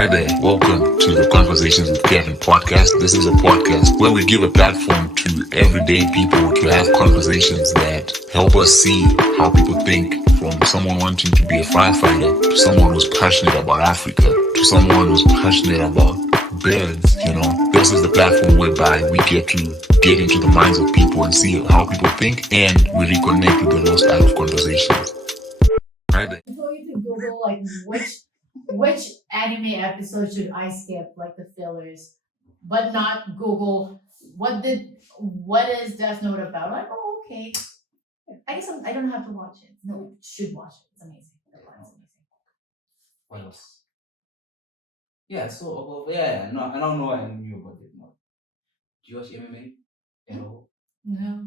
Hi there, welcome to the Conversations with Kevin podcast. This is a podcast where we give a platform to everyday people to have conversations that help us see how people think, from someone wanting to be a firefighter, to someone who's passionate about Africa, to someone who's passionate about birds. This is the platform whereby we get to get into the minds of people and see how people think, and we reconnect with those type of conversations. Hi there. I'm going to Google like which anime episode should I skip, like the fillers, but not Google what is Death Note about. Like, oh, okay. I guess I don't have to watch it. No, should watch it. It's amazing. It's amazing. What else? Yeah, so yeah, no, I don't know I knew about it more. Do you watch MMA at all? No.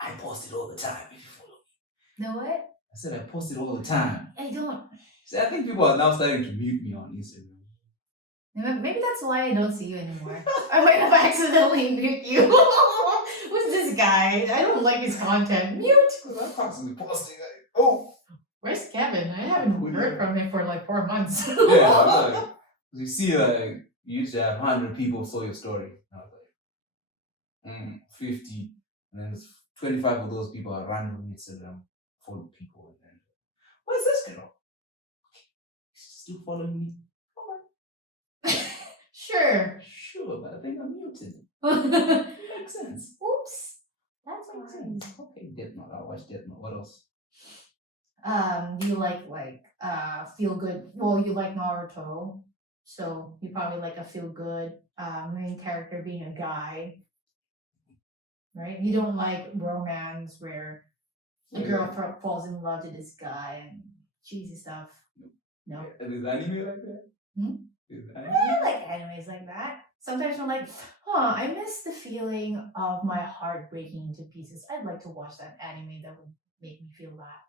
I post it all the time if you follow me. No what? I said I post it all the time. I don't. See, I think people are now starting to mute me on Instagram. Maybe that's why I don't see you anymore. I might have accidentally mute you. Who's this guy? I don't like his content. Mute. I'm constantly posting. Where's Kevin? I haven't heard from him for like 4 months. Yeah, you see, you used to have 100 people saw your story. I was like, 50, and then 25 of those people are random Instagram follow people. And then, what is this girl? She's still following me. Sure, but I think I'm muted. Makes sense. Oops. That's Makes fine. sense. Okay, Death Note. I'll watch Death Note. What else? Do you like feel good? Well, you like Naruto, so you probably like a feel good main character being a guy, right? You don't like romance where the girl falls in love with this guy and cheesy stuff. No. Is anime like that? Is anime? I like animes like that. Sometimes I'm like, I miss the feeling of my heart breaking into pieces. I'd like to watch that anime that would make me feel that.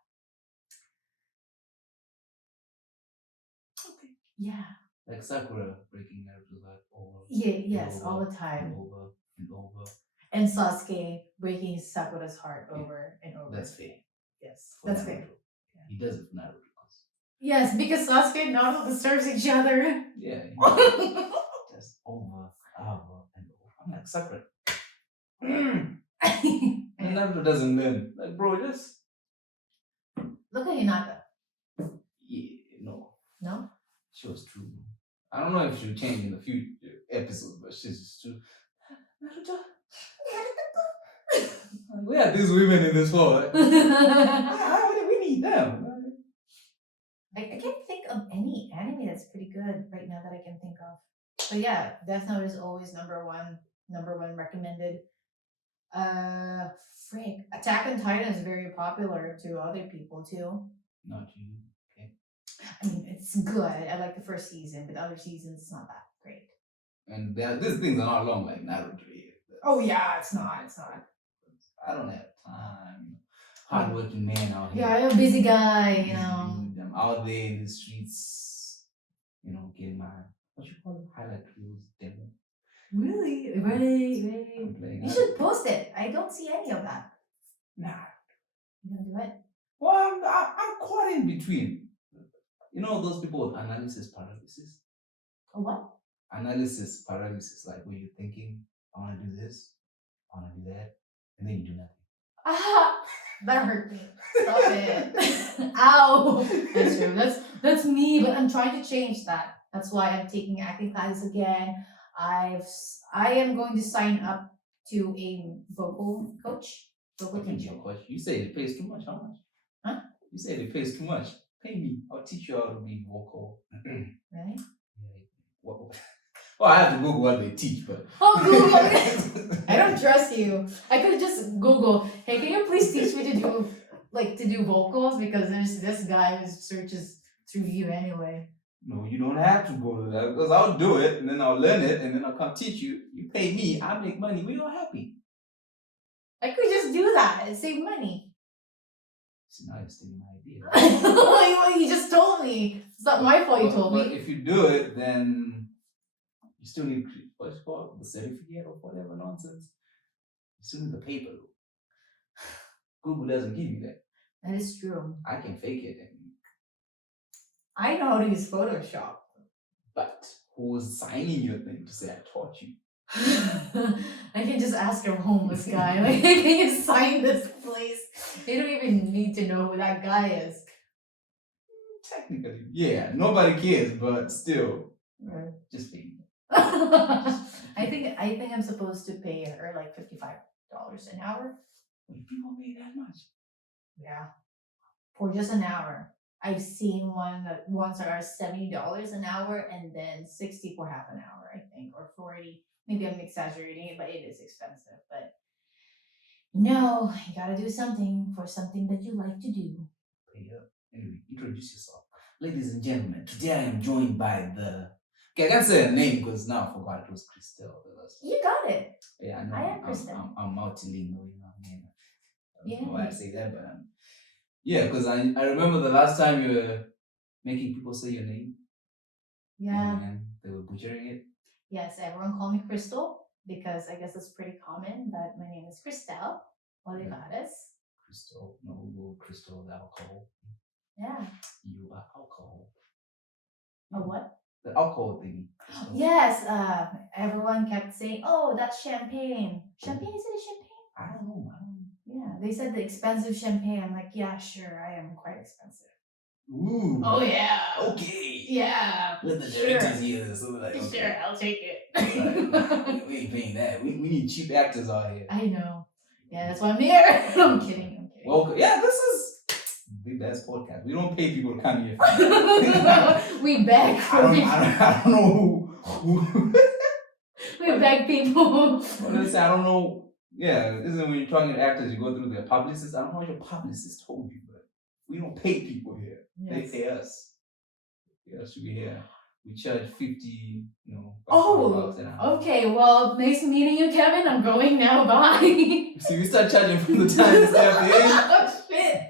Okay. Yeah. Like Sakura breaking Naruto's heart over. Yes, all the time. Over and over. And Sasuke breaking Sakura's heart over and over. That's fair. Yes, For that's Naruto. fair. Yeah. He does it for Naruto. Yes, because Sasuke and Naruto deserves each other. Yeah. Just over, and over. I'm like, Sakura. And Naruto doesn't learn. Like, bro, just... Look at Hinata. Yeah, no. No? She was true. I don't know if she'll change in a few episodes, but she's just true. Naruto. We have these women in this world. How do we need them? I can't think of any anime that's pretty good right now that I can think of. But yeah, Death Note is always number one recommended. Attack on Titan is very popular to other people too. Not you. Okay. I mean, it's good. I like the first season, but other seasons it's not that great. And these things are not long like Naruto. Oh yeah, it's not. I don't have time. Hardworking man out here. Yeah, I'm a busy guy, I'm out there in the streets, getting my, what you call it, highlight reels demo. Really? You should post it. I don't see any of that. Nah. You don't do it? Well, I'm caught in between. Those people with analysis paralysis? A what? Analysis paralysis, like where you're thinking, I want to do this, I want to do that, and then you do nothing. That hurt me. Stop it. Ow. That's true. That's me, but I'm trying to change that. That's why I'm taking acting classes again. I am going to sign up to a vocal coach. Vocal teacher. Coach. You say it pays too much. How much? Huh? You say it pays too much. Pay me. I'll teach you how to be vocal. Really? Well, I have to Google what they teach, but... Oh, Google! I don't trust you. I could just Google, hey, can you please teach me to do vocals? Because there's this guy who searches through you anyway. No, you don't have to go to that, because I'll do it, and then I'll learn it, and then I'll come teach you. You pay me, I make money, we're all happy. I could just do that and save money. See, now you're stealing my idea. Well, you just told me. It's not my fault you told me. But if you do it, then... You still need what's called the certificate or whatever nonsense. You still need the paper. Google doesn't give you that. That is true. I can fake it. I know how to use Photoshop. who was signing your thing to say I taught you? I can just ask a homeless guy, like, can you sign this, please? They don't even need to know who that guy is. Technically, yeah, nobody cares, but still, Right. just pay. I think I'm supposed to pay her like $55 an hour. People pay that much. Yeah, for just an hour. I've seen ones that are $70 an hour and then 60 for half an hour, I think, or 40. Maybe I'm exaggerating it, but it is expensive. But no, you gotta do something for something that you like to do. Pay up. Anyway, introduce yourself. Ladies and gentlemen, today I am joined by the... Okay, I can't say her name because now I forgot it was Chrystelle. You got it. Yeah, I know. I am Chrystelle. I'm multilingual, you know what I mean? I Yeah. don't know why I say that, but yeah, because I remember the last time you were making people say your name. Yeah. And they were butchering it. Yes, everyone call me Chrystelle because I guess it's pretty common that my name is Chrystelle Olivares. Chrystelle, no, Chrystelle, the alcohol. Yeah. You are alcohol. A what? The alcohol thing. Yes, everyone kept saying, "Oh, that's champagne." Champagne, is it a champagne? I don't know. Yeah, they said the expensive champagne. I'm like, yeah, sure, I am quite expensive. Ooh. Oh yeah. Okay. Yeah. Let the Sure. directors hear this. So like, okay. Sure, I'll take it. Like, we ain't paying that. We need cheap actors out here. I know. Yeah, that's why I'm here. I'm kidding. Well, yeah, this is the best podcast. We don't pay people to come here. We beg for people. I don't know who. We beg people. Honestly, I don't know. Yeah, this is when you're talking to actors, you go through their publicists. I don't know what your publicist told you, but we don't pay people here. Yes. They pay us. Yes, we here. We charge 50, Oh, an hour. okay. Well, nice meeting you, Kevin. I'm going now. Bye. See, we start charging from the time you step in. Oh, shit.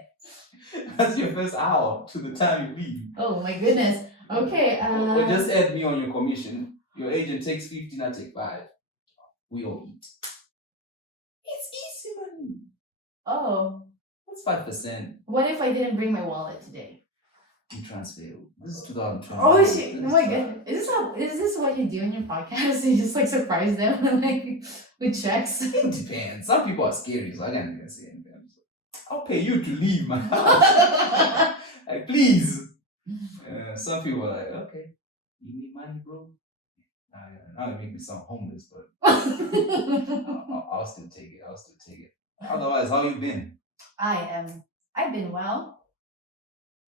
That's your first hour to the time you leave. Oh, my goodness. Okay. Or just add me on your commission. Your agent takes 15, I take 5. We all eat. It's easy money. Oh. That's 5%. What if I didn't bring my wallet today? You transfer. This is 2020. Oh shit! Oh my god! Is this what you do in your podcast? You just like surprise them like with checks? It depends. Some people are scary, so I can't even say anything. I'll pay you to leave my house. Like, please. Some people are like, okay, you need money, bro. Now it make me sound homeless, but I'll still take it. Otherwise, how you been? I've been well.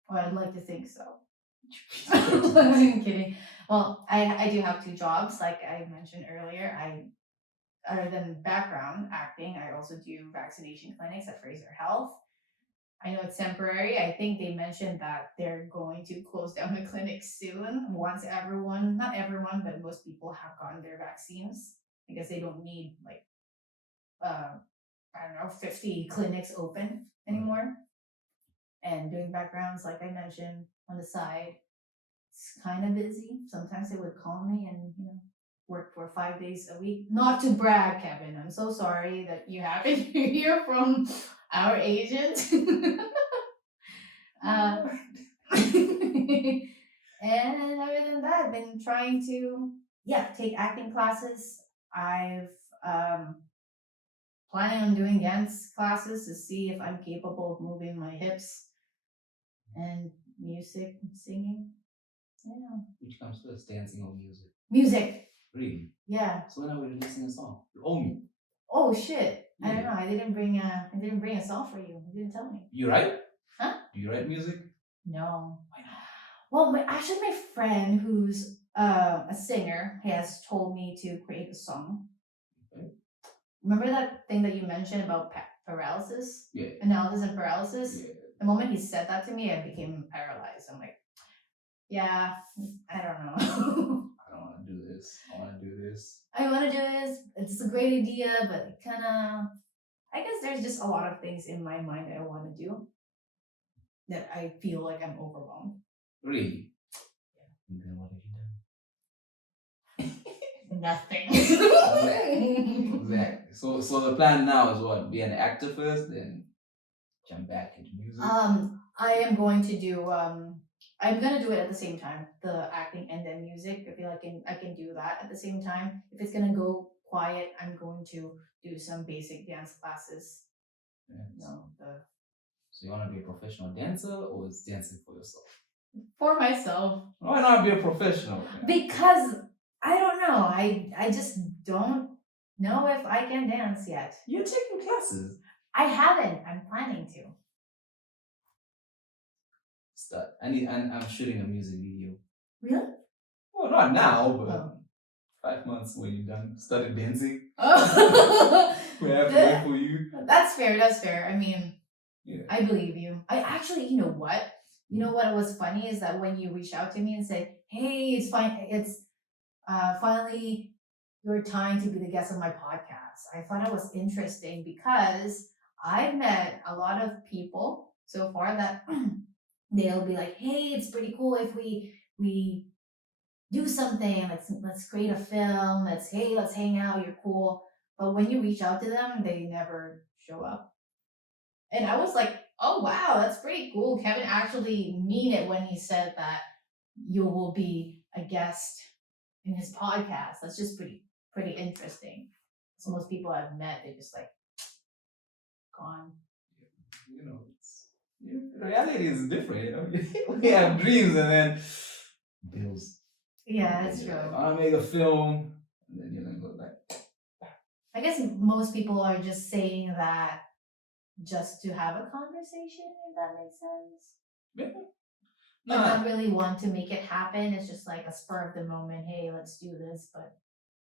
Or I'd like to think so. I'm kidding. Well, I do have 2 jobs, like I mentioned earlier. Other than background acting, I also do vaccination clinics at Fraser Health. I know it's temporary. I think they mentioned that they're going to close down the clinic soon once not everyone, but most people have gotten their vaccines. I guess they don't need 50 clinics open anymore. And doing backgrounds, like I mentioned, on the side, it's kind of busy. Sometimes they would call me and, work for 5 days a week. Not to brag, Kevin. I'm so sorry that you happen to hear from our agent. And other than that, I've been trying to, take acting classes. I've planning on doing dance classes to see if I'm capable of moving my hips. And music and singing. Yeah. Which comes first, dancing or music? Music. Really? Yeah. So when are we releasing a song? You owe me. Oh shit. Yeah. I don't know. I didn't bring a song for you. You didn't tell me. You write? Huh? Do you write music? No. Why not? Well, my friend who's a singer has told me to create a song. Okay. Remember that thing that you mentioned about paralysis? Yeah. Analysis and paralysis? Yeah. The moment he said that to me, I became paralyzed. I'm like, yeah, I don't know. I don't want to do this. I want to do this. I want to do this. It's a great idea, but I guess there's just a lot of things in my mind that I want to do that I feel like I'm overwhelmed. Really? Yeah. And then what have you done? Nothing. Exactly. So the plan now is what? Be an actor first, then jump back into music? I am going to do I'm gonna do it at the same time, the acting and the music. I feel like I can do that at the same time. If it's gonna go quiet, I'm going to do some basic dance classes. So you want to be a professional dancer, or is dancing for yourself? For myself. Why not be a professional? Because I don't know. I just don't know if I can dance yet. You're taking classes. I haven't. I'm planning to. Start. I'm shooting a music video. Really? Well, not now, but 5 months when you're done. Started dancing. Oh. We have to wait for you. That's fair. That's fair. I mean, yeah. I believe you. I actually, you know what? You know what was funny is that when you reached out to me and said, "Hey, it's fine. It's finally your time to be the guest of my podcast." I thought it was interesting because I've met a lot of people so far that they'll be like, "Hey, it's pretty cool if we do something. Let's create a film. Let's hang out. You're cool." But when you reach out to them, they never show up. And I was like, "Oh wow, that's pretty cool." Kevin actually mean it when he said that you will be a guest in his podcast. That's just pretty interesting. So most people I've met, they just like gone. Reality is different. We have dreams and then bills. Yeah, that's true. I want to make a film, and then go like. I guess most people are just saying that just to have a conversation, if that makes sense. Yeah. But not really want to make it happen. It's just like a spur of the moment. Hey, let's do this, but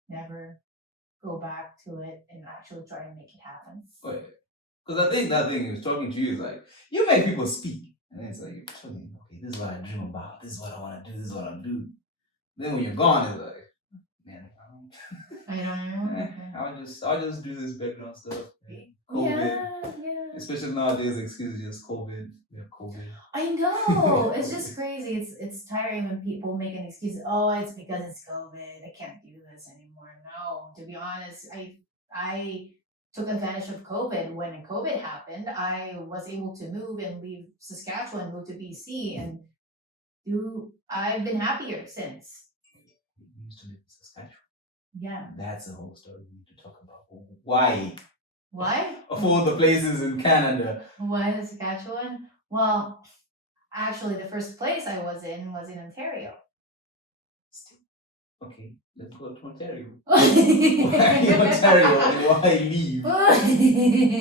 never go back to it and actually try and make it happen. Because I think that thing he was talking to you is like, you make people speak. And it's like, you're telling me, okay, this is what I dream about. This is what I want to do. This is what I do. Then when you're gone, it's like, man, I don't know. I'll just do this background stuff. COVID. Yeah. Especially nowadays, excuse just COVID. We have COVID. I know. It's just crazy. It's tiring when people make an excuse. Oh, it's because it's COVID. I can't do this anymore. No, to be honest, I took advantage of COVID. When COVID happened, I was able to move and leave Saskatchewan, move to BC, and I've been happier since. You used to live in Saskatchewan. Yeah. That's a whole story we need to talk about. Why? Why? Of all the places in Canada. Why Saskatchewan? Well, actually, the first place I was in Ontario. Okay, let's go to Ontario. Why Ontario and why leave?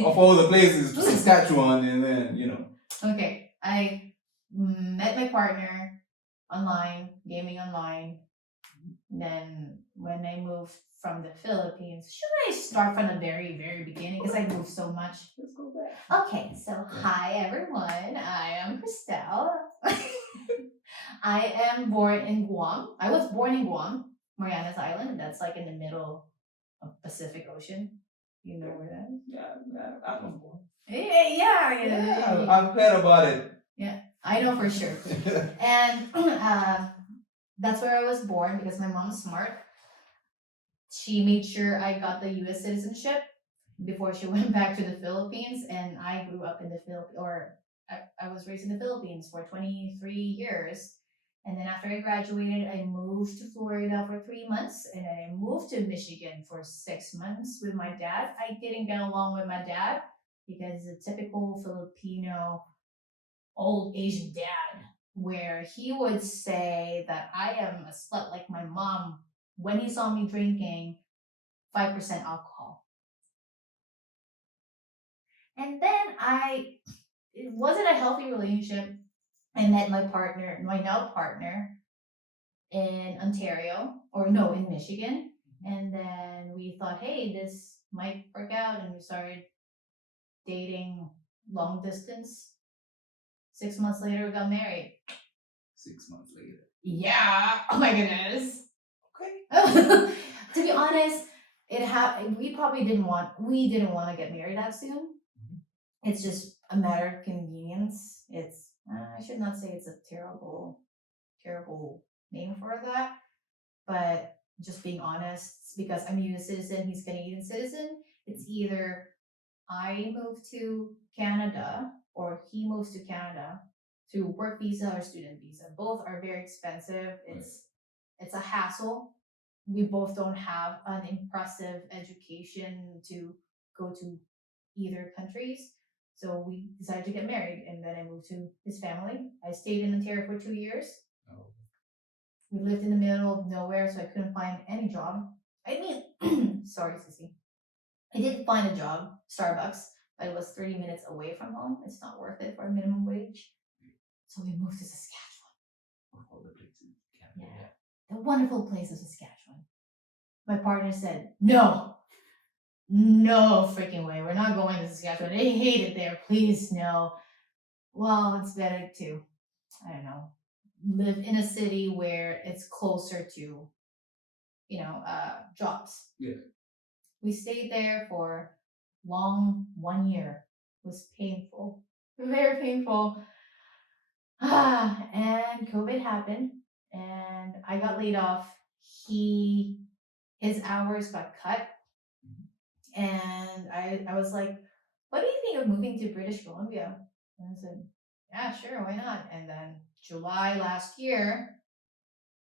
Of all the places to Saskatchewan and then, Okay, I met my partner online, gaming online. Then when I moved from the Philippines, should I start from the very, very beginning? Because I moved so much. Let's go back. Okay, so hi everyone. I am Chrystelle. I am born in Guam. I was born in Guam, Marianas Island. That's like in the middle of Pacific Ocean. You know where that is? Yeah, I know Guam. Yeah. I've heard about it. Yeah, I know for sure. And that's where I was born because my mom's smart. She made sure I got the U.S. citizenship before she went back to the Philippines, and I grew up in the Philippines, or I was raised in the Philippines for 23 years. And then after I graduated, I moved to Florida for 3 months, and I moved to Michigan for 6 months with my dad. I didn't get along with my dad because he's a typical Filipino old Asian dad, where he would say that I am a slut like my mom when he saw me drinking 5% alcohol. And then it wasn't a healthy relationship. I met my now partner in Ontario, in Michigan. And then we thought, hey, this might work out. And we started dating long distance. 6 months later, we got married. 6 months later. Yeah. Oh my goodness. Okay. To be honest, we didn't want to get married that soon. Mm-hmm. It's just a matter of convenience. I should not say it's a terrible name for that, but just being honest, because I'm a U.S. citizen, he's Canadian citizen. It's either I move to Canada or he moves to Canada through work visa or student visa. Both are very expensive. It's a hassle. We both don't have an impressive education to go to either countries. So we decided to get married, and then I moved to his family. I stayed in Ontario for 2 years. Oh. We lived in the middle of nowhere, so I couldn't find any job. I mean, sorry, sissy. I did find a job, Starbucks, but it was 30 minutes away from home. It's not worth it for a minimum wage. So we moved to Saskatchewan. Of all the places. Yeah. The wonderful place of Saskatchewan. My partner said, no freaking way. We're not going to Saskatchewan. I hate it there. Please, no. Well, it's better to, I don't know, live in a city where it's closer to, jobs. Yeah. We stayed there for long 1 year. It was painful, very painful. And COVID happened, and I got laid off. His hours got cut, and I was like, "What do you think of moving to British Columbia?" And I said, "Yeah, sure, why not?" And then July last year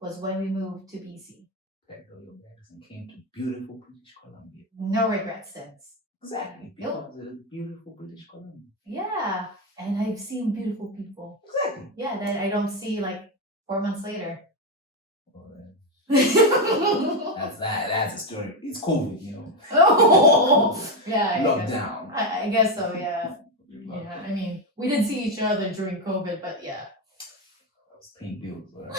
was when we moved to BC. Packed all your bags and came to beautiful British Columbia. No regrets since. Exactly, because it's beautiful British Columbia. Yeah, and I've seen beautiful people. Exactly. Yeah, that I don't see like 4 months later. Well, that's a story. It's COVID, Oh, yeah. Lockdown. I guess so. Yeah. Yeah. I mean, we didn't see each other during COVID, but yeah. I was paying bills. Right?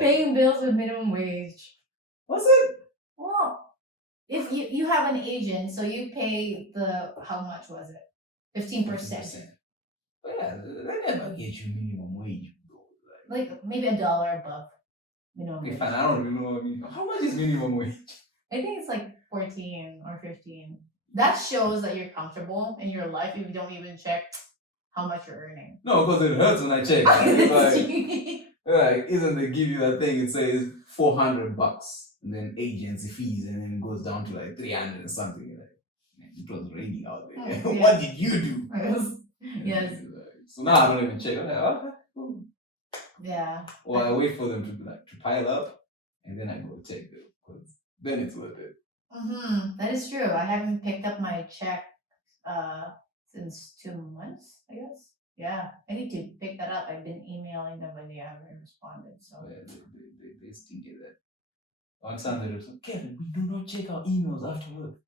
Paying bills with minimum wage. Was it? Well, if you have an agent, so you pay how much was it? 15%. But yeah, they never get you minimum wage. Like maybe $1 above minimum Okay, wage. fine. I don't really know what I mean. How much is minimum wage? I think it's like 14 or 15. That shows that you're comfortable in your life if you don't even check how much you're earning. No, because it hurts when I check. Isn't they give you that thing? It says $400, and then agency fees, and then it goes down to like 300 or something. Like, man, it was raining out there. Oh, yeah. What did you do? Yes. So now I don't even check. I'm like, okay, cool. Yeah. Or I wait for them to pile up, and then I go check them, because then it's worth it. That is true. I haven't picked up my check since 2 months, I guess. Yeah, I need to pick that up. I've been emailing them, but they haven't responded. So yeah, they still get that. On Sunday, they're like, Kevin, we do not check our emails after work.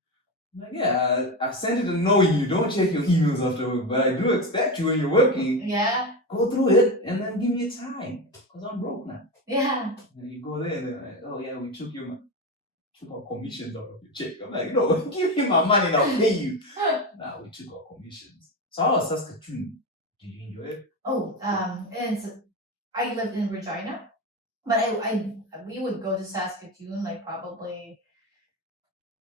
I'm like, yeah, I sent it to knowing you don't check your emails after work, but I do expect you when you're working. Yeah. Go through it and then give me a time, because I'm broke now. Yeah. And you go there and they're like, oh yeah, we took our commissions out of your check. I'm like, no, give me my money and I'll pay you. Nah, we took our commissions. So how was Saskatoon? Did you enjoy it? Oh, and so I lived in Regina, but we would go to Saskatoon like probably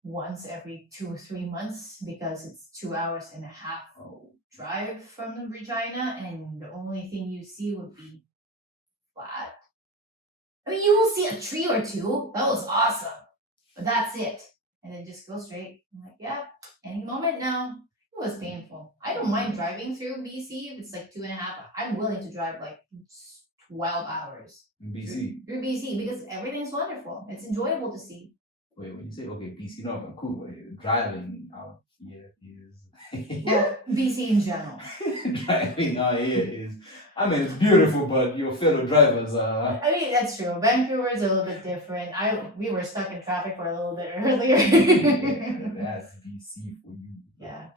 once every 2 or 3 months because it's 2.5 hours drive from Regina, and the only thing you see would be flat. I mean, you will see a tree or two. That was awesome, but that's it. And then just go straight. I'm like, yeah, any moment now. It was painful. I don't mind driving through BC if it's like 2.5. I'm willing to drive like 12 hours In BC? Through BC because everything's wonderful. It's enjoyable to see. Wait, when you say, okay, BC, not Vancouver, driving out here is... Well, BC in general. Driving out here is... I mean, it's beautiful, but your fellow drivers are... I mean, that's true. Vancouver is a little bit different. We were stuck in traffic for a little bit earlier. That's BC for you. Yeah.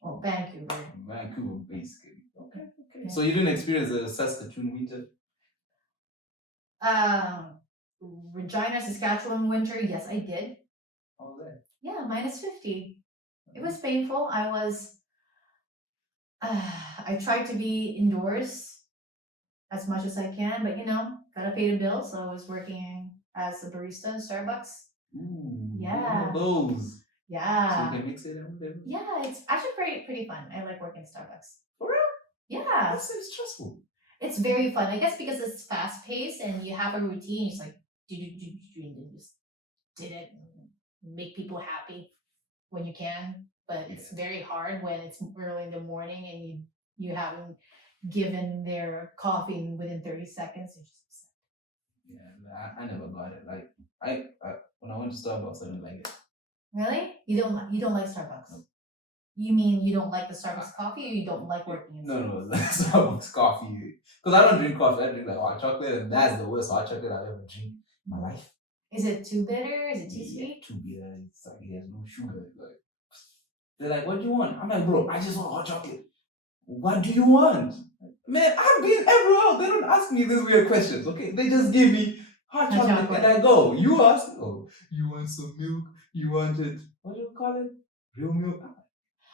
Oh, Vancouver. Vancouver, basically. Okay. Yeah. So you didn't experience the Saskatoon winter? Regina, Saskatchewan winter, yes, I did. How was that? Yeah, -50. It was painful. I tried to be indoors as much as I can, but gotta pay the bill. So I was working as a barista in Starbucks. Ooh, Yeah. one of those. Yeah. So you can mix it and whatever. Yeah, it's actually pretty fun. I like working at Starbucks. For real? Yeah. That's so stressful. It's very fun. I guess because it's fast paced and you have a routine. It's like do and then just did it and make people happy when you can. But it's very hard when it's early in the morning and you you haven't given their coffee within 30 seconds, they're just upset. Yeah, I never got it. Like I when I went to Starbucks, I didn't like it. Really? You don't like Starbucks? No. You mean you don't like the Starbucks coffee, or you don't like working in No, Starbucks coffee. Because I don't drink coffee. I drink like hot chocolate, and that's the worst hot chocolate I've ever drink in my life. Is it too bitter? Is it too Yeah, sweet? too bitter. It's like it has no sugar. Like they're like, "What do you want?" I'm like, "Bro, I just want hot chocolate." What do you want? Man, I've been everywhere else. They don't ask me these weird questions. Okay, they just give me hot chocolate, and I go. You ask, oh, you want some milk? You want it? What do you call it? Real milk?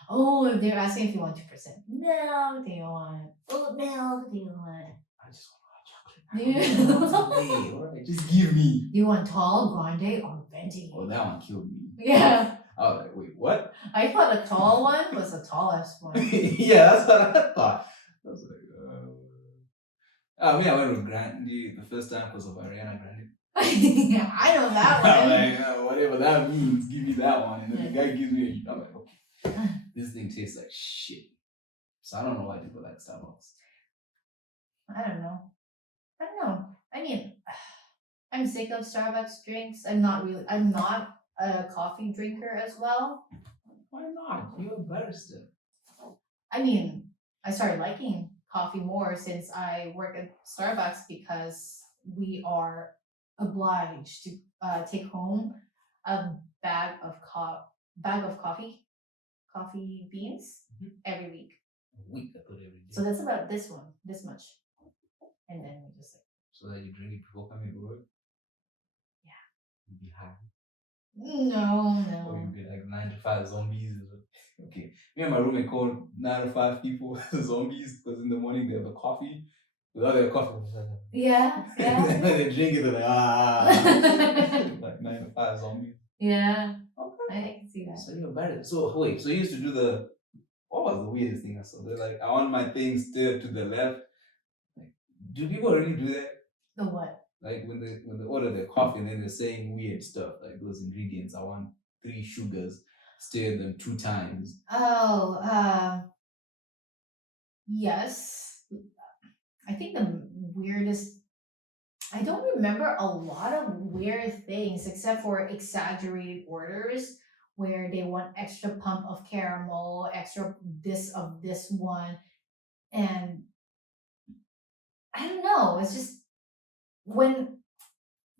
Oh, if they're asking if you want 2% milk, do you want oat milk? Do you want? I just want hot chocolate. Do you, All right, just give me. do you want tall, grande, or venti? Oh, that one killed me. Yeah. I was like, wait, what? I thought a tall one was the tallest one. Yeah, that's what I thought. I was like, I went with Grande the first time because of Ariana Grande. I know that I'm one. like, whatever that means, give me that one. And then the guy gives me, I'm like, okay, this thing tastes like shit. So I don't know why people like Starbucks. I don't know. I mean, I'm sick of Starbucks drinks. I'm not a coffee drinker as well. Why not? You're a barista. I mean, I started liking coffee more since I work at Starbucks because we are obliged to take home a bag of coffee beans every week. A week, I thought every day. So that's about this much, and then we just like. So that you drink it before coming to work? Yeah. You'd be high. No. Or you'd be like 9 to 5 zombies. Okay. Me and my roommate called 9 to 5 people zombies because in the morning they have a coffee. Without their coffee, Yeah. when they drink it, they're like, like 9 to 5 zombies. Yeah. Okay. I can see that. So you're better. So wait, so you used to do what was the weirdest thing I saw? They're like, I want my thing stirred to the left. Like, do people really do that? The what? Like when they order their coffee and then they're saying weird stuff, like those ingredients, I want 3 sugars, stir them 2 times. Oh, yes. I think the weirdest. I don't remember a lot of weird things except for exaggerated orders where they want extra pump of caramel, extra this of this one, and I don't know. It's just when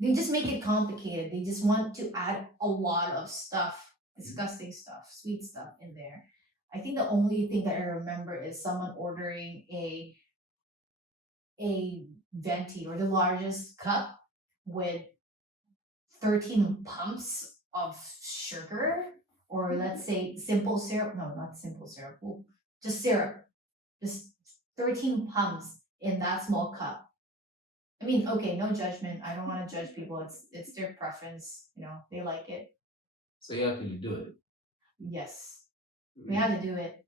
they just make it complicated. They just want to add a lot of stuff, disgusting stuff, sweet stuff in there. I think the only thing that I remember is someone ordering a venti or the largest cup with 13 pumps of sugar, or let's say simple syrup. No, not simple syrup. Ooh, just syrup. Just 13 pumps in that small cup. I mean, okay, no judgment. I don't want to judge people. It's their preference. You know, they like it. So you actually do it. Yes, we had to do it.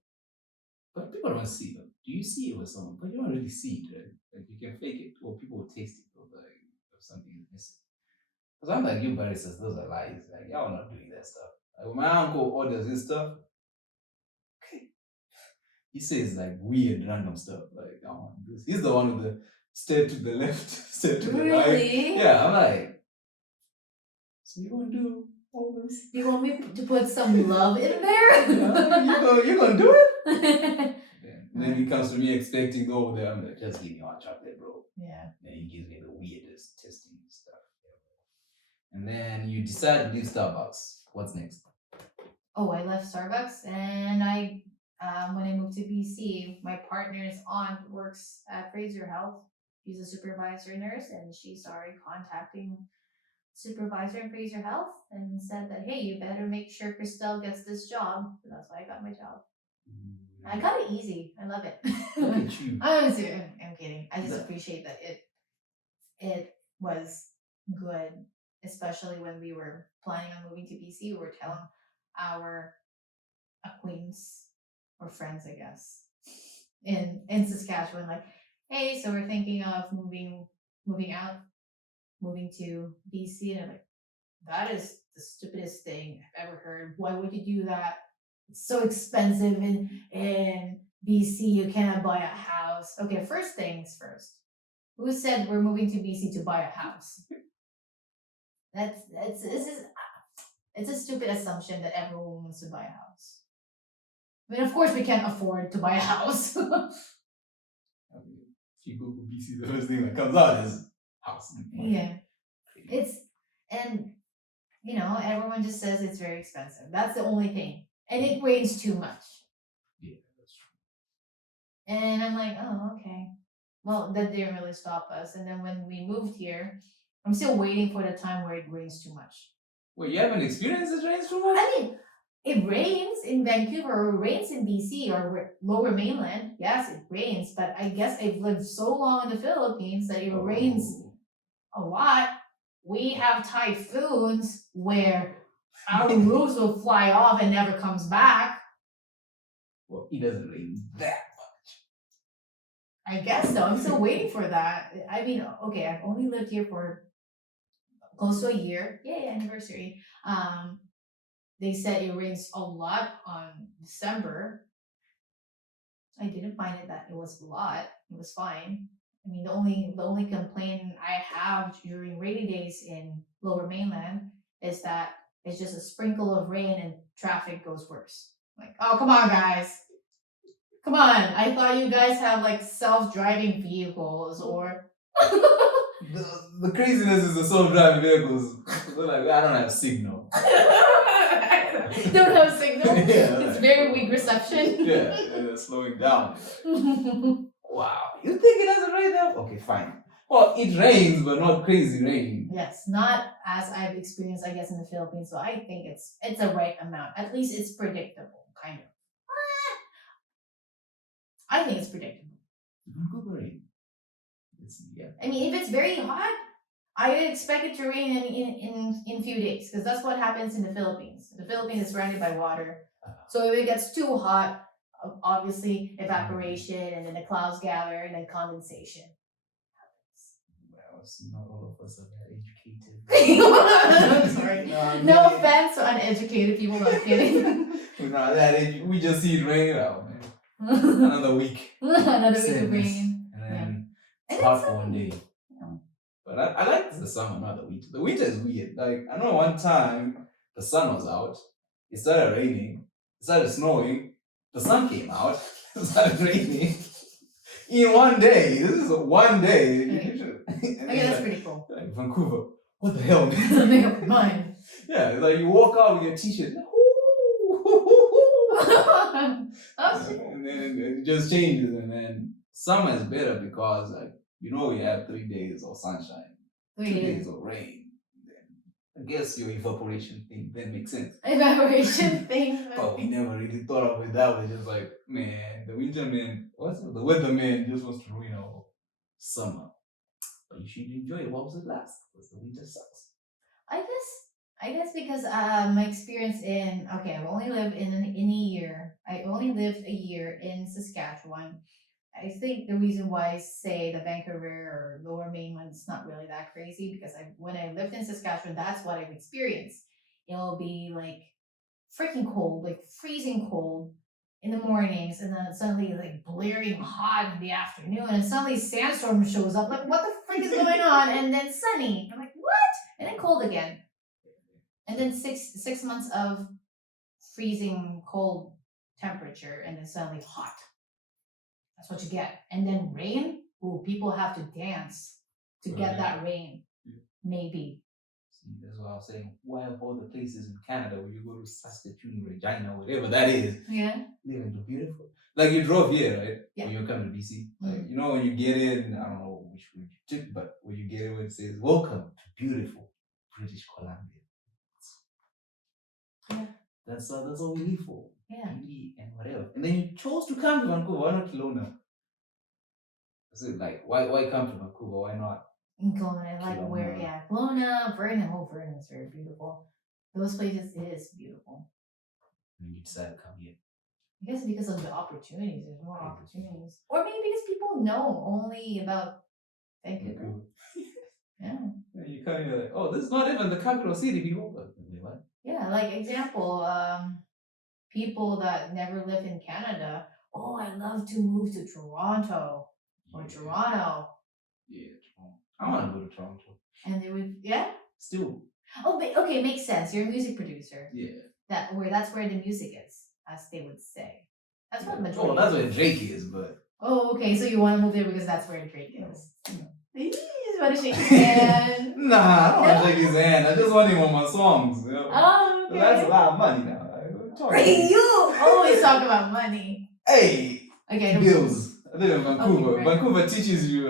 But people don't see it. Do you see it with someone? But you don't really see it, right? Like you can fake it, or people will taste it, or like if something is missing. Because I'm like, you baristas, those are lies. Like y'all not doing that stuff. Like when my uncle orders his stuff, he says like weird random stuff. Like I want this. He's the one with the step to the left, step to the right. Really? Yeah, I'm like, so you gonna do all this? You want me to put some love in there? You gonna do it? And then he comes to me expecting over there. I'm like, just give me hot chocolate, bro. Yeah. Then he gives me the weirdest testing stuff. And then you decide to leave Starbucks. What's next? Oh, I left Starbucks, and I when I moved to BC, my partner's aunt works at Fraser Health. She's a supervisor nurse, and she started contacting supervisor in Fraser Health and said that, hey, you better make sure Chrystelle gets this job. So that's why I got my job. I got it easy. I love it. Look at you. I'm kidding. I just appreciate that it was good, especially when we were planning on moving to BC. We were telling our acquaintance or friends, I guess, in Saskatchewan, like, hey, so we're thinking of moving to BC, and I'm like, that is the stupidest thing I've ever heard. Why would you do that? It's so expensive in BC, you cannot buy a house. Okay, first things first. Who said we're moving to BC to buy a house? It's a stupid assumption that everyone wants to buy a house. I mean, of course, we can't afford to buy a house. I mean, if you Google BC, the first thing that comes out is house. Yeah. Everyone just says it's very expensive. That's the only thing. And it rains too much. Yeah, that's true. And I'm like, oh, okay. Well, that didn't really stop us. And then when we moved here, I'm still waiting for the time where it rains too much. Wait, you haven't experienced it rains too much? I mean, it rains in Vancouver or it rains in BC or lower mainland. Yes, it rains. But I guess I've lived so long in the Philippines that it rains a lot. We have typhoons where our roofs will fly off and never comes back. Well, it doesn't rain that much. I guess so. I'm still waiting for that. I mean, okay, I've only lived here for close to a year. Yay, anniversary. They said it rains a lot on December. I didn't find it that it was a lot. It was fine. I mean, the only complaint I have during rainy days in Lower Mainland is that it's just a sprinkle of rain and traffic goes worse. Like, oh, come on, guys. Come on. I thought you guys have like self-driving vehicles or... The craziness is the self-driving vehicles. They're like, I don't have signal. Don't have signal? Yeah, It's very weak reception. Yeah, they're slowing down. Wow. You think it doesn't rain there? Okay, fine. Well, it rains, but not crazy rain. Yes, not as I've experienced, I guess, in the Philippines. So I think it's a right amount. At least it's predictable, kind of. I think it's predictable. Good rain. Yeah. I mean, if it's very hot, I would expect it to rain in few days because that's what happens in the Philippines. The Philippines is surrounded by water. So if it gets too hot, obviously evaporation and then the clouds gather and then condensation. Well, see, not all of us are that educated. I'm sorry. No offense to uneducated people, but I'm kidding. We're not that we just see it rain out, man. Another week. Another week of Sadness. rain. And then And it's hot then for one day. Yeah. But I like the summer, not the winter. The winter is weird. Like, I know one time the sun was out, it started raining, it started snowing, the sun came out, it started raining. In one day. This is one day. Okay, that's pretty cool. Like, Vancouver, what the hell, man? Mine. Yeah, it's like you walk out with your t-shirt. And then it just changes, and then summer is better because we have 3 days of sunshine, 2 days of rain. Then I guess your evaporation thing then makes sense. Evaporation thing. But we never really thought of it that way. Just like, man, the weatherman just wants to ruin our summer. But you should enjoy it while it lasts, because the winter sucks. I guess because my experience I've only lived in a year. I only lived a year in Saskatchewan. I think the reason why I say the Vancouver or Lower Mainland is not really that crazy because when I lived in Saskatchewan, that's what I've experienced. It'll be like freaking cold, like freezing cold in the mornings, and then suddenly like blaring hot in the afternoon, and suddenly sandstorm shows up. Like, what the frick is going on? And then sunny. I'm like, what? And then cold again. And then six months of freezing cold temperature, and then suddenly hot. That's what you get. And then rain. Ooh, people have to dance to get that rain. Yeah. Maybe. See, that's what I was saying. Why of all the places in Canada where you go to Saskatoon, Regina, whatever that is, Yeah. living so beautiful. Like you drove here, right? Yeah. When you come to BC. Mm. Like, when you get in, I don't know which route you took, but when you get in, it says, "Welcome to beautiful British Columbia." Yeah. That's all we live for. Yeah. Beauty and whatever. And then you chose to come to Vancouver. Why not Kelowna? So like, why come to Vancouver? Why not? In Kelowna, like Kelowna. where, Kelowna, Vernon. Oh, Vernon is very beautiful. Those places, it is beautiful. And you decided to come here. I guess because of the opportunities, there's more opportunities. Or maybe because people know only about Vancouver. Yeah. And you come here like, oh, this is not even the capital city, people. But wait, what? Yeah, like example, people that never lived in Canada. Oh, oh, I love to move to Toronto or Toronto. Yeah, Toronto. I want to go to Toronto. And they would, yeah? Still. Oh, okay, makes sense. You're a music producer. Yeah. That's where the music is, as they would say. That's what majority. Oh, that's where Drake is, but. Oh, okay. So you want to move there because that's where Drake is. You just want to shake his hand. Nah, I don't want to shake his hand. I just want him on my songs. You know? Oh, okay. That's a lot of money now. You always talk about money. Hey, okay, bills. I live in Vancouver. Okay, right. Vancouver teaches you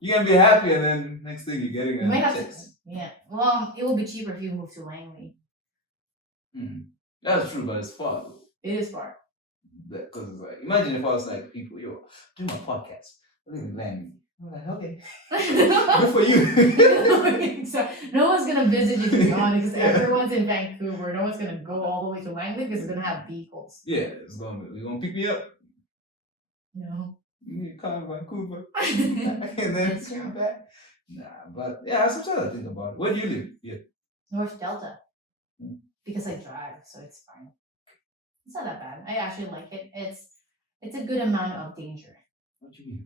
you can be happy, and then next thing you're getting You might have checks. to, yeah. Well, it will be cheaper if you move to Langley. That's true, but it's far. It is far. Because it's like, imagine if I was like, people, yo, do my podcast. I live in Langley. I'm like, okay. Good for you. So, no one's gonna visit you, to be honest, because everyone's in Vancouver. No one's gonna go all the way to Langley because it's gonna have vehicles. Yeah, you're gonna pick me up. No. You need to come to Vancouver. And then come back. Nah, but yeah, sometimes I think about it. Where do you live? Yeah. North Delta. Because I drive, so it's fine. It's not that bad. I actually like it. It's a good amount of danger. What do you mean?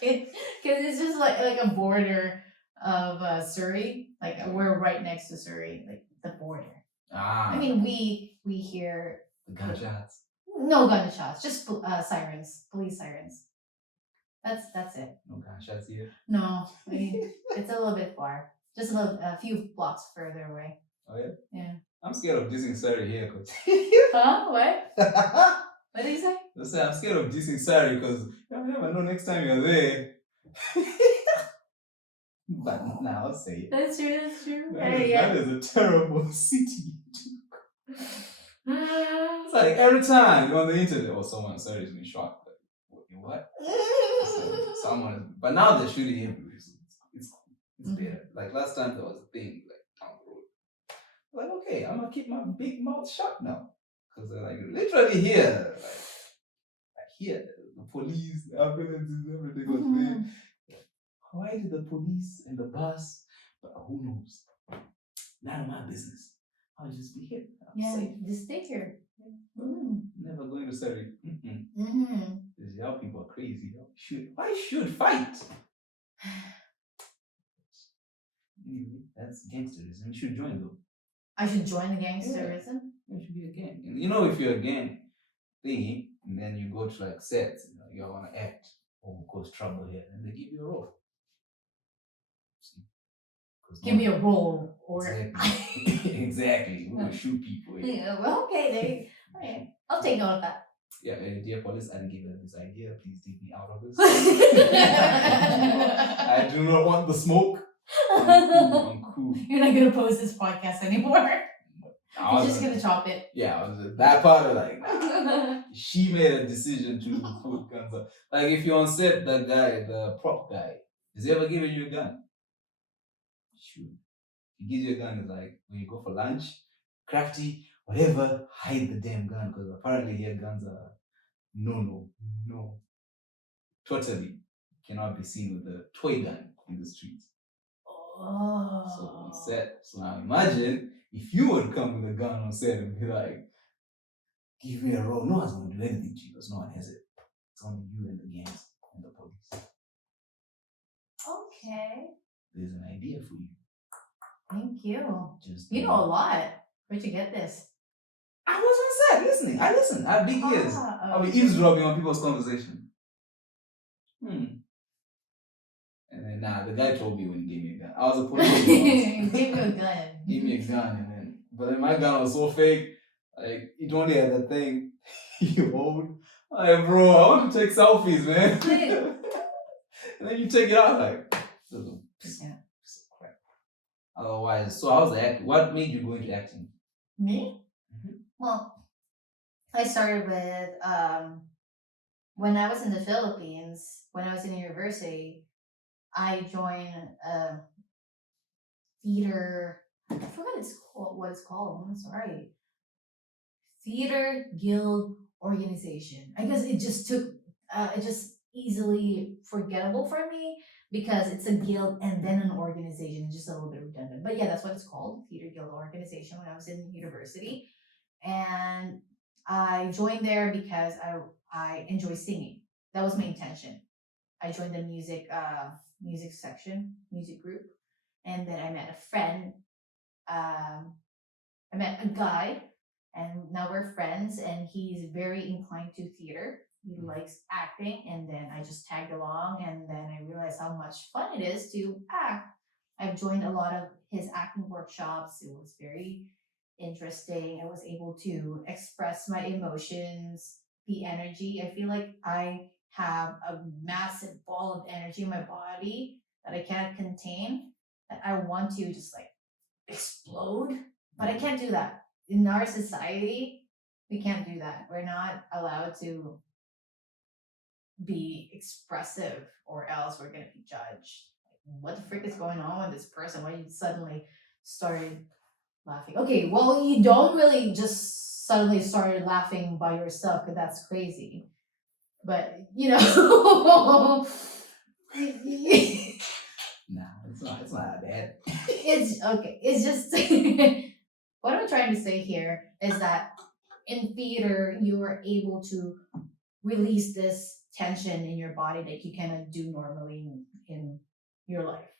Because it's just like a border of Surrey. Like we're right next to Surrey, like the border. I mean, we hear the gunshots. No gunshots, just sirens, police sirens. That's it. No gunshots here. No, I mean, it's a little bit far. Just a few blocks further away. Oh yeah. Yeah. I'm scared of dissing Surrey here, cause. Huh? What? What did you say? I say I'm scared of dissing Surrey because you never know next time you're there. But now I'll say it. That's true. That's true. That is a terrible city. It's like every time you're on the internet, or someone Surrey is being shot. Like, what? Someone, but now they're shooting everywhere. So it's better. Like last time there was a thing like down the road. Like, okay, I'm gonna keep my big mouth shut now. Because they're like literally here. Like here, the police, the ambulances, everything was there. Why did the police and the bus? But who knows? None of my business. I'll just be here. I'm safe. Just stay here. Never going to Surrey. Because y'all people are crazy. I should fight. Anyway, that's gangsterism. You should join though. I should join the gangsterism? You should be a gang. You know, if you're a gang thingy, and then you go to like sets, you want to act or cause trouble here, and they give you a role. See? Give me a role, or exactly. We're gonna shoot people. Yeah, well, okay, alright. I'll take note of that. Yeah, dear police, I didn't give them this idea. Please take me out of this. I do not want the smoke. I'm cool. You're not gonna post this podcast anymore. You're just gonna chop it. Yeah, that part of like, she made a decision to put guns up. Like if you're on set, that guy, the prop guy, has he ever given you a gun? Shoot. He gives you a gun, it's like when you go for lunch, crafty, whatever, hide the damn gun, because apparently here guns are no. Totally cannot be seen with a toy gun in the streets. Oh. So on set, so now imagine if you would come with a gun on set and be like, give me a role. No one's going to do anything to you because no one has it. It's only you and the gangs and the police. Okay. There's an idea for you. Thank you. Just you know a lot. Where'd you get this? I was on set listening. I listen. I have big ears. I'll be eavesdropping on people's conversation. And then the guy told me when he gave me a gun. I was a policeman. He gave you a gun. Gave me a gun, but then my gun was so fake. Like it only had that thing you hold. Like, bro, I want to take selfies, man. And then you take it out like this is a piece of crap. Otherwise, so how's the acting? What made you go into acting? Me? Well, I started with when I was in the Philippines, when I was in university, I joined a theater. I forgot what it's called. I'm sorry. Theater Guild Organization. I guess it just took. It just easily forgettable for me because it's a guild and then an organization. Just a little bit redundant, but yeah, that's what it's called. Theater Guild Organization. When I was in university, and I joined there because I enjoy singing. That was my intention. I joined the music section, music group, and then I met a friend. Um, I met a guy, and now we're friends. And he's very inclined to theater. He likes acting, and then I just tagged along, and then I realized how much fun it is to act. I've joined a lot of his acting workshops. It was very interesting. I was able to express my emotions, the energy. I feel like I have a massive ball of energy in my body that I can't contain, that I want to just like explode, but I can't do that. In our society, we can't do that. We're not allowed to be expressive or else we're going to be judged. Like, what the frick is going on with this person? Why you suddenly started laughing? Okay, well, you don't really just suddenly started laughing by yourself because that's crazy. But, you know, No, it's not. It's not that bad. it's okay. It's just what I'm trying to say here is that in theater you are able to release this tension in your body that you cannot do normally in your life,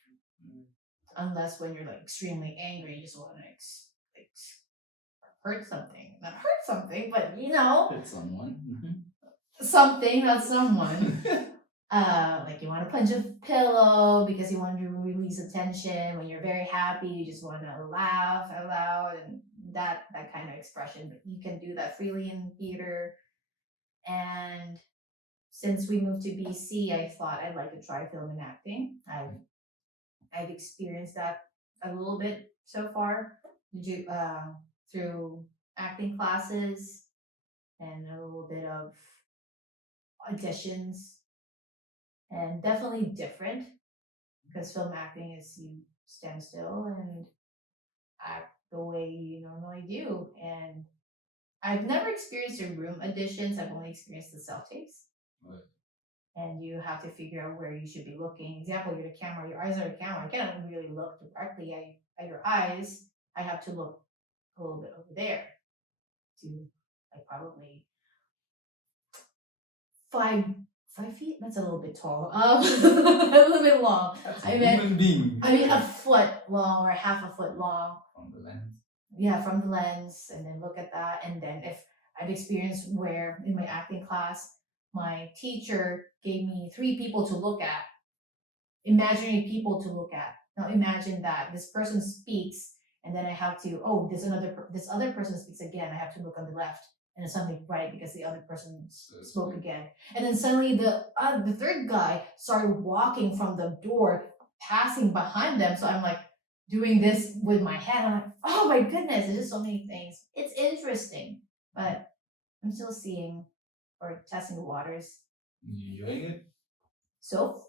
unless when you're like extremely angry, you just want to hurt something, not hurt something, but you know, Hurt someone. something, not someone. Like you want to punch a pillow because you want to release the tension. When you're very happy, you just want to laugh out loud, and that kind of expression. But you can do that freely in theater. And since we moved to BC, I thought I'd like to try film and acting. I've experienced that a little bit so far through acting classes and a little bit of auditions, and definitely different because film acting is you stand still and act the way you normally do. And I've never experienced the room auditions. I've only experienced the self tapes. Right. And you have to figure out where you should be looking. Example, you're the camera, your eyes are the camera. I can't really look directly at your eyes. I have to look a little bit over there to like probably 5 feet. That's a little bit tall. A little bit long. That's I a meant human being. I mean a foot long or half a foot long. From the lens. Yeah, from the lens, and then look at that. And then if I've experienced where in my acting class, my teacher gave me 3 people to look at, imaginary people to look at. Now imagine that this person speaks, and then I have to, oh, this other person speaks again. I have to look on the left, and it's suddenly right because the other person spoke again. And then suddenly the third guy started walking from the door, passing behind them. So I'm like doing this with my hand. I'm like, oh my goodness, there's just so many things. It's interesting, but I'm still seeing or testing the waters. You enjoying it? So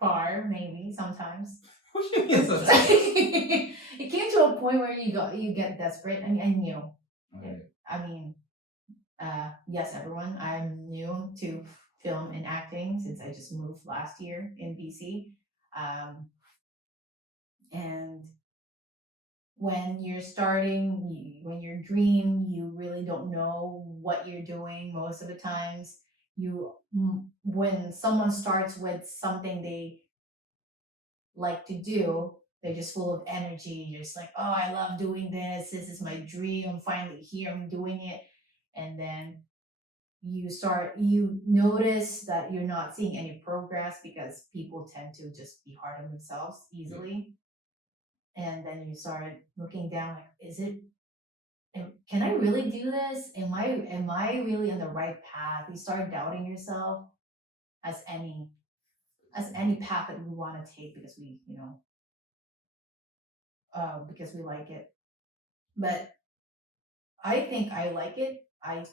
far, maybe sometimes. What do you mean sometimes? It came to a point where you get desperate. I mean, I knew. Okay. I mean, yes, everyone. I'm new to film and acting since I just moved last year in BC. And when you're starting, when you're green, you really don't know what you're doing most of the times. When someone starts with something they like to do, they're just full of energy. You're just like, oh, I love doing this. This is my dream. I'm finally here. I'm doing it. And then you notice that you're not seeing any progress because people tend to just be hard on themselves easily. And then you start looking down like, can I really do this? Am I really on the right path? You start doubting yourself, as any path that we want to take because we, because we like it. But I think I like it. I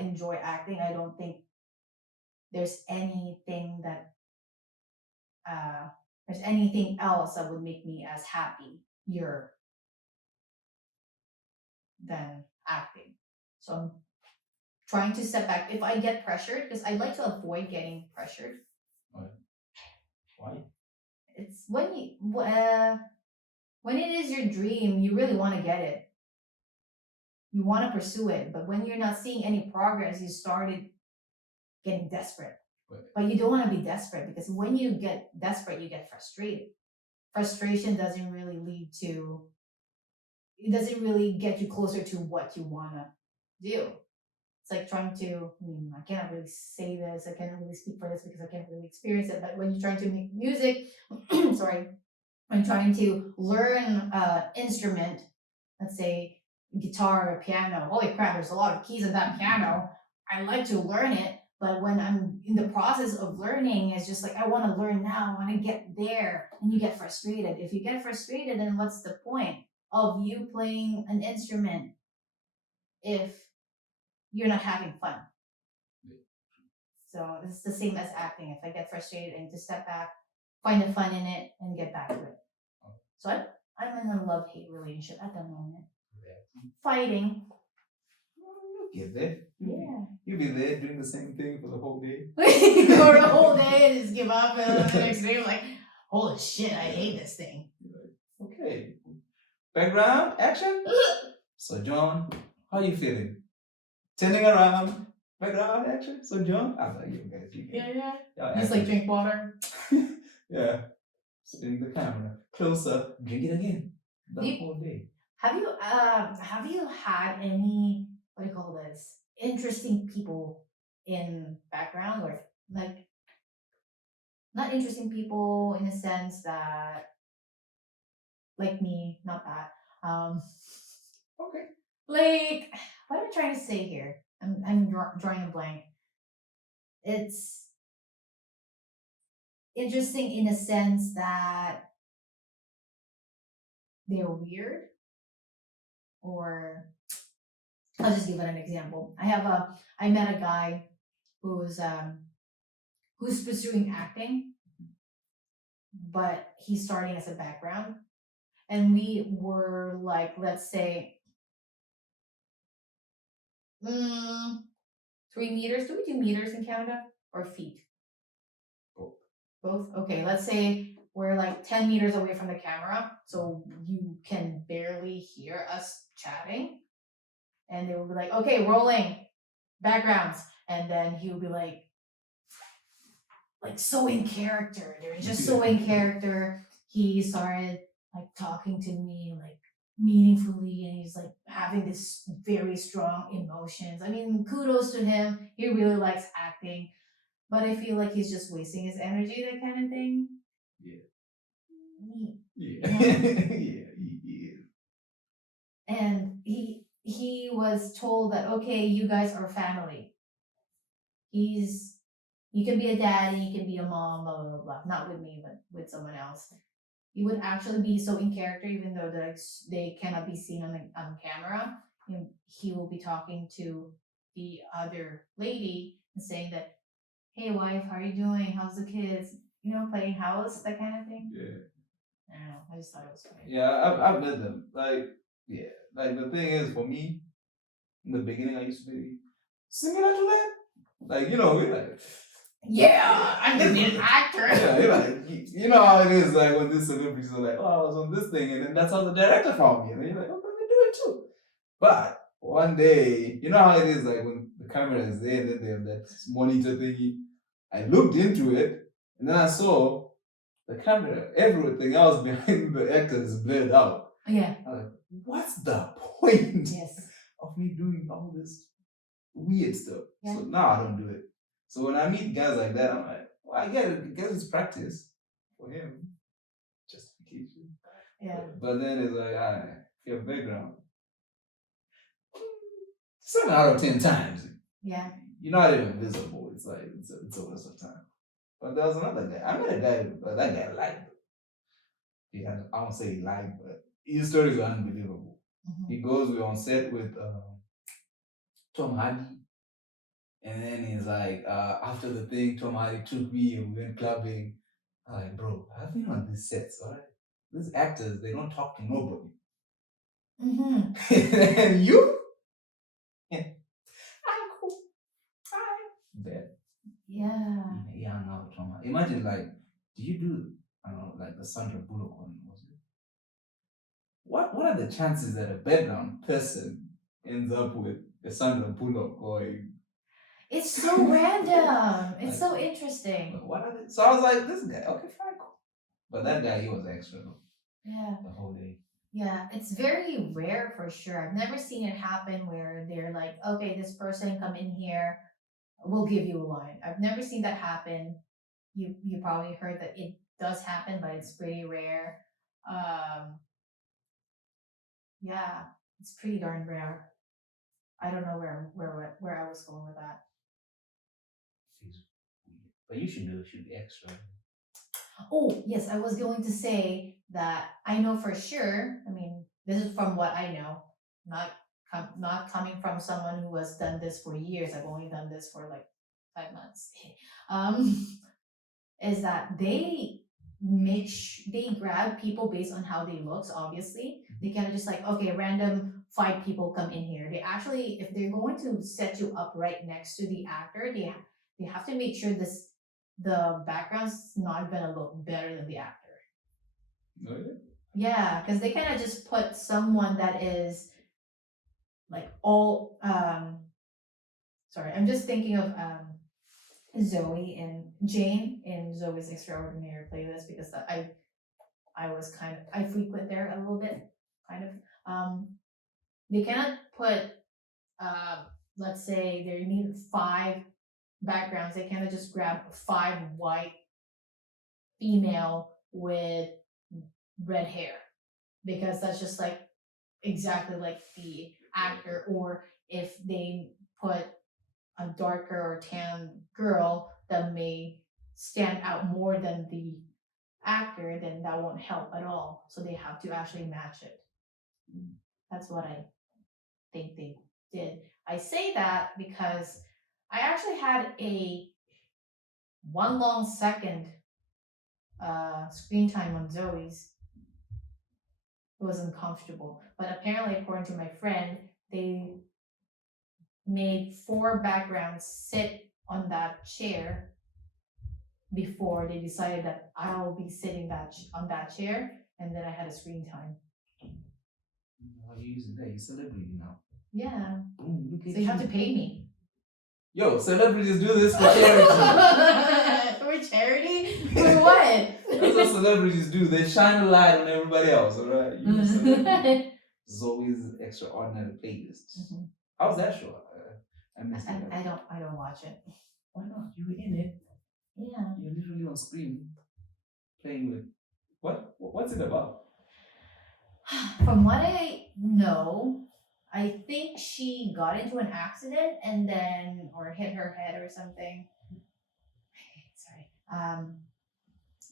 enjoy acting. I don't think there's anything that there's anything else that would make me as happier than acting. So I'm trying to step back. If I get pressured, because I like to avoid getting pressured. Why? It's when it is your dream, you really want to get it. you want to pursue it, but when you're not seeing any progress, you started getting desperate. Right. But you don't want to be desperate, because when you get desperate, you get frustrated. Frustration doesn't really lead to, it doesn't really get you closer to what you want to do. It's like trying to, I cannot really say this, I cannot really speak for this because I can't really experience it, but when you're trying to make music, sorry, when trying to learn an instrument, let's say guitar or piano, holy crap, there's a lot of keys in that piano. I like to learn it, but when I'm in the process of learning, it's just like, I want to learn now, I want to get there, and you get frustrated. If you get frustrated, then what's the point of you playing an instrument if you're not having fun? So it's the same as acting. If I get frustrated, I need to step back, find the fun in it, and get back to it. So I'm in a love-hate relationship at the moment. Fighting. You'll get there. Yeah. You'll be there doing the same thing for the whole day. For the whole day and just give up, and the next day I'm like, holy shit, I hate this thing. Okay. Background, action. So John, how you feeling? Turning around. Background, action. So John, I'm like, you guys, you can. Yeah. Just like drink water. Yeah. Spin the camera. Closer. Drink it again. The whole day. Have you had any, what do you call this, interesting people in background, or like, not interesting people in a sense that, like me, not that. Okay. Like, what am I trying to say here? I'm drawing a blank. It's interesting in a sense that they're weird, or I'll just give it an example. I met a guy who's pursuing acting, but he's starting as a background, and we were like, let's say, 3 meters. Do we do meters in Canada, or feet? Both? Okay, let's say we're like 10 meters away from the camera, so you can barely hear us chatting. And they will be like, okay, rolling, backgrounds. And then he will be like so in character. They're just so in character. He started like talking to me like meaningfully, and he's like having this very strong emotions. I mean, kudos to him. He really likes acting. But I feel like he's just wasting his energy, that kind of thing. Yeah. Yeah. And he was told that, okay, you guys are family. You can be a daddy, you can be a mom, blah blah blah. Not with me, but with someone else. He would actually be so in character, even though they cannot be seen on camera. He will be talking to the other lady and saying that, hey wife, how are you doing? How's the kids? Playing house, that kind of thing. Yeah. I don't know. I just thought it was funny. Yeah, I've met them. Like the thing is, for me, in the beginning, I used to be similar to that. Like, we're like, yeah, I'm gonna be an actor. Yeah, you're like, you know how it is, like when these celebrities are like, oh, I was on this thing, and then that's how the director found me, and then you're like, oh, let me do it too. But one day, you know how it is, like when the camera is there, and then they have that monitor thingy. I looked into it, and then I saw the camera, everything else behind the actor is blurred out. Yeah. I'm like, what's the point Yes. of me doing all this weird stuff? Yeah. So now I don't do it. So when I meet guys like that, I'm like, well, I get it. I guess it's practice for him. Justification. Yeah. But then it's like, all right, your background. 7 out of 10 times. Yeah. You're not even visible. It's like, it's a waste of time. But there was another guy. I met a guy, but that guy lied. I won't say he lied, but his stories are unbelievable. Mm-hmm. He goes, we're on set with Tom Hardy. And then he's like, after the thing, Tom Hardy took me and we went clubbing. I'm like, bro, I've been on these sets, all right? These actors, they don't talk to nobody. Mm-hmm. And you? Yeah. I'm cool. Hi. Bad. Yeah. Yeah, now Tom Hardy. Imagine, like, do you do, I don't know, like the Sandra Bullock one, was it? What are the chances that a background person ends up with the Sandra Bullock going. It's so random. It's so interesting. What are they? So I was like, this guy, okay, fine, cool. But that guy, he was extra though. Yeah. The whole day. Yeah, it's very rare for sure. I've never seen it happen where they're like, okay, this person come in here, we'll give you a line. I've never seen that happen. You probably heard that it does happen, but it's pretty rare. Yeah, it's pretty darn rare. I don't know where I was going with that. But you should do it. Should be extra. Oh yes, I was going to say that I know for sure. I mean, this is from what I know, not coming from someone who has done this for years. I've only done this for like 5 months. Is that they they grab people based on how they looks. Obviously, they kind of just like, okay, random 5 people come in here. They actually, if they're going to set you up right next to the actor, they have to make sure the background's not gonna look better than the actor. Really? Yeah, because they kind of just put someone that is like all sorry, I'm just thinking of Zoe and Jane in Zoe's Extraordinary Playlist because I was kind of, I frequent there a little bit, kind of. They cannot put let's say they need 5 backgrounds. They cannot just grab 5 white female with red hair because that's just like exactly like the actor. Or if they put a darker or tan girl that may stand out more than the actor, then that won't help at all. So they have to actually match it. That's what I think they did. I say that because I actually had a 1 long second screen time on Zoe's. It was uncomfortable. But apparently, according to my friend, they made 4 backgrounds sit on that chair before they decided that I'll be sitting on that chair, and then I had a screen time. How are you using that? You're celebrity now. Yeah. Boom, look at So you have to pay me. Yo, celebrities do this for charity. For charity? For what? That's what celebrities do. They shine a light on everybody else, alright? Zoe's Extraordinary Playlist. Mm-hmm. How's that show? I missed it. I don't watch it. Why not? You were in it. Yeah. You're literally on screen playing with what's it about? From what I know, I think she got into an accident and then or hit her head or something. Sorry.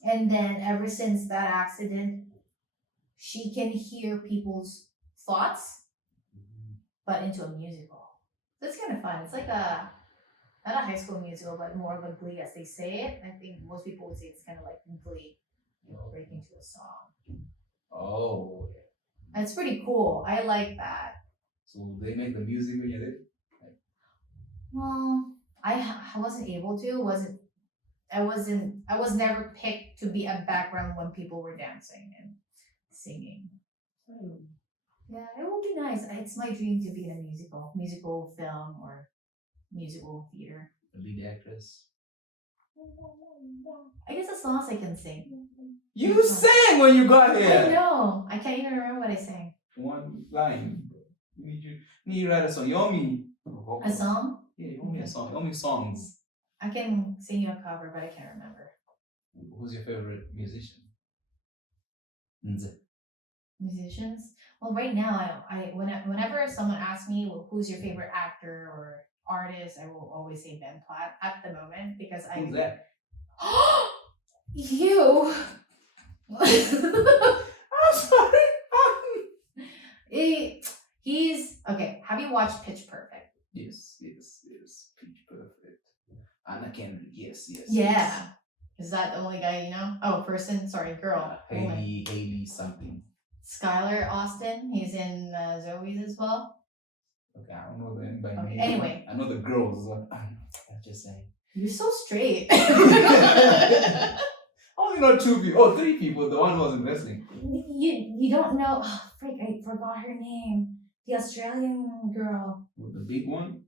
And then ever since that accident, she can hear people's thoughts, but into a musical. So it's kind of fun. It's like not a High School Musical, but more of a Glee as they say it. I think most people would say it's kind of like Glee, breaking to a song. Oh, And it's pretty cool. I like that. so they make the music when you're there? Well, I wasn't able to. I was never picked to be a background when people were dancing and singing. Yeah, it will be nice. It's my dream to be in a musical film or musical theater. The lead actress. I guess as long as I can sing. You sang when you got here. I know. I can't even remember what I sang. One line. You need to write a song. You owe me A song? Yeah, you owe me a song. You owe me songs. I can sing you a cover, but I can't remember. Who's your favorite musician? Musicians? Well, right now, whenever someone asks me, well, who's your favorite actor or artist, I will always say Ben Platt at the moment because Who's that? You. I'm sorry. He's okay. Have you watched Pitch Perfect? Yes. Pitch Perfect. Anna Kendrick. Yes. Yeah. Is that the only guy you know? Oh, person. Sorry, girl. Haley something. Skylar Austin. He's in Zoe's as well. Okay, I don't know anybody. Okay, anyway. I know the girls. I'm just saying. You're so straight. I only know 2 people. Oh, 3 people. The one who was in wrestling. You don't know. Oh, freak! I forgot her name. The Australian girl. With the big one?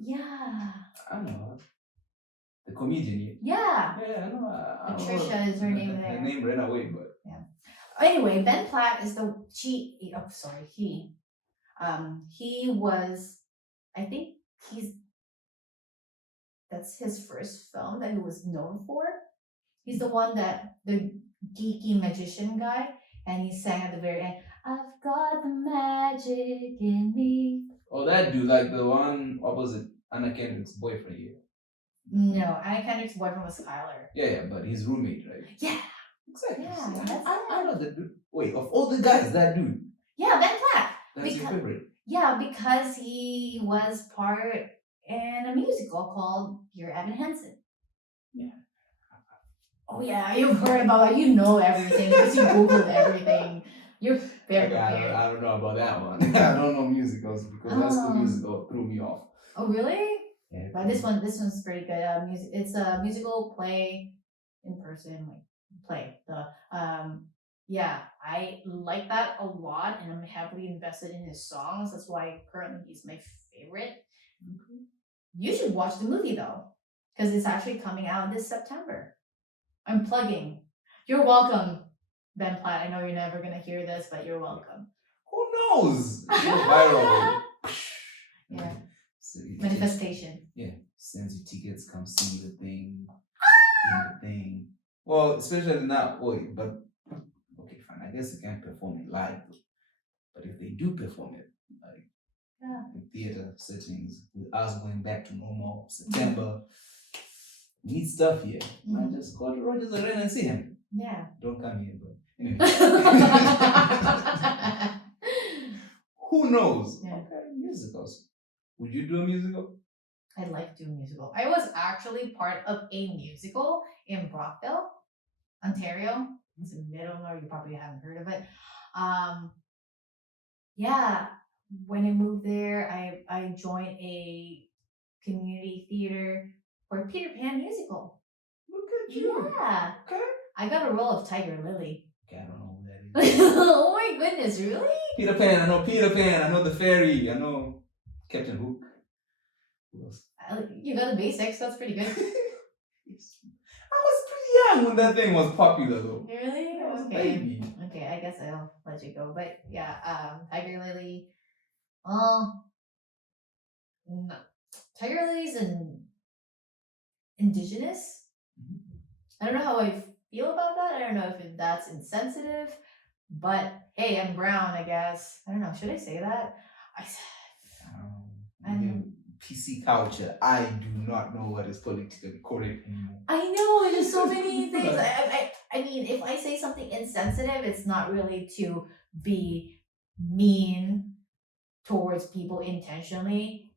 Yeah. I don't know. The comedian. Yeah. Yeah, I know. I don't know. Patricia is her name Her there. name ran away, but. Anyway, Ben Platt is he was, I think that's his first film that he was known for. He's the one the geeky magician guy, and he sang at the very end, "I've got the magic in me." Oh, that dude, like the one, what was it? Anna Kendrick's boyfriend here. No, Anna Kendrick's boyfriend was Skylar. Yeah, but his roommate, right? Yeah. Exactly. Yeah, I know that dude. Wait, of all the guys, that dude. Yeah, Ben Platt. That's your favorite. Yeah, because he was part in a musical called Dear Evan Hansen. Yeah. Oh yeah, you've heard about that. You know everything because you Googled everything. You're very prepared. I don't know about that one. I don't know musicals because High School Musical threw me off. Oh really? Yeah. But this one's pretty good. It's a musical play in person, like play. Yeah, I like that a lot, and I'm heavily invested in his songs. That's why currently he's my favorite. Mm-hmm. You should watch the movie though, because it's actually coming out this September. I'm plugging. You're welcome, Ben Platt. I know you're never gonna hear this, but you're welcome. Who knows? Go viral. Yeah. So Manifestation. Yeah. Sends you tickets, come see the thing. In the thing. Well, especially now. Wait, but okay, fine. I guess they can't perform it live. But if they do perform it, like in theater settings, with us going back to normal, September, we need stuff here. Man, just go to Rogers Arena and see him. Yeah. Don't come here, but anyway. Who knows? Yeah. Okay, musicals. Would you do a musical? I'd like to do a musical. I was actually part of a musical in Brockville, Ontario. It's in Middle North. You probably haven't heard of it. Yeah, when I moved there, I joined a community theater for a Peter Pan musical. Look at you. Yeah. Okay. I got a role of Tiger Lily. Okay, I don't know who that is. Oh my goodness, really? Peter Pan. I know Peter Pan. I know the fairy. I know Captain Hook. Who else? You got the basics. That's pretty good. Yes. I was pretty young when that thing was popular, though. Really? I was a Okay. baby. Okay, I guess I'll let you go. But yeah, Tiger Lily. No. Tiger Lily's indigenous. I don't know how I feel about that. I don't know if that's insensitive. But hey, I'm brown, I guess. I don't know. Should I say that? I don't know. PC culture. I do not know what is politically correct anymore. I know, there's so many things. I mean, if I say something insensitive, it's not really to be mean towards people intentionally.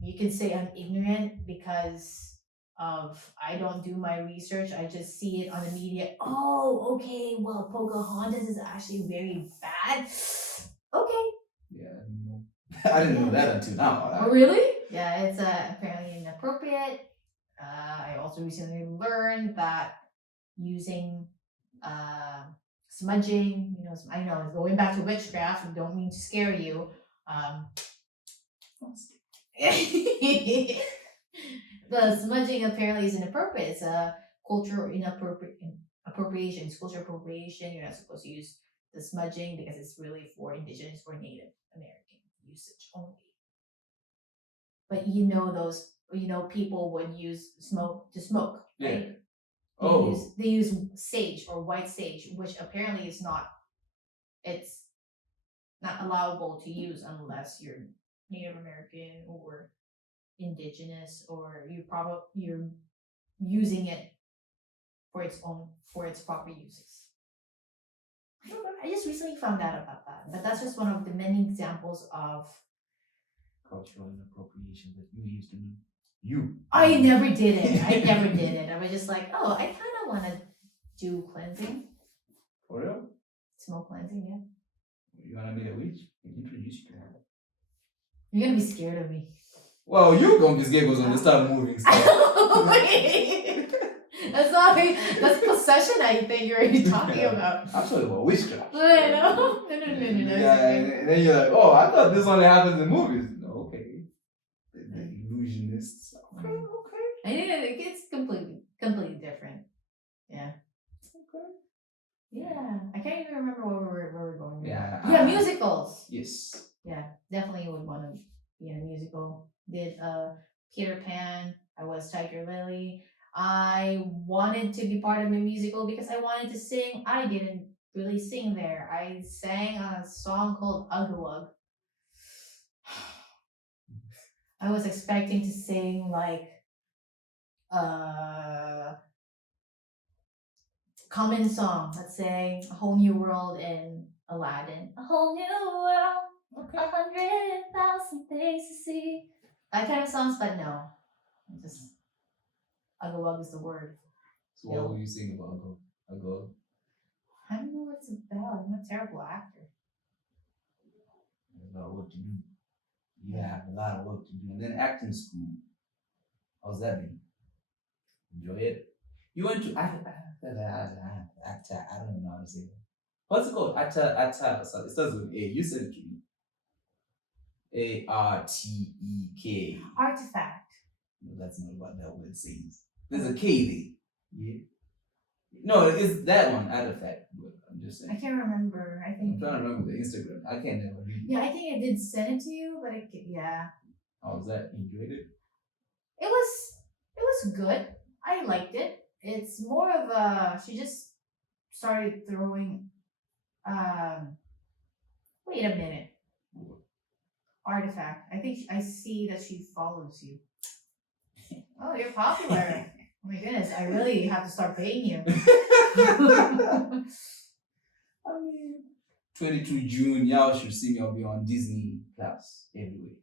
You can say I'm ignorant because I don't do my research. I just see it on the media. Oh, okay. Well, Pocahontas is actually very bad. Okay. Yeah, I didn't know that until now. Oh, really? Yeah, it's apparently inappropriate. I also recently learned that using smudging, I know it's going back to witchcraft. I don't mean to scare you. The smudging apparently is inappropriate. It's a cultural appropriation. It's cultural appropriation. You're not supposed to use the smudging because it's really for Indigenous or Native American usage only. But people would use smoke to smoke, right? Yeah. They use sage or white sage, which apparently is not. It's not allowable to use unless you're Native American or Indigenous, or you're using it for its proper uses. I just recently found out about that, but that's just one of the many examples of cultural appropriation that you used to do. I never did it. I was just like, oh, I kind of want to do cleansing. For real? Smoke cleansing, yeah. You want to be a witch? Introduce you to her. You're going to be scared of me. Well, you're going to be scared because when they start moving stuff. That's possession, I think you're talking about. I'm talking about witchcraft. I know. No. Yeah, It's and then you're like, oh, I thought this only happens in movies. No, okay. The illusionists. Okay. I think it's completely different. Yeah. Okay. Yeah. I can't even remember where we're going. Yeah. Musicals. Yes. Yeah, definitely would want to be in a musical. Did Peter Pan. I was Tiger Lily. I wanted to be part of the musical because I wanted to sing. I didn't really sing there. I sang a song called Ugawug. I was expecting to sing like common song. Let's say A Whole New World in Aladdin. A whole new world. Okay. 100,000 things to see. That kind of songs, but no. Just Ugawug is the word. So what will you sing about Agog? I don't know what it's about. I'm a terrible actor. There's a lot of work to do. You have a lot of work to do. And then acting school. How's that been? Enjoy it? You went to actor. I don't know how to say that. What's it called? Actor. So it starts with A. You said it to me. ARTEK. Artifact. No, that's not what that word says. There's a K there. Yeah. No, it's that one, artifact. But I'm just saying. I can't remember. I think. I'm trying to remember the Instagram. I can't never read it. Yeah, I think I did send it to you, but yeah. How was that? Enjoyed it? It was good. I liked it. It's more of a. She just started throwing. Wait a minute. Artifact. I think I see that she follows you. Oh, you're popular. Oh my goodness, I really have to start paying you. I mean, 22 June, y'all should see me. I'll be on Disney Plus every week.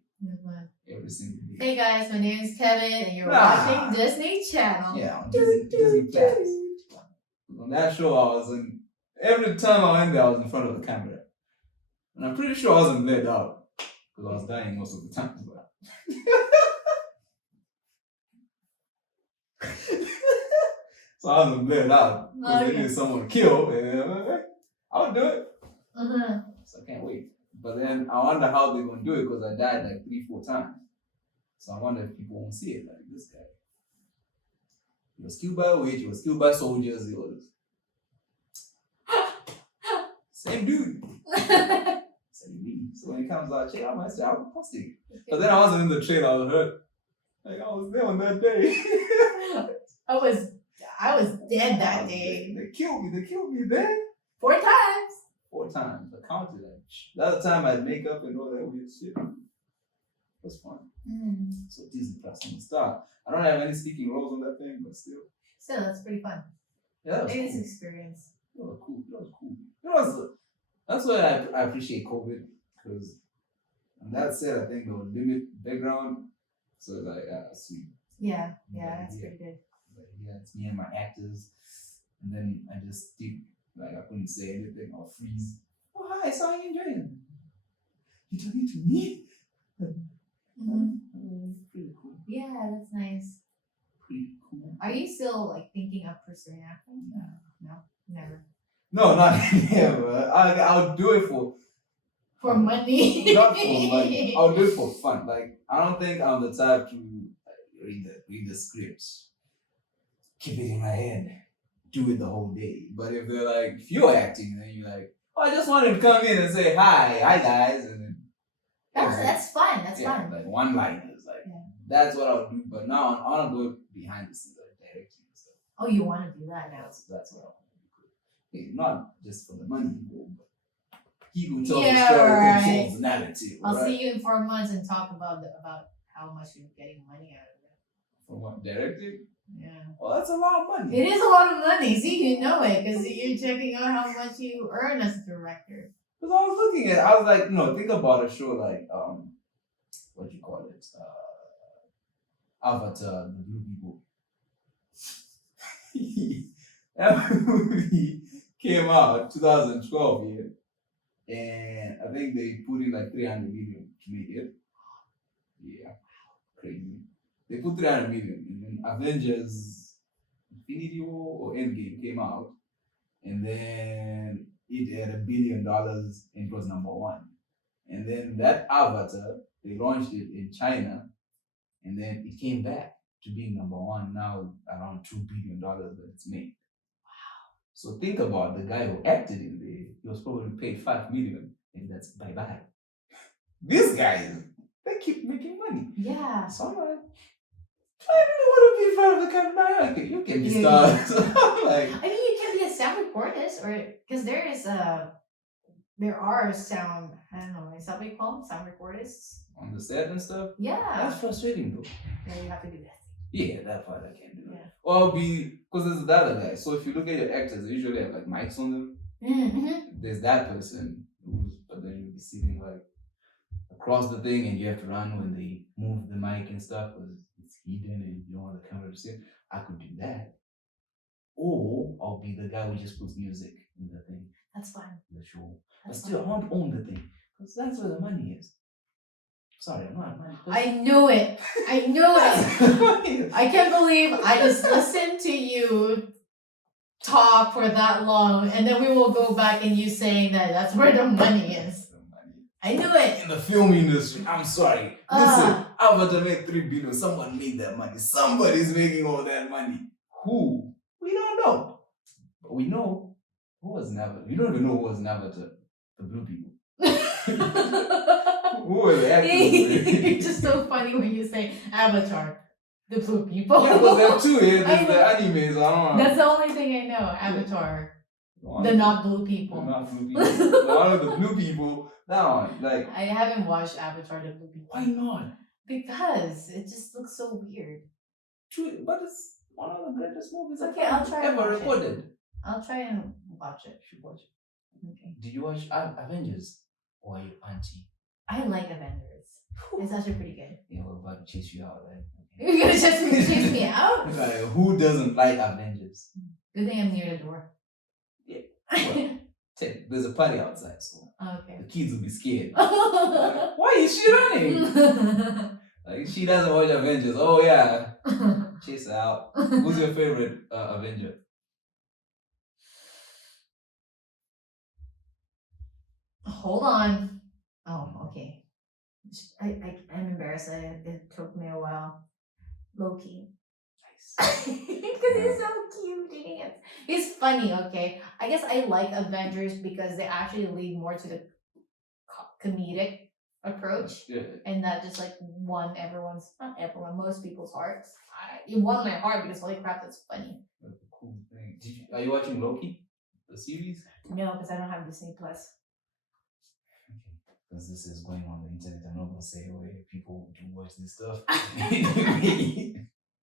Every single day. Hey guys, my name is Kevin, and you're watching Disney Channel. Yeah, on Disney Plus. On that show, I was in. Every time I went there, I was in front of the camera. And I'm pretty sure I wasn't bled out. Because I was dying most of the time. So I wasn't bled out. Because they needed someone to kill. And I would do it. So I can't wait. But then I wonder how they're going to do it because I died like 3-4 times. So I wonder if people won't see it like this guy. He was killed by a witch, he was killed by soldiers, he was. Same dude. Same dude. So when it comes out, check out my style, I'll post it. But then I wasn't in the trailer, I was hurt. Like I was there on that day. I was dead that day. They killed me then. 4 times. 4 times. I counted that. The other time I had makeup and all that weird shit. It was fun. So Disney Plus on the start. I don't have any speaking roles on that thing, but still. Still, that's pretty fun. Yeah, that was It is cool. experience. That was cool. That's why I appreciate COVID, because on that set I think they would limit background. So it's like sweet. Yeah, that's pretty good. Like, yeah, it's me and my actors. And then I just think like I couldn't say anything or freeze. Oh hi, so how you enjoying? You talking to me? Pretty cool. Yeah, that's nice. Pretty cool. Are you still like thinking of pursuing acting? No, never. No, not never. I'll do it For money. not for money. I'll do it for fun. Like I don't think I'm the type to read the scripts, keep it in my head, do it the whole day. But if they're like, if you're acting, then you're like, oh, I just wanted to come in and say hi guys, and then That's fun. That's fun. Like one liners, that's what I'll do. But now I want to do it behind the scenes, like directing and stuff. Oh, you want to do that now? That's what I want to do. Not just for the money, but he who tells the Yeah, story right. controls the narrative. I'll right? see you in 4 months and talk about how much you're getting money out of it. For what, directing? Yeah. Well, that's a lot of money. It is a lot of money. See, you know it because you're checking out how much you earn as a director. Because I was looking at, I was like, think about a show like what you call it, Avatar, the Blue People. That movie came out 2012 here, and I think they put in like 300 million to make it. Yeah, crazy. They put 300 million, and then Avengers Infinity War or Endgame came out, and then it had $1 billion and it was number one. And then that Avatar, they launched it in China, and then it came back to being number one. Now around $2 billion that it's made. Wow! So think about the guy who acted in there. He was probably paid $5 million, and that's bye bye. These guys, they keep making money. Yeah. So I'm like, I really want to be part of the camera. Okay, you can be stars. Like, I mean, you can be a sound recordist, or because there are sound. I don't know. Is that what you call them? Sound recordists on the set and stuff. Yeah. That's frustrating though. Yeah, you have to do that. Yeah, that part I can't do. Yeah. Or because there's the other guy. So if you look at your actors, they usually have like mics on them. Mm-hmm. There's that person but then you'll be sitting like across the thing, and you have to run when they move the mic and stuff because it's hidden and you don't want the camera to see it. I could do that. Or I'll be the guy who just puts music in the thing. That's fine. The show. That's but still, fine. I want to own the thing because that's where the money is. Sorry, I'm not a money person. I knew it. I knew it. I can't believe I just listened to you talk for that long, and then we will go back and you saying that that's where the money is. I knew it. In the film industry, I'm sorry. Listen, Avatar made $3 billion. Someone made that money. Somebody's making all that money. Who? We don't know. But we know who was in Avatar. We don't even know who was in Avatar. The blue people. Who were the actors? It's just so funny when you say Avatar. The blue people. Yeah, was there too? Yeah, there's the animes. I don't know. That's the only thing I know. Avatar. The not blue people. The not blue people. One of the blue people. That one, like. I haven't watched Avatar the blue people. Why not? Because it just looks so weird. True, but it's one of the greatest movies I'll try ever recorded. I'll try and watch it. You should watch it. Okay. Did you watch Avengers? Or are you anti? I like Avengers. It's actually pretty good. Yeah, we're about to chase you out, right? You're gonna chase me out? Like, who doesn't like Avengers? Good thing I'm near the door. Yeah. Well, there's a party outside, so Okay. the kids will be scared. Why is she running? Like, she doesn't watch Avengers. Oh yeah, chase her out. Who's your favorite Avenger? Hold on. Oh, okay. I'm embarrassed. It took me a while. Loki. Nice. Because he's so cute. He's funny, okay? I guess I like Avengers because they actually lead more to the comedic approach. Yeah. And that just like won most people's hearts. It won my heart because holy crap, that's funny. That's a cool thing. Are you watching Loki? The series? No, because I don't have Disney Plus. Because this is going on the internet, I'm not gonna say where people do watch this stuff.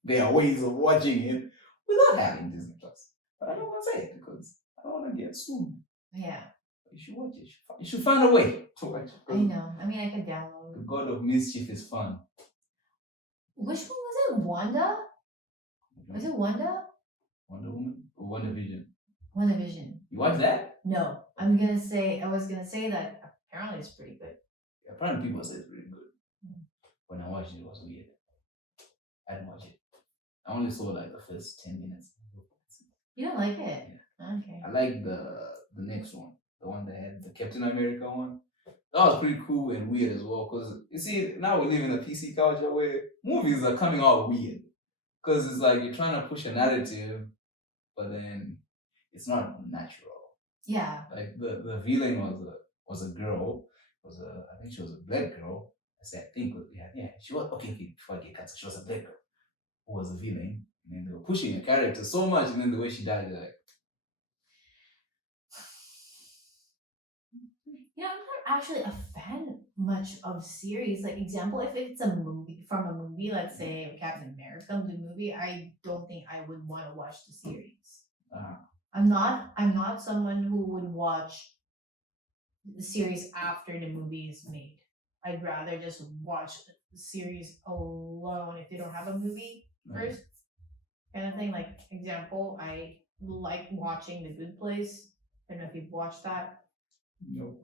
There are ways of watching it without having Disney Plus. But I don't want to say it because I don't want to get sued. Yeah. But you should watch it. You should find a way to watch it. I know. I mean, I could download. The God of Mischief is fun. Which one was it? Wanda? Was it Wanda? Wonder Woman or WandaVision? WandaVision. You watch that? No. I was gonna say that apparently it's pretty good. Yeah, apparently people say it's pretty good. When I watched it, it was weird. I didn't watch it. I only saw like the first 10 minutes. You don't like it? Yeah. Okay. I like the next one. The one that had the Captain America one. That was pretty cool and weird as well. Because you see, now we live in a PC culture where movies are coming out weird. Because it's like you're trying to push a narrative, but then it's not natural. Yeah. Like the villain was a girl. I think she was a black girl. I think yeah. She was okay. Before I get cut, she was a black girl who was a villain, and then they were pushing a character so much, and then the way she died, like. You know, I'm not actually a fan much of series. Like example, if it's a movie from a movie, let's say Captain America, the movie, I don't think I would want to watch the series. I'm not someone who would watch the series after the movie is made. I'd rather just watch the series alone if they don't have a movie first. Kind of thing. Like example, I like watching The Good Place. I don't know if you've watched that. Nope.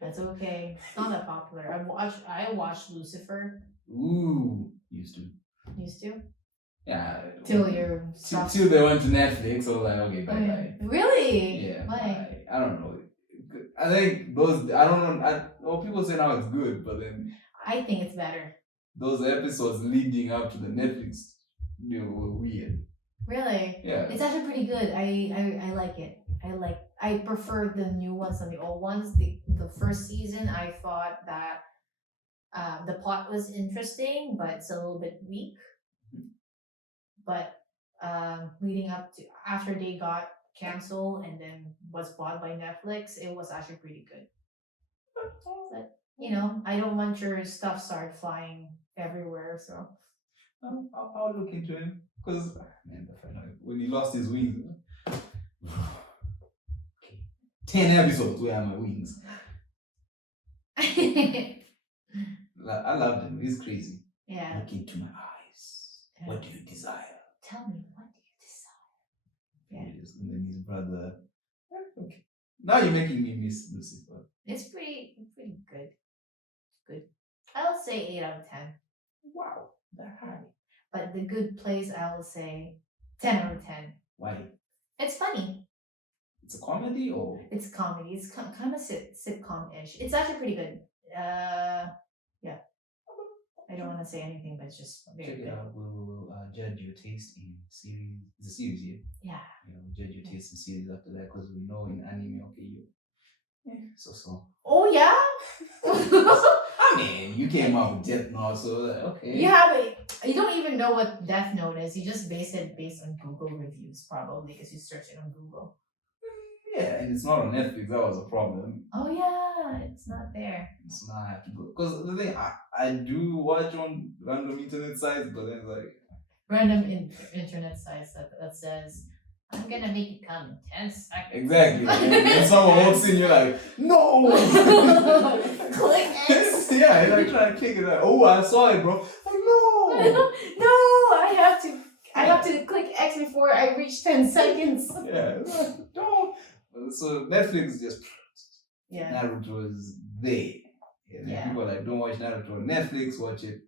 That's okay. It's not that popular. I watched Lucifer. Ooh, used to. Used to? Yeah. till your stuff. Till they went to Netflix, so like, okay, bye bye. Really? Yeah. Why? I don't know. I think those. I don't know. Well, people say now it's good, but then I think it's better. those episodes leading up to the Netflix, they were weird. Really? Yeah. It's actually pretty good. I like it. I prefer the new ones than the old ones. The first season I thought that the plot was interesting, but it's a little bit weak. But leading up to after they got canceled and then was bought by Netflix, it was actually pretty good. But I don't want your stuff start flying everywhere. So I'll look into it because man, when he lost his wings. 10 episodes. Where are my wings? I love him. He's crazy. Yeah. Look into my eyes. Yeah. What do you desire? Tell me, what do you desire? Yeah. And then his brother. Okay. Now you're making me miss Lucifer. It's pretty good. Good. I would say 8 out of 10. Wow, that high. But The Good Place, I will say 10 out of 10. Why? It's funny. It's a comedy or? It's comedy. It's kind of sitcom-ish. It's actually pretty good. Yeah. I don't want to say anything, but it's just very Check good. it out. We'll judge your taste in series. It's a series, yeah? Yeah. We'll judge your taste in series after that because we know in anime, okay, so. Oh, yeah? I mean, you came out with Death Note, so okay. Yeah, but you don't even know what Death Note is. You just base it based on Google reviews, probably, because you search it on Google. Yeah, and it's not on Netflix. That was a problem. Oh yeah, it's not there. It's not. I have to go because the thing I do watch on random internet sites, but then it's like random internet sites that says I'm gonna make it come in 10 seconds. Exactly. And someone walks in, you're like, no. Click X. Yeah, you're like trying to click it. Like, oh, I saw it, bro. Like, no. No, I have to click X before I reach 10 seconds. Yeah, no. So Netflix just Naruto is there. Yeah. People are like, don't watch Naruto on Netflix, watch it.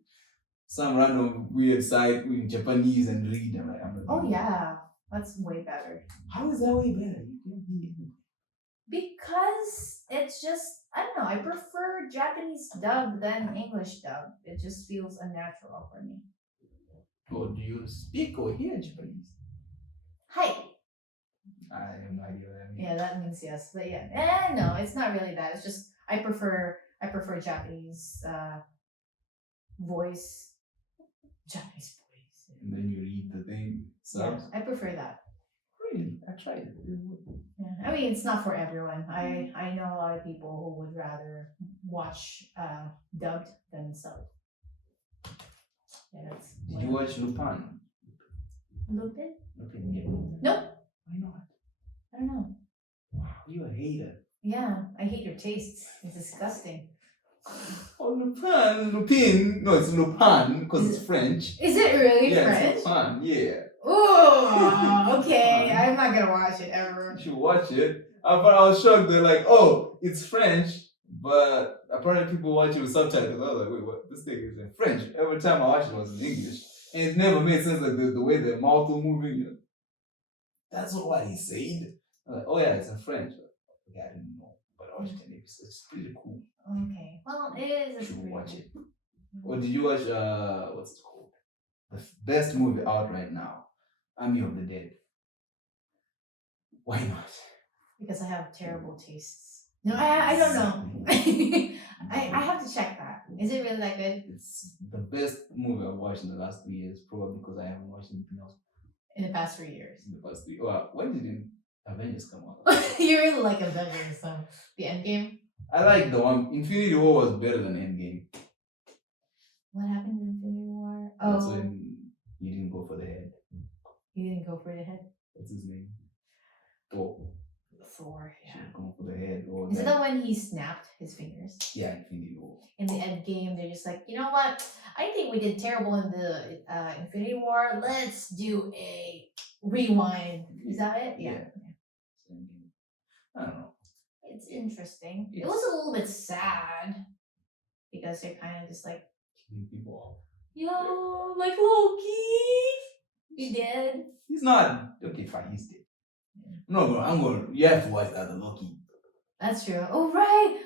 Some random weird site in Japanese and read. I'm like, oh yeah, that's way better. How is that way better? Because it's just, I don't know, I prefer Japanese dub than English dub. It just feels unnatural for me. Or do you speak or hear Japanese? Hi. I have no idea what that means. Yeah, that means yes. But no, it's not really that. It's just I prefer Japanese voice. Japanese voice. And then you read the thing. Yeah, I prefer that. Really? I tried it. Yeah. I mean, it's not for everyone. I know a lot of people who would rather watch dubbed than subbed. Yeah, that's. Did you watch Lupin? Lupin? Lupin, yeah. Nope. Why not? I don't know. Wow, you're a hater. Yeah, I hate your tastes. It's disgusting. Oh, Lupin. No, it's Lupin because it's French. Is it really French? It's Lupin, yeah. Oh, okay. I'm not gonna watch it ever. You should watch it. But I was shocked. They're like, oh, it's French, but apparently people watch it with subtitles. I was like, wait, what? This thing is in French. Every time I watched it was in English. And it never made sense, like the way their mouth was moving. You know? That's not what he said. I'm like, oh yeah, it's in French. Okay, I didn't know. But I watched 10 episodes. It's pretty cool. Okay. Well, it is. You should watch it. Or did you watch, what's it called? The best movie out right now, Army of the Dead. Why not? Because I have terrible tastes. No, I don't know. I have to check that. Is it really that good? It's the best movie I've watched in the last 3 years, probably because I haven't watched anything else. In the past 3 years. In the past 3 Well, when did Avengers come out? You really like Avengers, so the Endgame? I like the one. Infinity War was better than Endgame. What happened in Infinity War? That's when he didn't go for the head. He didn't go for the head? What's his name? Thor. Thor, yeah. Should have gone for the head. Or Is it the one he snapped his fingers? Yeah, Infinity War. In the end game, they're just like, you know what? I think we did terrible in the Infinity War. Let's do a rewind. Is that it? Yeah. I don't know. It's interesting. It was a little bit sad because they're kind of just like, Killing people off. yeah, like Loki. You did? He's not. Okay, fine. He's dead. No, bro. I'm going. You have to watch that. The Loki. That's true. Oh, right.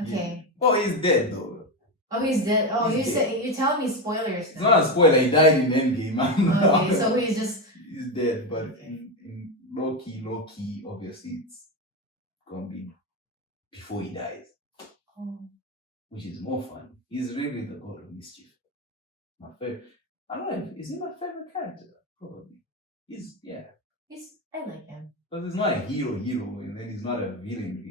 Okay. Yeah. Oh, he's dead though. Oh, he's dead. Oh, He's you dead. said you're telling me spoilers It's now. not a spoiler. He died in Endgame, man. Okay, so he's just. He's dead, but in Loki, obviously it's gonna be before he dies, Oh. which is more fun. He's really the god of mischief. My favorite. I don't know. Is he my favorite character? Probably. I like him. Because he's not a hero, and then he's not a villain.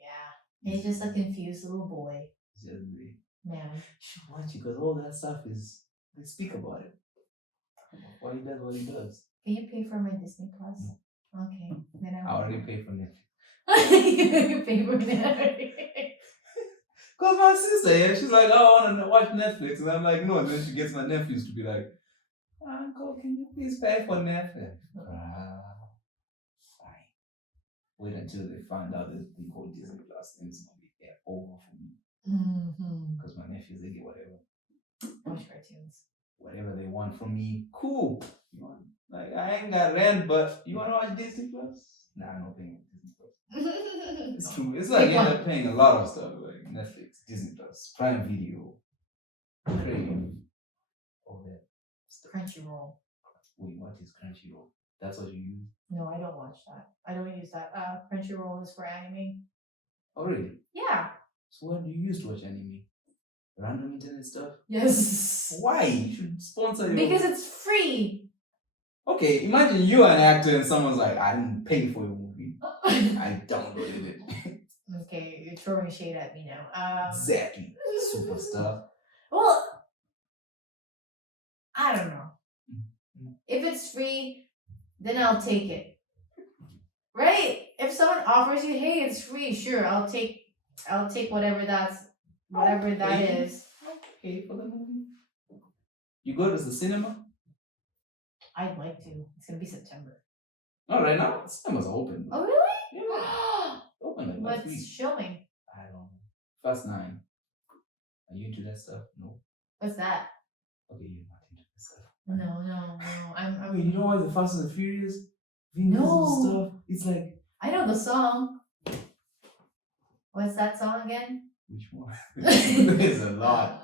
Yeah. He's just a confused little boy. It's just the. Man. You should watch it because all that stuff is. They speak about it. Why he does what he does. Can you pay for my Disney Plus? No. Okay. Then I already paid for Netflix. You pay for Netflix. Because my sister, yeah, she's like, oh, I want to watch Netflix. And I'm like, no. And then she gets my nephews to be like, Uncle, can you please pay for Netflix? Fine. Wait until they find out this thing called Disney Plus. Then it's going to be over for me. Because my nephews, they get whatever. Watch cartoons. Whatever they want from me, cool. You want, like, I ain't got rent, but you want to watch Disney Plus? Nah, I'm not paying Disney Plus. It's true. It's like you end up paying a lot of stuff, like Netflix, Disney Plus, Prime Video, Crave, all that stuff. Crunchyroll. Wait, what is Crunchyroll? That's what you use? No, I don't watch that. I don't use that. Crunchyroll is for anime. Oh, really? Yeah. So what do you use to watch anime? Random internet stuff? Yes. Why? You should sponsor your... Because it's free. Okay, imagine you're an actor and someone's like, I didn't pay for your movie. I downloaded it. Okay, you're throwing shade at me now. Exactly. Superstar. Well, I don't know. If it's free, then I'll take it. Right? If someone offers you, hey, it's free, sure, I'll take whatever that is. I'll pay for the movie. You go to the cinema? I'd like to. It's gonna be September. Oh, right now? Cinemas are open. Oh, really? Yeah. Open like last What's week. showing? I don't know. Fast 9. Are you into that stuff? No. What's that? Okay, you're not into that stuff. No. I'm Wait, you know why the Fast and the Furious? No. Stuff. It's like. I know the song. What's that song again? Which one? There's a lot.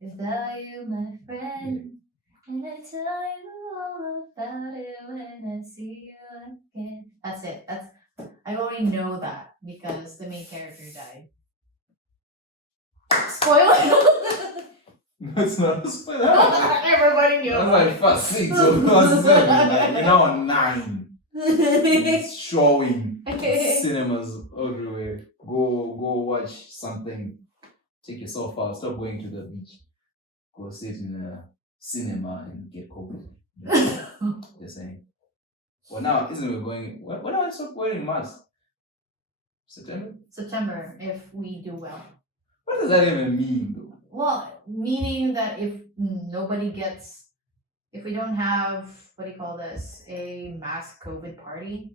Is that you, my friend? And I tell you all about it when I see you again. That's it. I already know that because the main character died. Spoiler! That's not a spoiler. Everybody knew. I was like, Fast 6 or Fast 7. Like, you're now on 9. It's showing cinemas everywhere. Go watch something. Take yourself out. Stop going to the beach. Go sit in a cinema and get COVID. They're saying. Well, now isn't it going? When do I stop wearing masks? September. September, if we do well. What does that even mean, though? Well, meaning that if we don't have, what do you call this, a mass COVID party.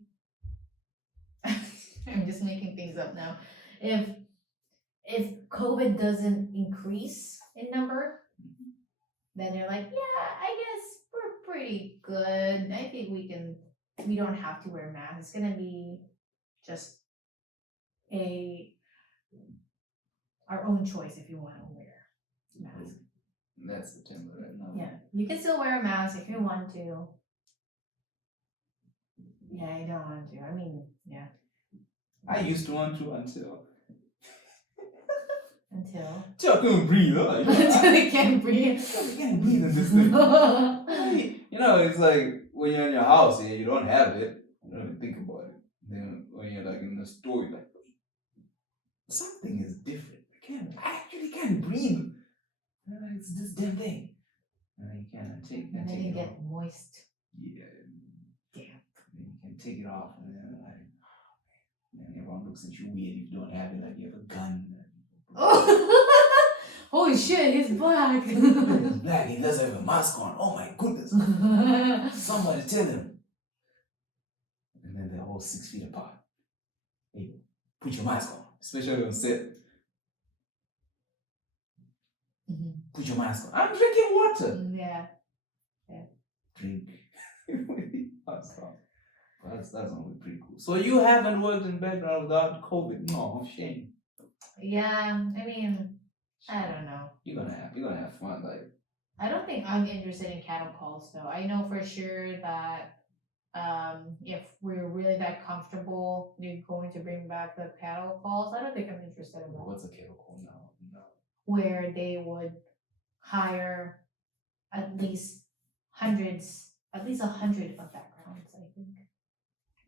I'm just making things up now. If COVID doesn't increase in number, then they're like, yeah, I guess we're pretty good. I think we don't have to wear masks. It's gonna be just our own choice if you want to wear a mask. That's September right now. Yeah, you can still wear a mask if you want to. Yeah, I don't want to. I mean, yeah. I used to want to until I couldn't breathe. Huh? until they can't breathe. I can't breathe in this thing. You know, it's like when you're in your house and you don't have it, you don't even think about it. Then when you're like in the store, you're like, something is different. I actually can't breathe. It's this damn thing. And then you can't take And then it you off. get moist. Yeah. Damn. Then you can take it off and then like, and everyone looks at you weird if you don't have it, like you have a gun. Oh, holy shit, he's black. He's black, he doesn't have a mask on. Oh my goodness. Somebody tell him. And then they're all 6 feet apart. Hey, put your mask on, especially on set. put your mask on. I'm drinking water. Yeah. Drink. That's gonna be pretty cool. So you haven't worked in background without COVID? No, shame. Yeah. I mean, I don't know. You're gonna have fun, like. I don't think I'm interested in cattle calls though. I know for sure that if we're really that comfortable, they're going to bring back the cattle calls. I don't think I'm interested in that. What's a cattle call now? No. Where they would hire at least at least 100 of backgrounds, I think.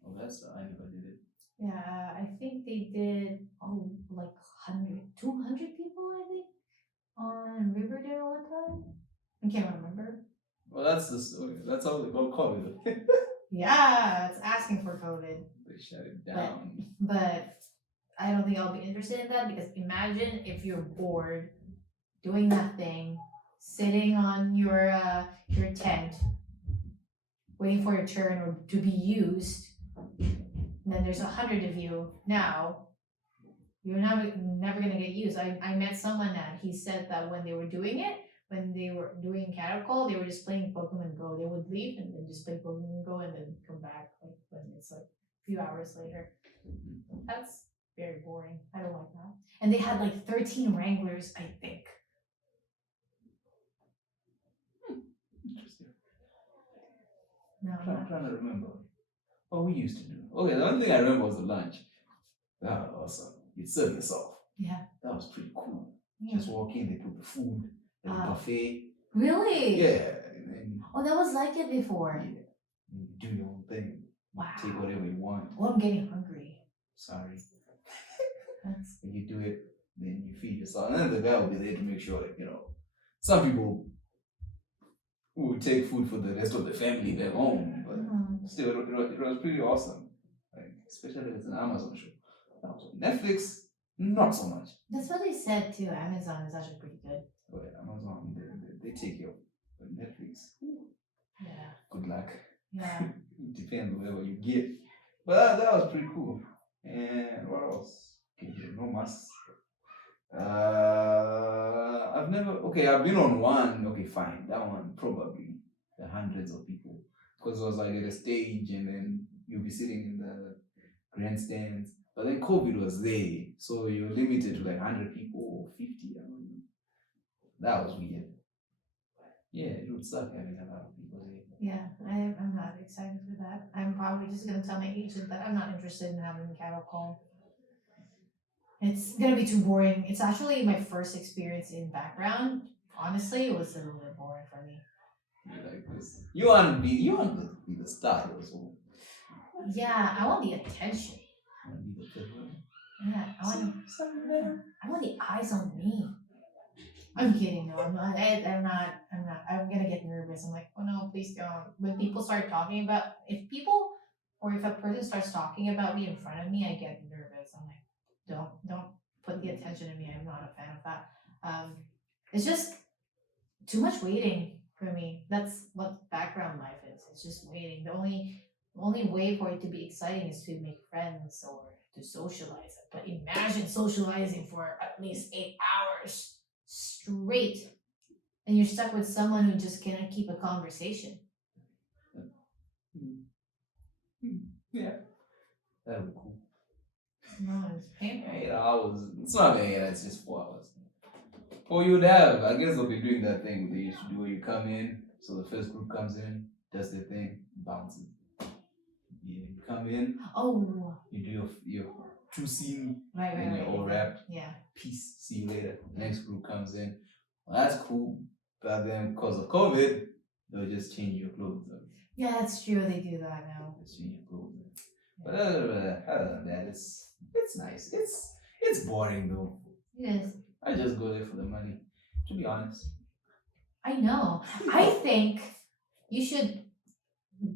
Oh, I never did it. Yeah, I think they did like 200 people, I think, on Riverdale one time. I can't remember. Well, that's the story. That's how they got COVID. Yeah, it's asking for COVID. They shut it down. But I don't think I'll be interested in that because imagine if you're bored, doing nothing, sitting on your tent, waiting for your turn or to be used. And then there's 100 of you. Now you're never gonna get used. I met someone that he said that when they were doing cattle call, they were just playing Pokemon Go. They would leave and then just play Pokemon Go and then come back like when it's like a few hours later. That's very boring. I don't like that. And they had like 13 wranglers, I think. Interesting. No, I'm trying to remember what we used to do. Okay, the only thing I remember was the lunch. That was awesome. You'd serve yourself. Yeah. That was pretty cool. Yeah. Just walk in, they put the food, the buffet. Really? Yeah. And then, that was like it before. Yeah. You do your own thing. Wow. Take whatever you want. Oh, I'm getting hungry. Sorry. That's... When you do it, then you feed yourself. And then the guy will be there to make sure that, some people would take food for the rest of the family back home. But still, it was pretty awesome. Like, especially if it's an Amazon show. Netflix, not so much. That's what they said too. Amazon is actually pretty good. But Amazon, they take you. But Netflix, Yeah. good luck. Yeah. Depends whatever you get. But that was pretty cool. And what else? Okay, no masks. I've been on one. Okay, fine. That one probably the hundreds of people. Because it was like at a stage and then you'll be sitting in the grandstands. But then COVID was there. So you're limited to like 100 people or 50. I don't know. That was weird. Yeah, it would suck having a lot of people there. Yeah, I'm not excited for that. I'm probably just gonna tell my agent that I'm not interested in having a cattle call. It's gonna be too boring. It's actually my first experience in background. Honestly, it was a little bit boring for me. You like this? You want to be the star also. Yeah, I want the attention. You want to be the fifth one? Yeah, I want the eyes on me. I'm kidding. No, I'm not. I'm not. I'm gonna get nervous. I'm like, oh no, please don't. When people start talking about, if a person starts talking about me in front of me, I get nervous. I'm like, don't put the attention in me. I'm not a fan of that. It's just too much waiting for me. That's what background life is. It's just waiting. The only way for it to be exciting is to make friends or to socialize. But imagine socializing for at least 8 hours straight, and you're stuck with someone who just cannot keep a conversation. Yeah, that would be cool. No, it's painful. 8 hours. It's not 8. It's just 4 hours. Or you'd have. I guess they'll be doing that thing they used to do where you come in. So the first group comes in, does their thing, bounces. Yeah, you come in. Oh. You do your true scene. Right. And you're all wrapped. Yeah. Peace. See you later. The next group comes in. Well, that's cool. But then because of COVID, they'll just change your clothes. Yeah, that's true. They do that now. Just change your clothes. But other than that, it's nice. It's boring though. It is. I just go there for the money. To be honest. I know. I think you should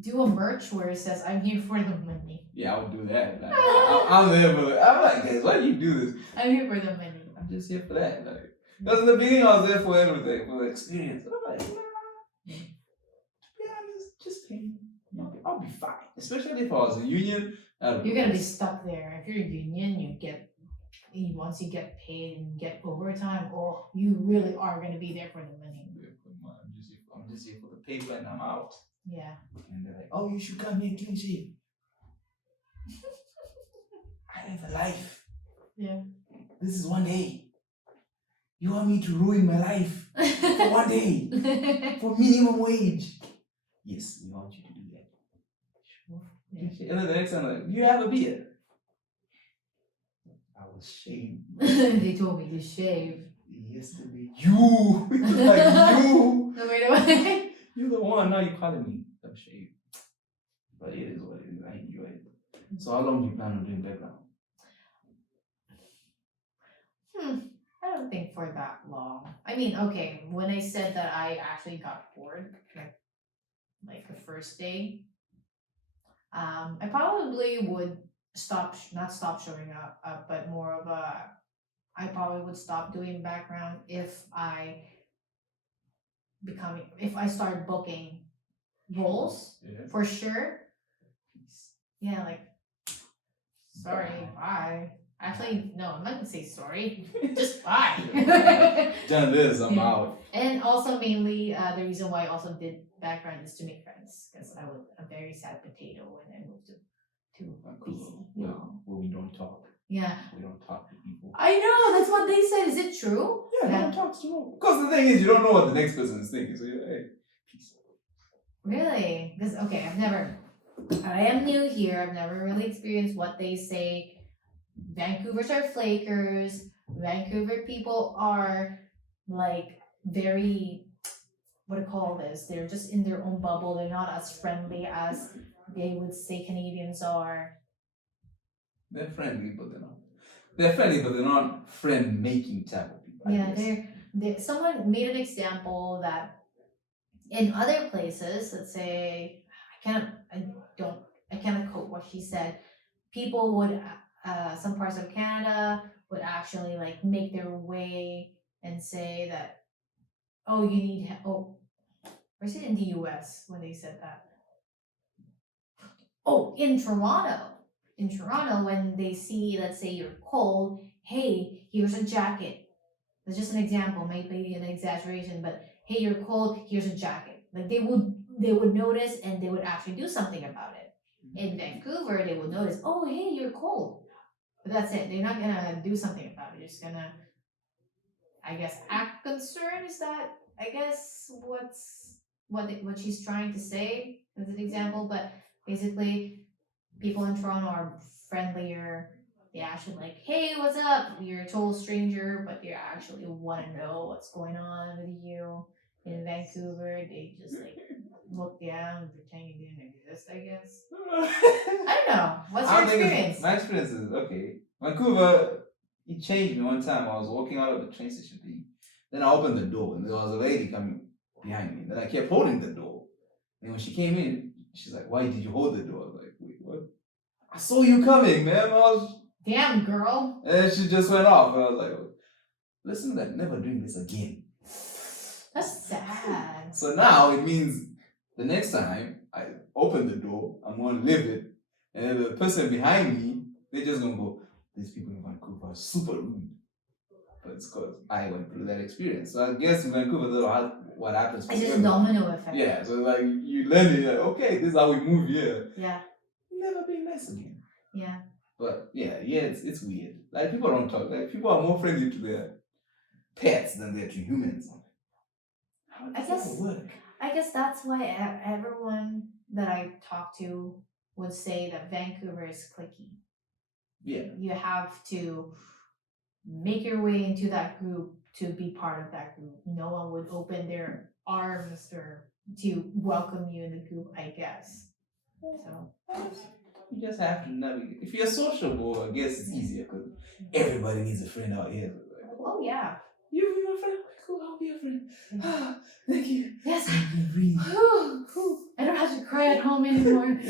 do a merch where it says, "I'm here for the money." Yeah, I would do that. Like, I'm there for. I'm like, guys, why do you do this? I'm here for the money. I'm just here for that. Like, because in the beginning I was there for everything, for the experience. I'm like, nah. To be honest, just pay me. I'll be fine. Especially if I was a union. You're gonna be stuck there. If you're a union, you get once you get paid and get overtime, oh, you really are gonna be there for the money. I'm just here for the paper and I'm out. Yeah. And they're like, oh, you should come here clean shave. I have a life. Yeah. This is one day. You want me to ruin my life for one day for minimum wage? Yes, we want you to do that. Sure. Yeah. And then the next time, like, do you have a beard? I was shaved. They told me to shave. Yesterday, you, like you. No, wait. You're the one. Now you're calling me a shave. But it is what it is. I enjoy it. So how long do you plan on doing background? I don't think for that long. I mean, okay, when I said that I actually got bored, like the first day, I probably would not stop showing up, but more of I probably would stop doing background if I start booking roles for sure. Yeah, like sorry, bye. Actually, no, I'm not gonna say sorry. Just bye. Done this, I'm out. And also mainly the reason why I also did background is to make friends because I was a very sad potato when I moved to BC. Well, we don't talk. Yeah. We don't talk to people. I know, that's what they said. Is it true? Yeah, no one talks to people. Because the thing is, you don't know what the next person is thinking. So you're like, hey, peace. Really? Because okay, I am new here. I've never really experienced what they say. Vancouvers are flakers. Vancouver people are like very, what do you call this? They're just in their own bubble. They're not as friendly as they would say Canadians are. They're friendly, but they're not. They're friendly, but they're not friend-making type of people. Yeah, someone made an example that in other places, let's say, I cannot quote what she said. People would, some parts of Canada would actually like make their way and say that, oh, you need, or is it in the US when they said that? Oh, in Toronto, when they see, let's say you're cold, hey, here's a jacket. That's just an example, maybe an exaggeration, but hey, you're cold, here's a jacket. Like they would notice and they would actually do something about it. In Vancouver, they would notice, oh, hey, you're cold. But that's it. They're not gonna do something about it. They're just gonna, I guess, act concerned. Is that, I guess, what she's trying to say as an example? But basically, people in Toronto are friendlier. They actually like, hey, what's up? You're a total stranger, but they actually want to know what's going on with you. In Vancouver, they just like look down and pretend you didn't exist, I guess. I don't know. What's your experience? My experience is, okay, Vancouver, it changed me one time. I was walking out of the train station thing. Then I opened the door and there was a lady coming behind me. Then I kept holding the door. And when she came in, she's like, why did you hold the door? I was like, wait, what? I saw you coming, man. Damn, girl. And then she just went off. And I was like, listen, like, never doing this again. That's sad. So now it means the next time I open the door, I'm going to live it. And then the person behind me, they're just going to go, these people in Vancouver are super rude. But it's because I went through that experience. So I guess in Vancouver, that's what happens. It's just a domino effect. Yeah, so like you learn it, like, okay, this is how we move here. Yeah. Never being nice again. Yeah. But yeah, it's weird. Like people don't talk. Like people are more friendly to their pets than they are to humans. How does that work? I guess that's why everyone that I talk to would say that Vancouver is cliquey. Yeah. You have to make your way into that group to be part of that group. No one would open their arms to welcome you in the group, I guess. So you just have to navigate. If you're sociable, I guess it's easier because everybody needs a friend out here. Oh yeah. You're my friend. Cool, I'll be your friend. Thank you. Yes. I I don't have to cry at home anymore. And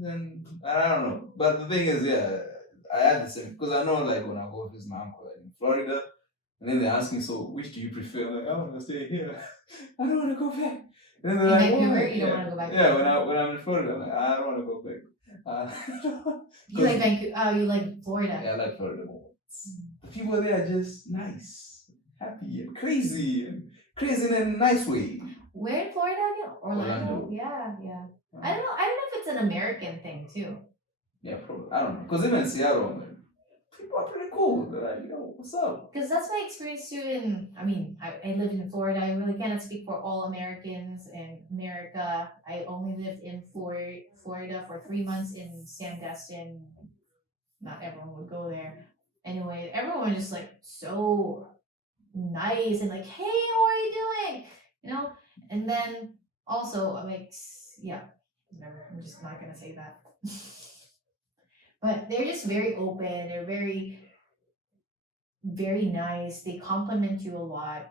then I don't know, but the thing is, yeah, I had the same because I know like when I go visit my uncle in Florida, and then they ask me, so which do you prefer? I'm like, I want to stay here. I don't want to go back. And then they're like, Vancouver, you don't want to go back. Yeah, when I'm in Florida, I'm like, I don't want to go back. You like Vancouver? You like Florida? Yeah, I like Florida more. The people there are just nice, happy, and crazy in a nice way. Where in Florida again? Orlando. Yeah. I don't know. I don't know if it's an American thing too. Yeah, probably. I don't know. Because even in Seattle, man, people are pretty cool. They're like, what's up? Because that's my experience too. I lived in Florida. I really cannot speak for all Americans in America. I only lived in Florida for 3 months in Sandestin. Not everyone would go there. Anyway, everyone was just like so nice and like, hey, how are you doing? And then also whatever. I'm just not gonna say that. But they're just very open. They're very, very nice. They compliment you a lot.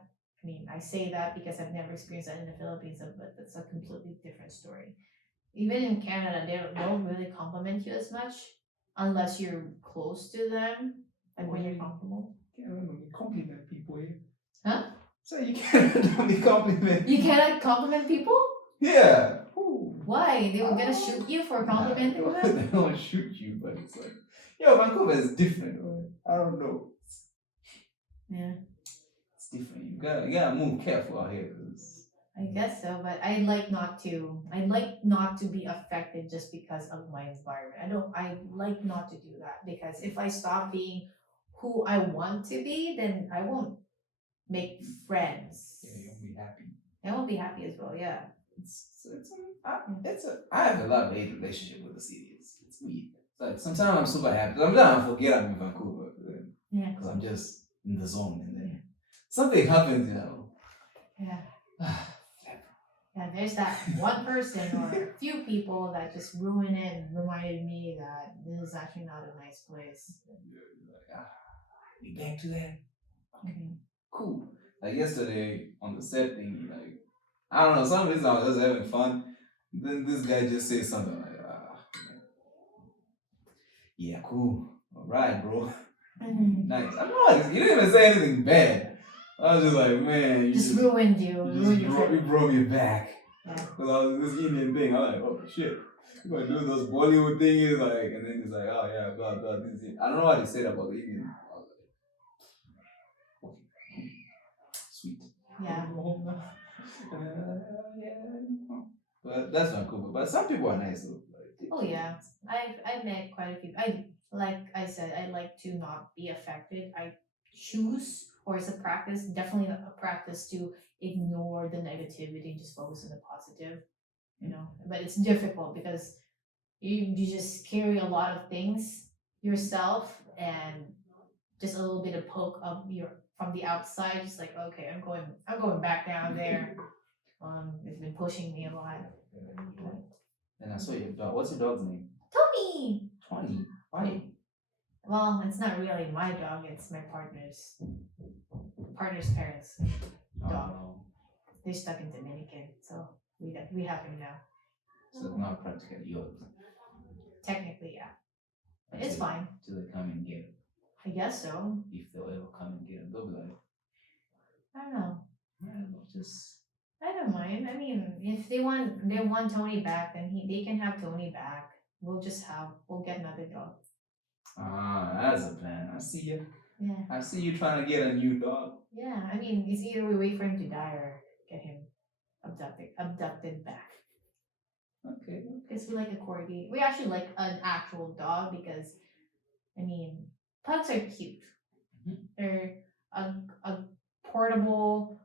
I mean, I say that because I've never experienced that in the Philippines, but that's a completely different story. Even in Canada, they don't really compliment you as much unless you're close to them, like when you're comfortable. You can't compliment people, eh? Huh? So you can't only compliment. You cannot compliment people? Yeah. Why? They were gonna shoot you for complimenting them? They don't shoot you, but it's like, Vancouver is different. Right? I don't know. Yeah. It's different. You gotta move careful out here. I guess so, but I'd like not to be affected just because of my environment. I like not to do that, because if I stop being who I want to be, then I won't make friends. Yeah, you won't be happy. I won't be happy as well, yeah. I have a love hate relationship with the city. It's weird. Like sometimes I'm super happy. Sometimes I forget I'm in Vancouver. Yeah. Because I'm just in the zone, and then something happens, Yeah. Yeah, there's that one person or a few people that just ruined it and reminded me that this is actually not a nice place. We back to that? Okay. Cool. Like yesterday on the set thing, like, I don't know, some reason I was just having fun. Then this guy just says something like, yeah, cool. Alright, bro. Nice. I don't know, he didn't even say anything bad. I was just like, man, just ruined you. You brought me back. Yeah. Because I was this Indian thing. I was like, oh shit. You gonna do those Bollywood things, like, and then he's like, oh yeah, blah blah. This is it. I don't know what he said about the Indian. I was like, okay. Sweet. Yeah. But that's Vancouver. But some people are nice though. Oh yeah, I've met quite a few. Like I said, I like to not be affected. I choose, or it's a practice, definitely a practice, to ignore the negativity and just focus on the positive. But it's difficult because you just carry a lot of things yourself, and just a little bit of poke of from the outside, just like, okay, I'm going back down there. It's been pushing me a lot. And I saw your dog. What's your dog's name? Tony. Why? Well, it's not really my dog. It's my partner's parents' dog. They're stuck in Dominican, so we have him now. So it's not practically yours. Technically, yeah, but it's fine. Till they come and get him. I guess so. If they'll ever come and get him, they'll be like, I don't know. Just. I don't mind. I mean, if they want Tony back, then they can have Tony back. We'll get another dog. That's a plan. I see you. Yeah. I see you trying to get a new dog. Yeah, I mean, it's either we wait for him to die or get him abducted back. Okay. Because we like a corgi. We actually like an actual dog because, I mean, pugs are cute. Mm-hmm. They're a portable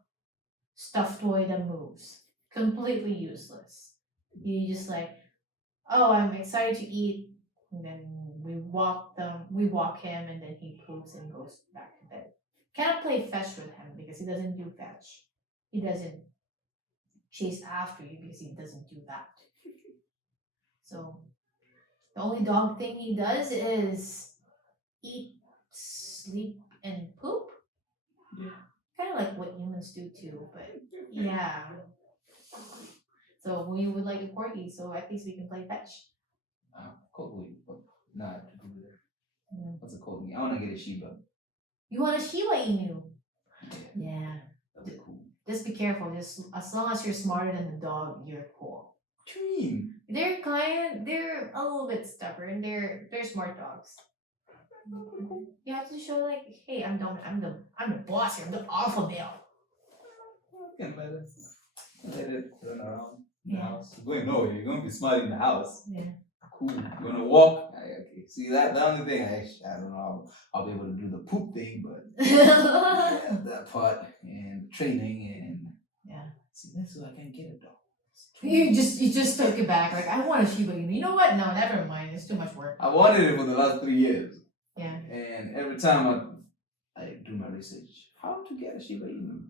stuffed toy that moves. Completely useless. You just like, oh, I'm excited to eat, and then we walk him, and then he poops and goes back to bed. Cannot play fetch with him because he doesn't do fetch. He doesn't chase after you because he doesn't do that. So the only dog thing he does is eat, sleep, and poop. Yeah. Kind of like what humans do too, but yeah. So we would like a corgi, so at least we can play fetch. Corgi, but not to do there. Yeah. What's a corgi? I want to get a Shiba. You want a Shiba Inu? Yeah. That'd be cool. Just be careful. Just as long as you're smarter than the dog, you're cool. What do you mean? They're a little bit stubborn. They're smart dogs. You have to show like, hey, I'm the boss here. I'm the alpha male. You can let it run around the Yeah. house. You're going nowhere. You're going to be smart in the house. Yeah. Cool. You're gonna walk. Okay. See that the only thing I don't know how I'll be able to do the poop thing, but yeah, that part and training and Yeah. see that's why I can't get a dog. You just took it back. Like, I want a Shiba Inu. You know what? No, never mind. It's too much work. I wanted it for the last 3 years. Yeah. And every time I do my research, how to get a Shiba Inu?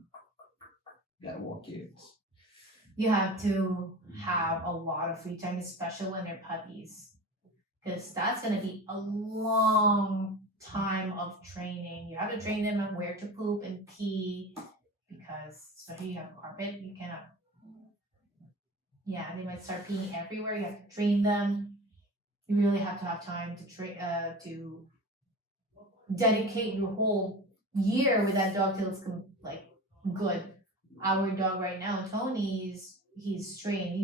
Gotta walk kids. You have to have a lot of free time, especially when they're puppies. Because that's going to be a long time of training. You have to train them on where to poop and pee. Because, especially you have carpet, you cannot. Yeah, they might start peeing everywhere. You have to train them. You really have to have time to dedicate your whole year with that dog till it's good. Our dog right now, Tony, he's trained.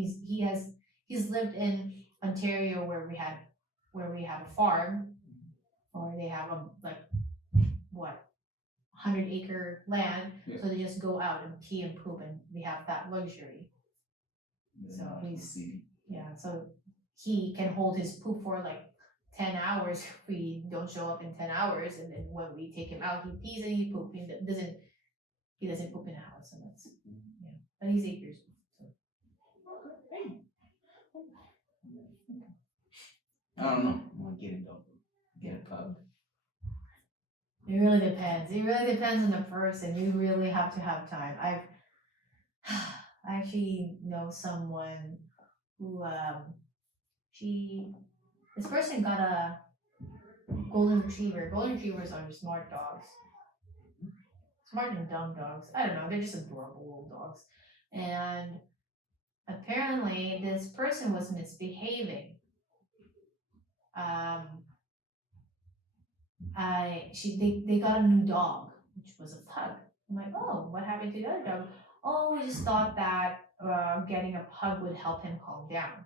He's lived in Ontario where we have a farm, or they have 100-acre land. Yeah. So they just go out and pee and poop, and we have that luxury. So so he can hold his poop for like 10 hours if we don't show up in 10 hours, and then when we take him out, he pees and he poops. He doesn't poop in the house, and that's but he's 8 years old. I don't know. I want to get a dog. Get a pug. It really depends. It really depends on the person. You really have to have time. I actually know someone who this person got a golden retriever. Golden retrievers are smart dogs. Smart and dumb dogs. I don't know. They're just adorable little dogs. And apparently this person was misbehaving. They got a new dog, which was a pug. I'm like, oh, what happened to the other dog? Oh, we just thought that getting a pug would help him calm down.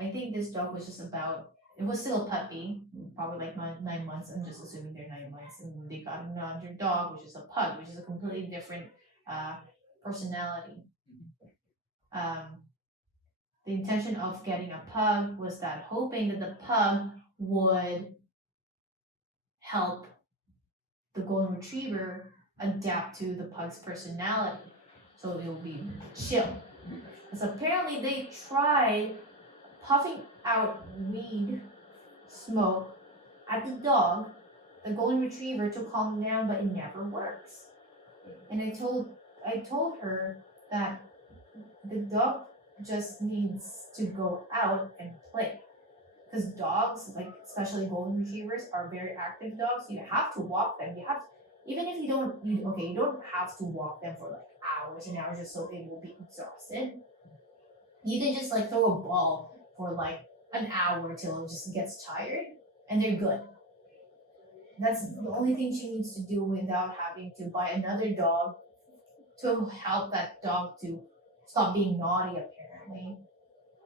I think this dog was just it was still a puppy, probably like 9 months. I'm just assuming they're 9 months. And they got another dog, which is a pug, which is a completely different personality. The intention of getting a pug was that hoping that the pug would help the golden retriever adapt to the pug's personality, so it will be chill. Because apparently they tried puffing out weed smoke at the dog, the golden retriever, to calm him down, but it never works. And I told her that the dog just needs to go out and play. Because dogs, like especially golden retrievers, are very active dogs. You have to walk them. Even if you don't have to walk them for like hours and hours just so it will be exhausted. You can just like throw a ball for like an hour till it just gets tired, and they're good. That's the only thing she needs to do without having to buy another dog to help that dog to stop being naughty, apparently,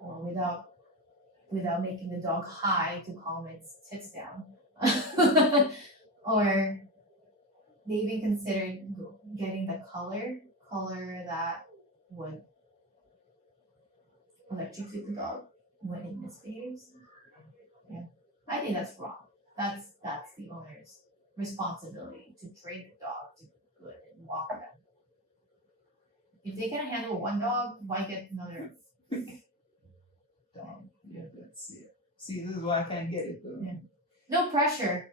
or without making the dog high to calm its tits down. Or they even considered getting the color that would electrocute the dog when it misbehaves. Yeah, I think that's wrong. That's the owner's responsibility to train the dog to be good and walk them. If they can handle one dog, why get another dog? Yeah, that's it. See, this is why I can't get it. Yeah. No pressure.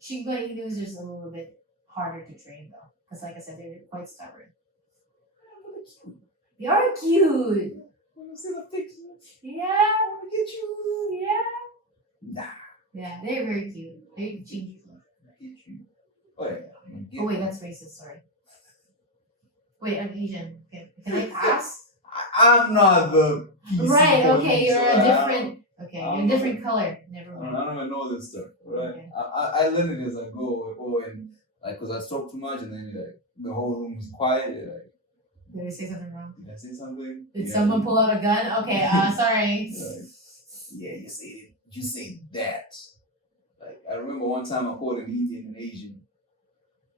Shiba Inu is just a little bit harder to train though, because like I said, they're quite stubborn. They are cute. Wanna see the picture? Yeah. I wanna get you. Yeah. Nah. Yeah, they're very cute. They're cute. Get you. Oh yeah. Oh wait, that's racist. Sorry. Wait, I'm Asian. Can I pass? I'm not the PC Right. Okay, police, you're a different. Okay, you're a different color. Never I mind. don't even know this stuff, right? Okay. I learned it as I go, and like, cause I talk too much, and then like the whole room is quiet. You're like, Did I say something wrong? Did I say something? Did someone pull out a gun? Okay, sorry. Yeah, you say that. Like, I remember one time I called an Indian and Asian.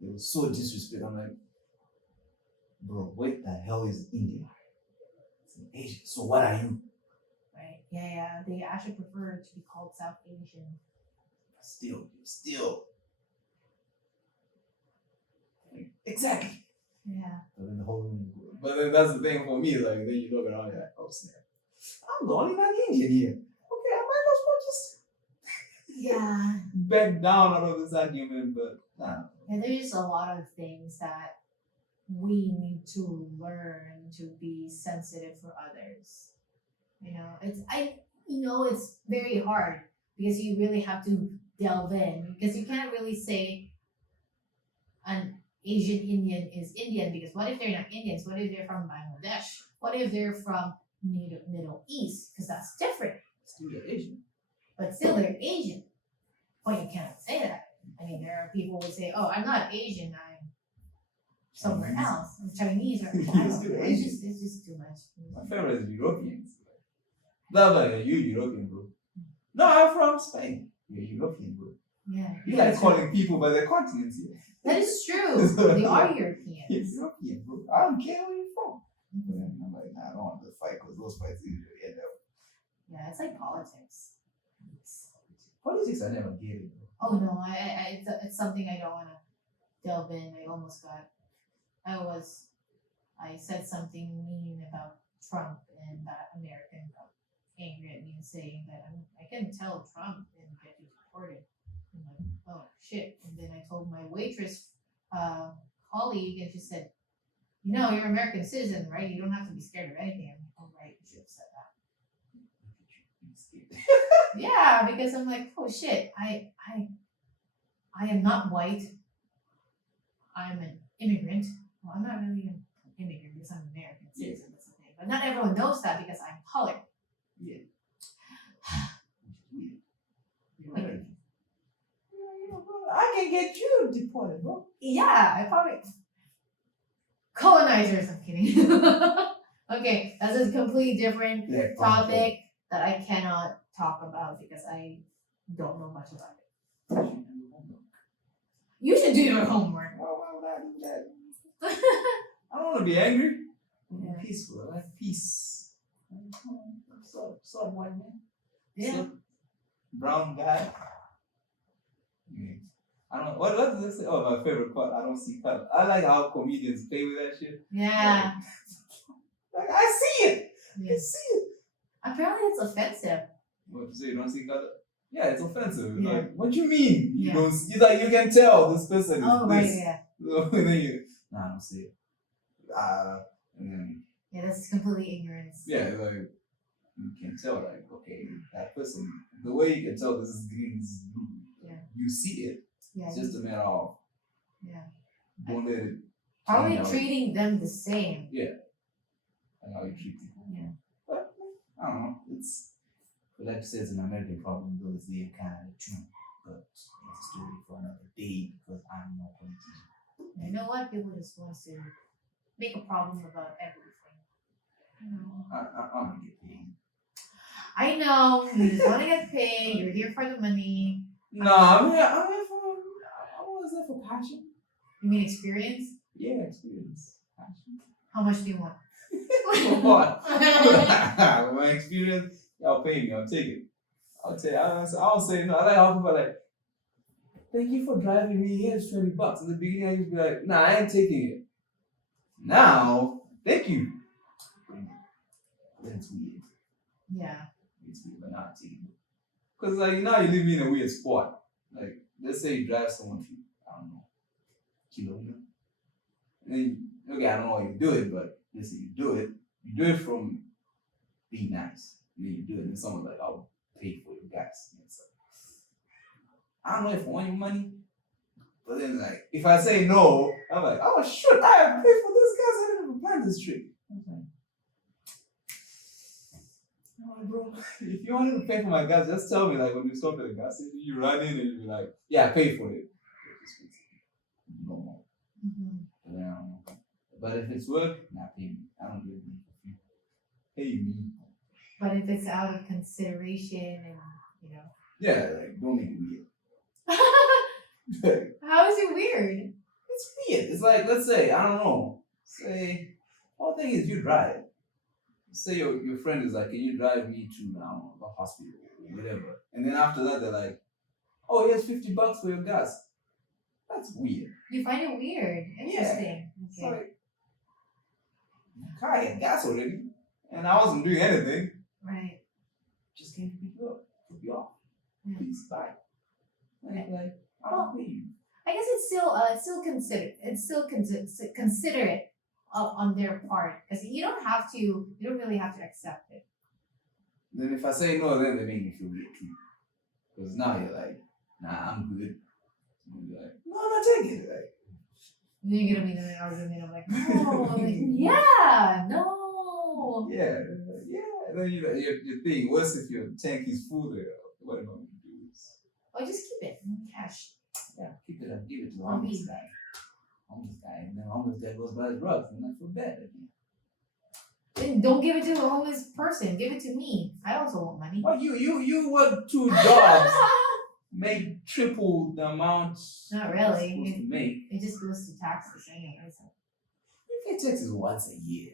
It was so disrespectful. I'm like, bro, what the hell is India? It's an Asian. So what are you? Right. Yeah. They actually prefer to be called South Asian. Still. Like, exactly. Yeah. But then the whole room. But then that's the thing for me. Like, then you look around, you're like, oh snap. I'm the only non-Indian here. Okay, I might as well just Yeah. back down out of this argument, but nah. And there's a lot of things that we need to learn to be sensitive for others. It's very hard because you really have to delve in because you can't really say an Asian Indian is Indian because what if they're not Indians? What if they're from Bangladesh? What if they're from Middle East? Because that's different. Still they're Asian. But still they're Asian. But you can't say that. I mean, there are people who say, "Oh, I'm not Asian. I'm somewhere else. I'm Chinese." Or I don't know. It's just too much. My favorite is Europeans. You European, bro. No, I'm from Spain. You're European, bro. Yeah. You like calling people by their continents here. That is true. They are Europeans. You're European, bro. I don't care where you're from. But then I'm like, nah, I don't want to fight because those fights usually end up. Yeah, it's like politics. Politics, I never get it, bro. Oh no, it's something I don't want to delve in. I said something mean about Trump and that American got angry at me and saying that I can tell Trump and get you deported. I'm like, oh shit. And then I told my waitress colleague and she said, you're an American citizen, right? You don't have to be scared of anything. I'm like, oh right, you should have said that. Yeah, because I'm like, oh shit, I am not white. I'm an immigrant. Well, I'm not really an immigrant because I'm American citizen. That's the thing. But not everyone knows that because I'm colored. Yeah. Weird. I can get you deported, bro. Yeah, I probably colonizers. I'm kidding. Okay, that's a completely different topic that I cannot talk about because I don't know much about it. You should do your homework. Why would I do that? I don't want to be angry. Yeah. Peaceful. I like peace. What's up, white man? Yeah. Brown guy. I don't. What does this say? Oh, my favorite part. I don't see color. I like how comedians play with that shit. Yeah. Like I see it. Yeah. I see it. Apparently, it's offensive. What you say? You don't see color? Yeah, it's offensive. It's Yeah. like, what you mean? You Yeah. don't. It's like you can tell this person is Oh right, this. yeah. So then you. Nah, I don't see it. And then. Yeah, that's completely ignorance. Yeah, like you can tell, like, okay, that person, the way you can tell this is green, this is blue. Yeah. You see it. Yeah. It's just a matter of don't let it Probably change treating them the same. and how you treat people. Yeah. But I don't know. It's like you said, it's an American problem, though it's the Canada too. But it's a story for another day because I'm not going to. You know what? People just want to make a problem about everything. I'm gonna get paid. I know. You just want to get paid. You're here for the money. No, I'm here for. I was there for passion. You mean experience? Yeah, experience. Passion. How much do you want? What? My experience, y'all pay me, I'll take it. I'll tell you, I'll say no. I like how people are like, thank you for driving me here, it's $20. In the beginning, I used to be like, nah, I ain't taking it. Now, thank you. That's weird. Yeah. It's weird, but not taking it. Because, like, now you leave me in a weird spot. Like, let's say you drive someone to, I don't know, kilometer. And then, okay, I don't know how you do it, but let's say you do it from being nice. And then you do it, and someone's like, I'll pay for your gas. And it's like, I don't know if I want your money, but then, like, if I say no, I'm like, oh, shit, I have to pay for this gas. I didn't even plan this trip. I'm like, no, bro, if you wanted to pay for my gas, just tell me, like, when you stop at the gas station, you run in and you be like, yeah, I pay for it. No more. Mm-hmm. And then, But if it's work, pay me. I don't do it for free. Pay me. But if it's out of consideration and Yeah, like don't make it weird. How is it weird? It's weird. It's like, let's say, I don't know. Say, one thing is you drive. Say your friend is like, can you drive me to, I don't know, the hospital or whatever. And then after that, they're like, oh, here's $50 for your gas. That's weird. You find it weird. Interesting. It's Okay. like, I had gas already. And I wasn't doing anything. Right. Just came to pick you up. Took you off. Yeah. Please, bye. And it's like, I'll pay you. I guess it's still considerate on their part because you don't really have to accept it. Then if I say no, then they make me feel weird too. Because now you're like, nah, I'm good. And you're like, no, take it. Like, Then you're gonna be in an argument of like, no, like, yeah, no. yeah. And then you think, what's if your tank is full there? What am I going to do? Or just keep it in cash. Yeah, keep it up. Give it to the Or homeless me. guy. Homeless guy. And then homeless guy goes buy drugs. And I feel bad again. Then don't give it to a homeless person. Give it to me. I also want money. Well, you work 2 jobs, make triple the amount Not you're really. supposed to make. It just goes to taxes anyway. So. You pay taxes once a year.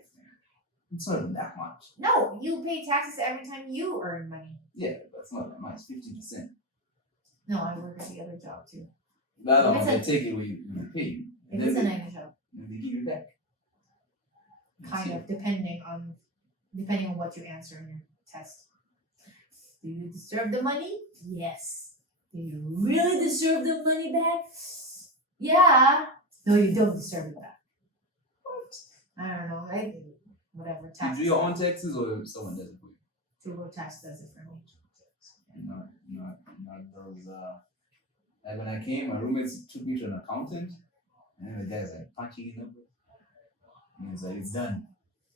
It's not even that much. No, you pay taxes every time you earn money. Yeah, but it's not that much. 50%. No, I work at the other job too. The other If one, it's they take it when they pay you. If And it's a then night job, they give you back. kind of depending on what you answer in your test. Do you deserve the money? Yes. Do you really deserve the money back? Yeah. No, you don't deserve it back. What? I don't know. Whatever. You Tax. do your own taxes or someone does it for you? TurboTax does it for me. Not those. Like when I came, my roommates took me to an accountant, and then the guy's like punching in numbers. And he's like, it's done.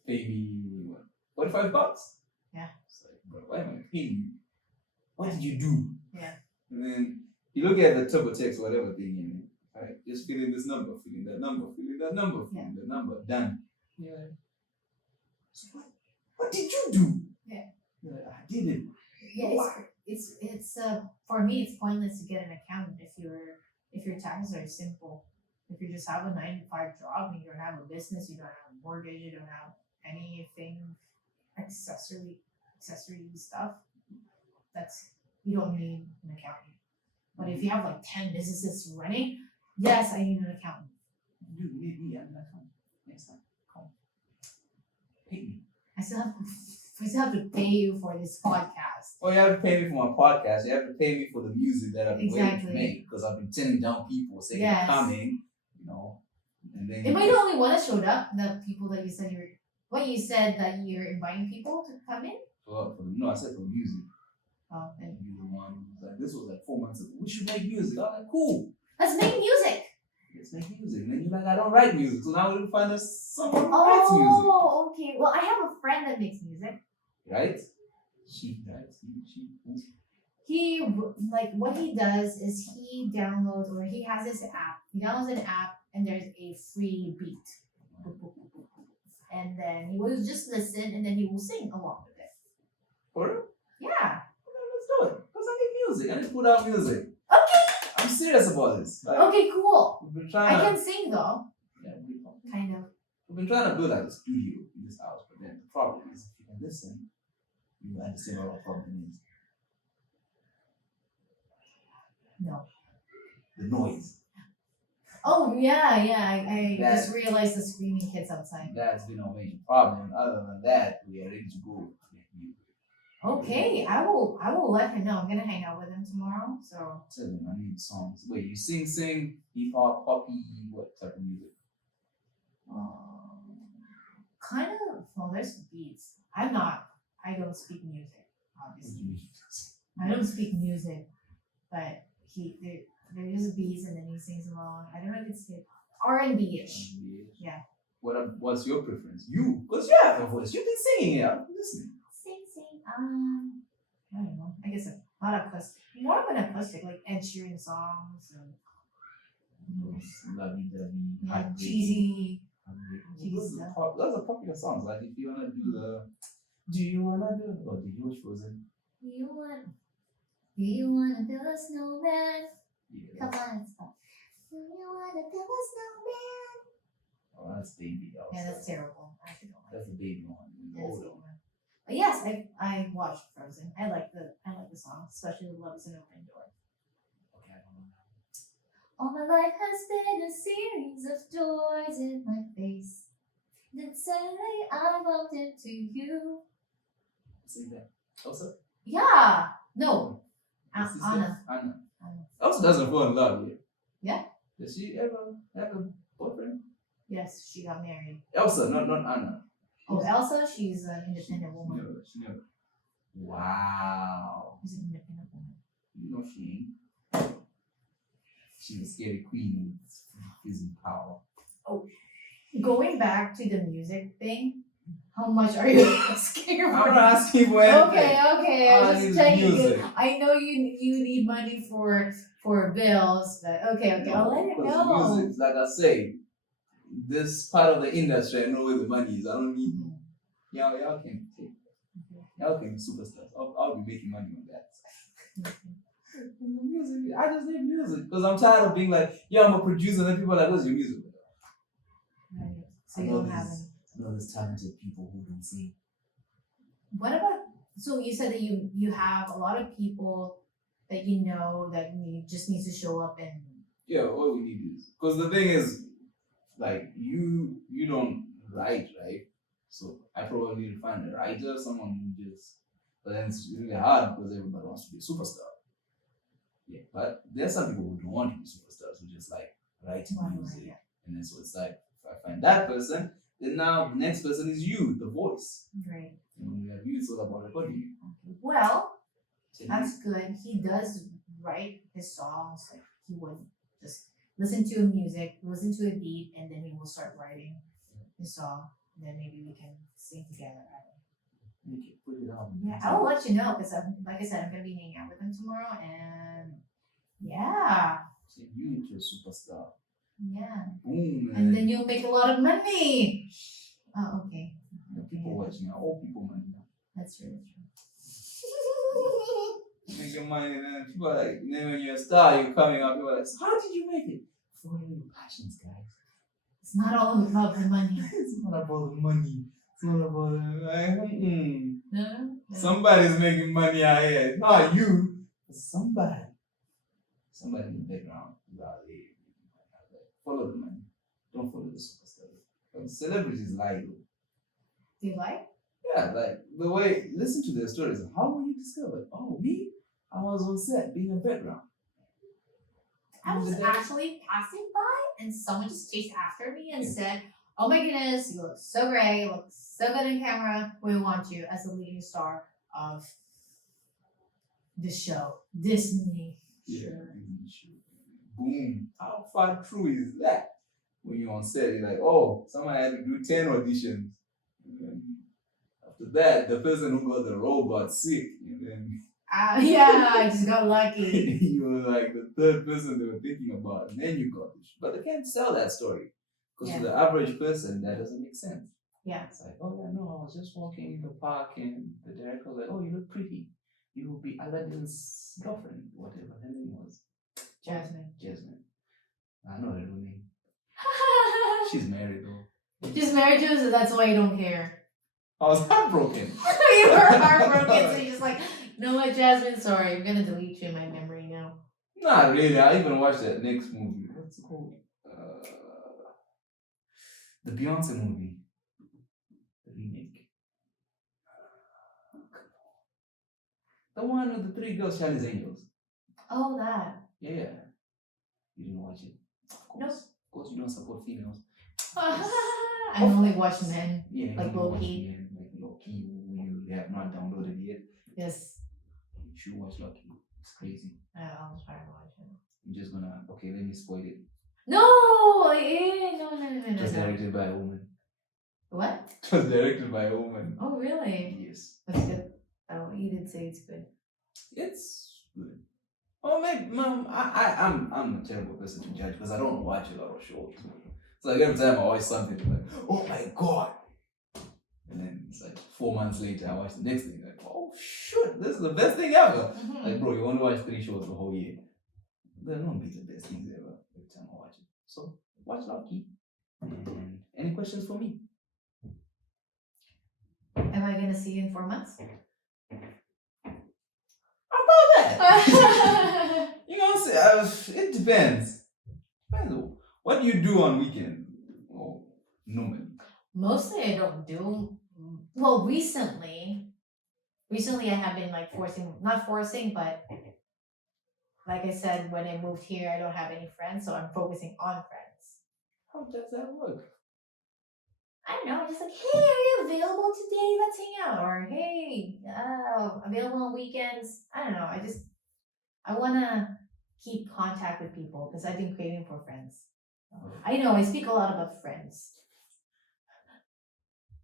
Pay me what, $45? Yeah. It's like, bro, why am I paying you? What did you do? Yeah. And then you look at the TurboTax, whatever thing, and right, just fill in this number, fill in that number, fill in that number, fill in that number, done. Yeah. So what did you do? Yeah. You're like, I did it. Yeah, it's for me it's pointless to get an accountant if your taxes are simple. If you just have a 9 to 5 job and you don't have a business, you don't have a mortgage, you don't have anything accessory stuff, you don't need an accountant. But if you have like 10 businesses running, yes, I need an accountant. You need me, I'm not coming. Next time, come. Pay me. I still have to pay you for this podcast. Oh, you have to pay me for my podcast. You have to pay me for the music that I've been waiting Exactly. to make because I've been turning down people saying Yes. they're coming, and then Am I the only one that showed up? The people that you said you said that you're inviting people to come in? No, I said for the music. Oh, and You the one who was like, this was like 4 months ago. We should make music. I was like, cool. let's make music. Let's make music. And then you're like, I don't write music, so now we'll find us someone who writes music. Oh, okay. Well, I have a friend that makes music. Right? She writes. He what he does is he downloads or he has this app. He downloads an app and there's a free beat, and then he will just listen and then he will sing along with it. For real? Yeah. Let's do it. Because I need music. I need to put out music. Okay. I'm serious about this. Like, Okay. Cool. we've been I trying can sing though. Kind of. We've been trying to build like a studio in this house, but then the problem is if you can listen, you understand what our problem is. No. The noise. Oh yeah. I That- just realized the screaming kids outside. That's been our major problem. Other than that, we are ready to go. Okay. I will let him know. I'm gonna hang out with him tomorrow. So. Tell him I need songs. Wait, you sing, hip hop, poppy, what type of music? Kind of. Well, there's beats. I don't speak music, obviously. I don't speak music, but there is beats and then he sings along. I don't know if it's R&B-ish. Yeah. What's your preference? You, because you have a voice. You've been singing it. I'm listening. Sing. I don't know. I guess not acoustic. More of an acoustic, like Ed Sheeran songs and Lovey-dovey, yeah, heartbreaking. cheesy Those are popular songs. Like if you wanna do the, do you wanna do, or do you watch Frozen? Do you wanna build a snowman? Yeah. Come on, it's fun. Do you wanna build a snowman? Oh, that's baby. Yeah, that's terrible. I actually don't like That's a baby one. it. That's the one. But yes, I watched Frozen. I like the song, especially "Love Is an Open Door." Okay, I don't know. All my life has been a series of doors in my face. Then suddenly I bumped into you. See that? Elsa? Yeah. No. Your sister? Anna. Anna. Anna. Elsa doesn't fall in love yet. Yeah. Does she ever have a boyfriend? Yes, she got married. Elsa, not Anna. Oh, Elsa, she's an independent woman. She never. Wow. She's an independent woman. You know she ain't. She's a scary queen with physical power. Oh, going back to the music thing, how much are you asking for? I'm not asking for anything. Okay. All I I'm need just is checking. music. I know you need money for bills, but okay, I'll let it Because go. music, like I say, this part of the industry, I know where the money is. I don't need. Y'all can take. Y'all can be superstars. I'll be making money on that. Music, I just need music because I'm tired of being like, yeah, I'm a producer, and then people are like, what's your music? Right. So you don't have any. I know there's talented people who don't sing. What about? So you said that you have a lot of people that you know that you just need to show up and. Yeah, all we need is because the thing is, like you don't write, right? So I probably need to find a writer, someone who just. But then it's really hard because everybody wants to be a superstar. Yeah, but there's some people who don't want to be superstars who just like writing music, and then so it's like if I find that person, then now the next person is you, the voice. Right. And when we have you, it's all about recording. Well, that's good. He does write his songs. Like he would just listen to music, listen to a beat, and then he will start writing his song. And then maybe we can sing together. Make it, put it out. Yeah, I'll let you know because like I said, I'm gonna be hanging out with him tomorrow, and yeah. So you into a superstar. Yeah. Boom. And then you'll make a lot of money. Oh, okay. The people watching are all people money now. That's true. Making money, and then people are like, then when you're a star, you're coming up, people are like, so how did you make it? Follow your passions, guys. It's not all about the money. It's not about the money. It's not about the No? Somebody's making money out here. It's not you. It's somebody. Somebody in the background is out there. Follow the money. Don't follow the superstars. Because celebrities lie though. Do you like? Yeah, like the way, listen to their stories. How were you discovered? Oh, me? I was on set being a background. I was actually passing by and someone just chased after me and said, oh my goodness, you look so great, you look so good in camera. We want you as the leading star of this show, Disney. Yeah. Boom. How far true is that? When you're on set, you're like, oh, someone had to do 10 auditions. And then after that, the person who got the role got sick. And then Yeah, I just got lucky. you were like the third person they were thinking about. And then you got it. But they can't sell that story. Because to the average person, that doesn't make sense. Yeah. It's like, oh yeah, no, I was just walking in the park and the director was like, oh, you look pretty. You will be Aladdin's girlfriend, whatever her name was. Jasmine. I know her real name. She's married though. She's married to us, so that's why you don't care. I was heartbroken. You were heartbroken, so you're just like, you know what, Jasmine, sorry, I'm gonna delete you in my memory now. Not really. I even watched that next movie. What's it called? The Beyonce movie. The remake. The one with the 3 girls, Charlie's Angels. Oh, that. Yeah. You didn't watch it? Of course. Nope. Of course, you don't support females. I only watch men. Yeah. Like you low watch key. men, like low key, you have not downloaded yet. Yes. You should watch Lucky. It's crazy. I'll try to watch it. I'm just gonna. Okay, let me spoil it. No! No. It was directed by a woman. What? It was directed by a woman. Oh, really? Yes. That's good. Oh, you did say it's good. It's good. Oh, maybe, I'm a terrible person to judge because I don't watch a lot of shows. So like every time I watch something, I'm like, oh my god. And then it's like 4 months later, I watch the next thing. Like, oh shoot, this is the best thing ever. Like, bro, you only watch 3 shows the whole year. They're not be the best things ever every time I watch it. So watch Loki. And any questions for me? Am I gonna see you in 4 months? How about that? You know what I'm saying? It depends. What do you do on weekends? Oh, normally. Mostly I don't do. Well, recently I have been like not forcing, but like I said, when I moved here, I don't have any friends, so I'm focusing on friends. How does that work? I don't know, just like, hey, are you available today? Let's hang out. Or hey, available on weekends. I don't know. I wanna keep contact with people because I've been craving for friends. I know I speak a lot about friends.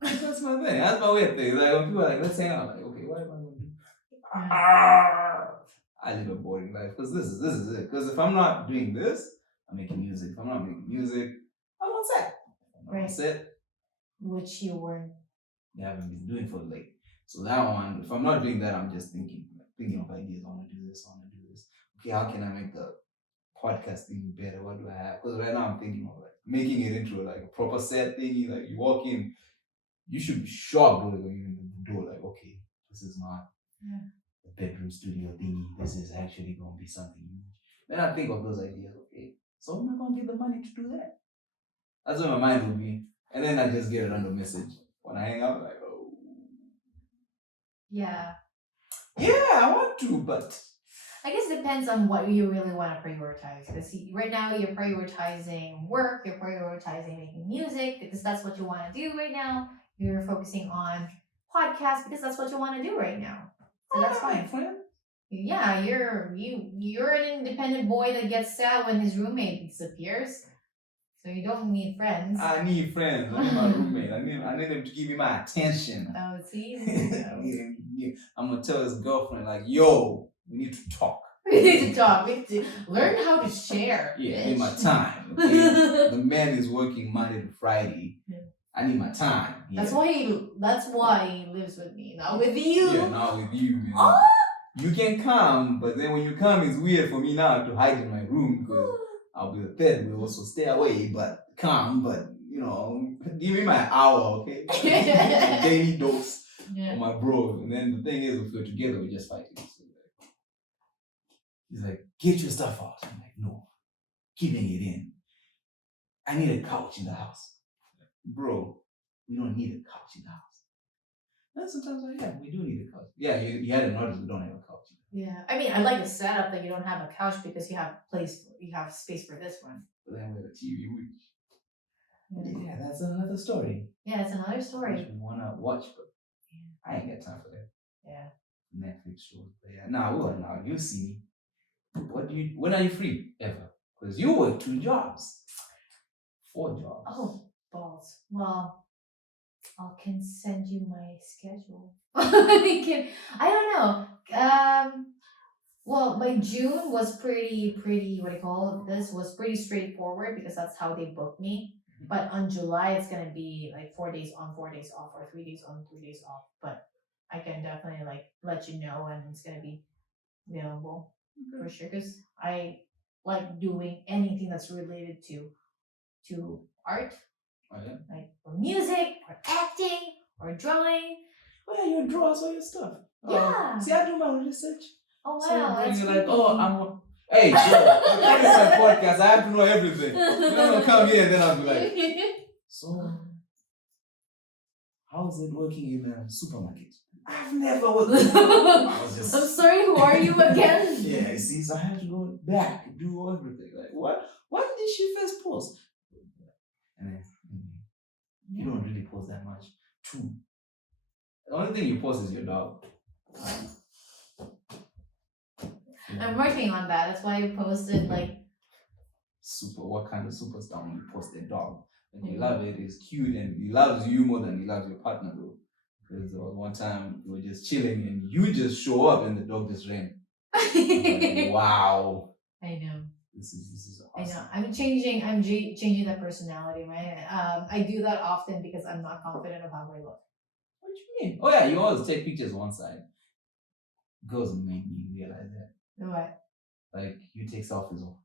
That's my thing. That's my weird thing. Like when people are like, let's hang out, I'm like, okay, what am I gonna do? I live a boring life because this is it. Because if I'm not doing this, I'm making music. If I'm not making music, I'm on set. I'm on set. Which you weren't. You haven't been doing for like. So that one, if I'm not doing that, I'm just thinking of ideas. I want to do this. Okay, how can I make the podcast thing better? What do I have? Because right now I'm thinking of like making it into like a proper set thingy. Like you walk in, you should be shocked when you in the door. Like, okay, this is not a bedroom studio thingy. This is actually going to be something huge. Then I think of those ideas. Okay, so am I going to get the money to do that? That's where my mind will be. And then I just get a random message when I hang out. Like, oh, yeah, I want to, but I guess it depends on what you really want to prioritize. Because right now you're prioritizing work, you're prioritizing making music because that's what you want to do right now. You're focusing on podcasts because that's what you want to do right now. So that's fine. Friend. Yeah, you're an independent boy that gets sad when his roommate disappears. So you don't need friends. I need friends. I need my roommate. I need him to give me my attention. Oh, see? I'm gonna tell his girlfriend like, yo, we need to talk. We need to talk. We need to learn how to share. Yeah, I need my time. Okay? The man is working Monday to Friday. Yeah. I need my time. Yeah. That's why he lives with me, not with you. Yeah, not with you, man. Oh! You can come, but then when you come, it's weird for me now to hide in my room because I'll be the third wheel, so stay away, but come, but you know, give me my hour, okay? Daily dose of my bro. And then the thing is, if we're together, we just fight. He's like, get your stuff out. I'm like, no, keeping it in. I need a couch in the house. Bro, we don't need a couch in the house. And sometimes like, yeah, we do need a couch. Yeah, you had to notice we don't have a couch. Yeah, I mean, I like the setup that you don't have a couch because you have space for this one. But then we have a TV, yeah, that's another story. Yeah, it's another story. Which we wanna watch, but I ain't got time for that. Yeah. Netflix shows. But yeah, now you see me. When are you free ever? Because you work 2 jobs, 4 jobs. Oh, balls. Well, I can send you my schedule. I don't know. Well, my June was pretty. What do you call this? Was pretty straightforward because that's how they booked me. But on July, it's gonna be like 4 days on, 4 days off, or 3 days on, 3 days off. But I can definitely like let you know when it's gonna be available for sure. Because I like doing anything that's related to art. Oh yeah. Like for music, or acting, or drawing. Oh yeah, you draw all your stuff. Yeah. See, I do my research. Oh So wow, that's you're like, creepy. oh, hey, bro, I'm coming to my podcast. I have to know everything. You don't come here and then I'll be like, so, how's it working in a supermarket? I've never worked in I'm sorry, who are you again? Yeah, you see, so I have to go back, do everything. Like, what? When did she first post? And then, you don't really post that much. 2. The only thing you post is your dog. I'm working on that. That's why I posted like What kind of superstar when you post a dog? And you love it, it's cute, and he loves you more than he loves your partner, though. Because there was one time we were just chilling and you just show up and the dog just ran. Like, wow. I know. This is I awesome. know. I'm changing the personality, man. I do that often because I'm not confident of how I look. What do you mean? Oh yeah, you always take pictures one side. Girls make me realize that. What? Like you take selfies off.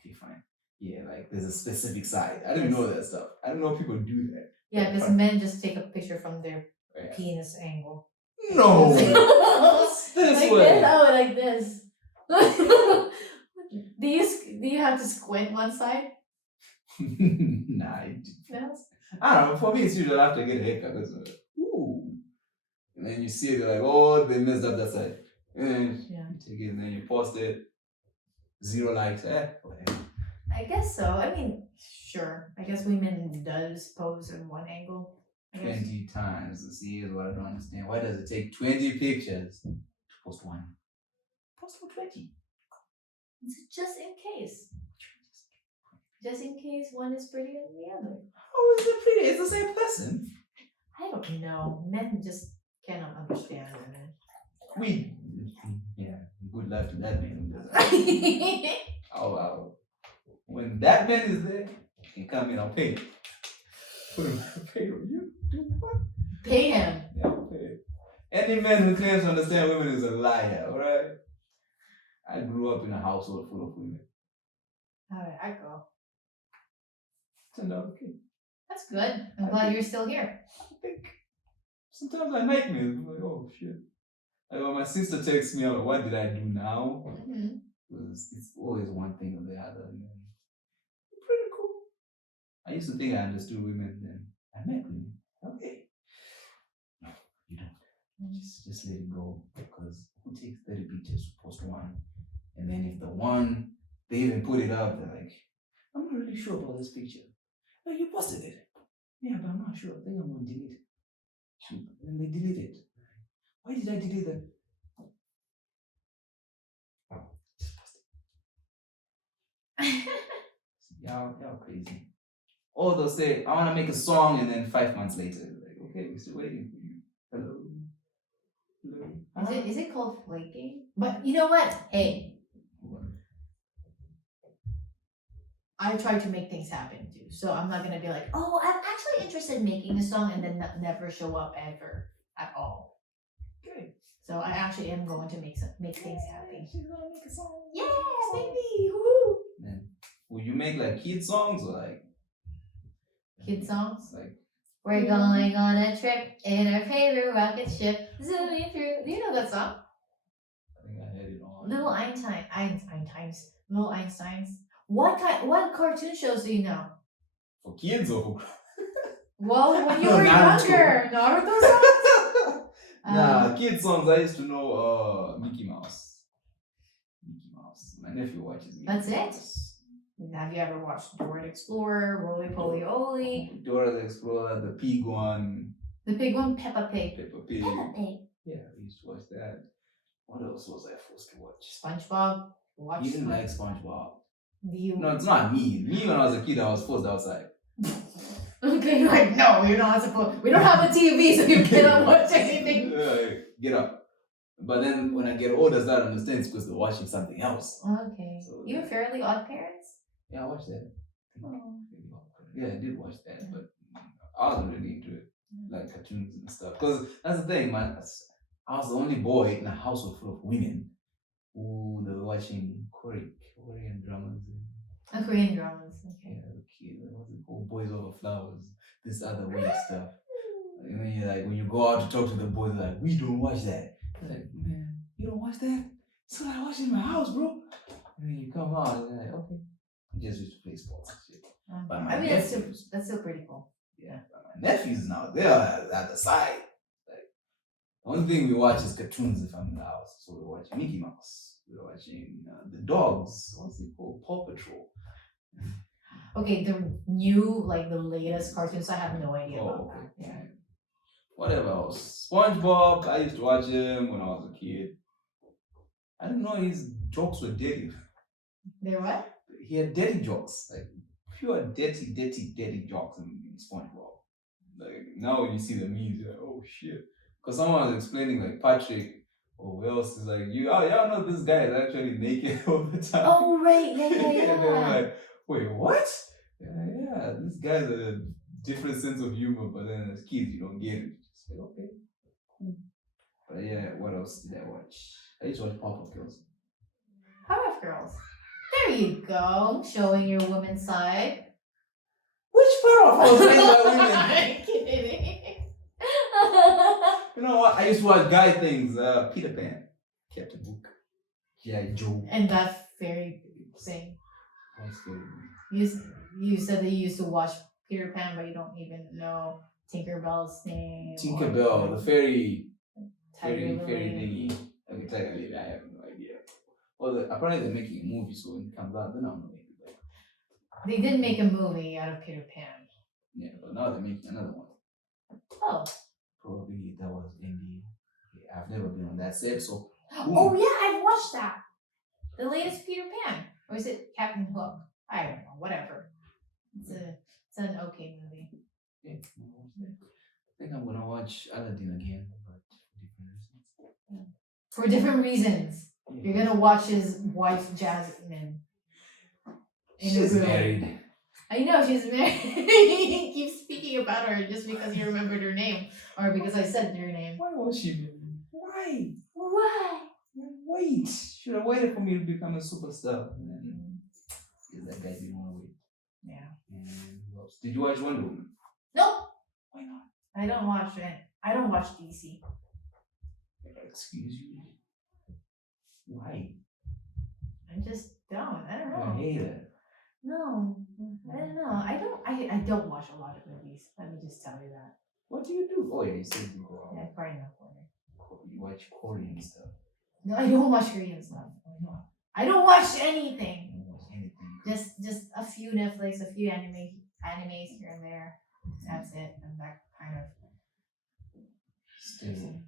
Okay, fine. Yeah, like there's a specific side. I didn't know that stuff. I didn't know people do that. Yeah, because men just take a picture from their Yeah. penis angle. No. This like way. this? Oh, like this. do you have to squint one side? Nah. No. I don't know. For me, it's usually after I get a haircut. It's like, ooh. And then you see it, you're like, oh, they messed up that side. And then you take it and then you post it. 0 likes. Whatever. I guess so. I mean, sure. I guess women does pose in one angle. 20 times. See, is what I don't understand. Why does it take 20 pictures to post one? Post for 20. Just in case. Just in case one is prettier than the other. How is it pretty? It's the same person. I don't know. Men just cannot understand women. Good luck to that man who does that. Oh, wow. When that man is there, you can come in, I'll pay him. Put him pay him. You do what? Pay him. Yeah, I'll pay him. Any man who claims to understand women is a liar, alright? I grew up in a household full of women. Alright, I go. Turned out okay. That's good. I'm glad you're still here. I think sometimes I nightmares. I'm like, oh shit. Like when my sister texts me, I'm like, what did I do now? Mm-hmm. It's always one thing or the other. And then, pretty cool. I used to think I understood women, then I met women. Okay. No, you don't. Just let it go. Because who takes 30 pictures to post one? And then if the one, they even put it up, they're like, I'm not really sure about this picture. No, you posted it. Yeah, but I'm not sure. I think I'm going to delete it. Shoot. And they delete it. Why did I delete that? Just post it. Y'all crazy. Or they'll say, I want to make a song, and then 5 months later, like, okay, we're still waiting for you. Hello. Hello. Is it called flaking? But you know what? Hey. What? I try to make things happen too. So I'm not gonna be like, oh, I'm actually interested in making a song and then never show up ever at all. Okay. So I actually am going to make things happen. She's gonna make a song. Yeah, baby! Woo! Then, will you make like kid songs or like Kid songs? like We're going on a trip in our favorite rocket ship, zooming through. Do you know that song? I think I had it on. Little Einsteins. What cartoon shows do you know? For kids or for Well, when you No, were Naruto. younger, Naruto songs? Nah, kid songs. I used to know Mickey Mouse. Mickey Mouse. My nephew watches Mickey That's it? Mouse. Have you ever watched Dora the Explorer, Roly Poly Oly? Dora the Explorer, the pig one, The big one, Peppa Pig. Peppa Pig. Peppa Pig. Yeah, I used to watch that. What else was I forced to watch? SpongeBob. Watch You didn't Spon- like SpongeBob. Do you? No, it's not me. Me when I was a kid, I was forced outside. Okay, you're like, no, you're not supposed. We don't have a TV, so you cannot watch anything. Get up. But then when I get older, I start understanding it's because they're watching something else. Okay. So, You're Fairly Odd Parents? Yeah, I watched that. Oh. Yeah, I did watch that, but I wasn't really into it, like cartoons and stuff. Because that's the thing, man. I was the only boy in a household full of women who they were watching Korean dramas. Oh, Korean dramas. Okay. Yeah, what's it called? Boys Over Flowers. This other weird stuff. And then you're like, when you go out to talk to the boys, they're like, we don't watch that. You're like, man, you don't watch that? It's what I watch in my house, bro. And then you come out and you're like, okay. You just used to play sports and shit. But my I mean, nephews, that's still pretty cool. yeah, but my nephews now, they're at the side. Like, the only thing we watch is cartoons if I'm in the house. So we're watching Mickey Mouse. We're watching the dogs. What's it called? Paw Patrol. Okay, the new, like the latest cartoons, I have no idea about Oh, that. okay. Yeah. Whatever else. SpongeBob, I used to watch him when I was a kid. I didn't know his jokes were dirty. They're what? He had dirty jokes, like pure dirty jokes in SpongeBob. Like now when you see the memes, you're like, oh shit. Because someone was explaining like Patrick Or else is like, y'all know this guy is actually naked all the time. Oh, right. Yeah, And then I'm yeah. like, wait, what? Yeah, this guy's a different sense of humor, but then as kids, you don't get it. Just like, okay, cool. But yeah, what else did I watch? I used to watch Pop-Up Girls. Powerpuff Girls. There you go. Showing your woman's side. Which Pop-Up Girls made by women? I'm kidding. You know what? I used to watch guy things. Peter Pan, Captain Hook, G.I. Joe. And that's very same. What's good? You said that you used to watch Peter Pan, but you don't even know Tinkerbell's name. Tinkerbell, the fairy Tiger Lily. thingy. Okay, Tiger Lily, I have no idea. Well, apparently they're making a movie, so when it comes out, then I'll know it. They did make a movie out of Peter Pan. Yeah, but now they're making another one. Oh. Probably that was indie. Yeah, I've never been on that set, so. Oh yeah, I've watched that. The latest Peter Pan. Or is it Captain Hook? I don't know. Whatever. It's an okay movie. Yeah, I think I'm gonna watch Aladdin again, but for different reasons. For different reasons. Yeah. You're gonna watch his wife Jasmine. She's married. I know she's married. You keep speaking about her just because you remembered her name, or because I said her name. Why was she married? Why? Why? Wait. Should have waited for me to become a superstar. Because that guy didn't want to wait. Yeah. And who else? Did you watch Wonder Woman? Nope. Why not? I don't watch it. I don't watch DC. Excuse you. Why? I just don't. I don't I know. hate it. No, I don't know. I don't watch a lot of movies. Let me just tell you that. What do you do? Oh yeah, you said you go out. Yeah, quite enough for me. You watch Korean stuff. No, I don't watch Korean stuff. I don't watch anything. You don't watch anything. Just a few Netflix, a few animes here and there. That's it. And that kind of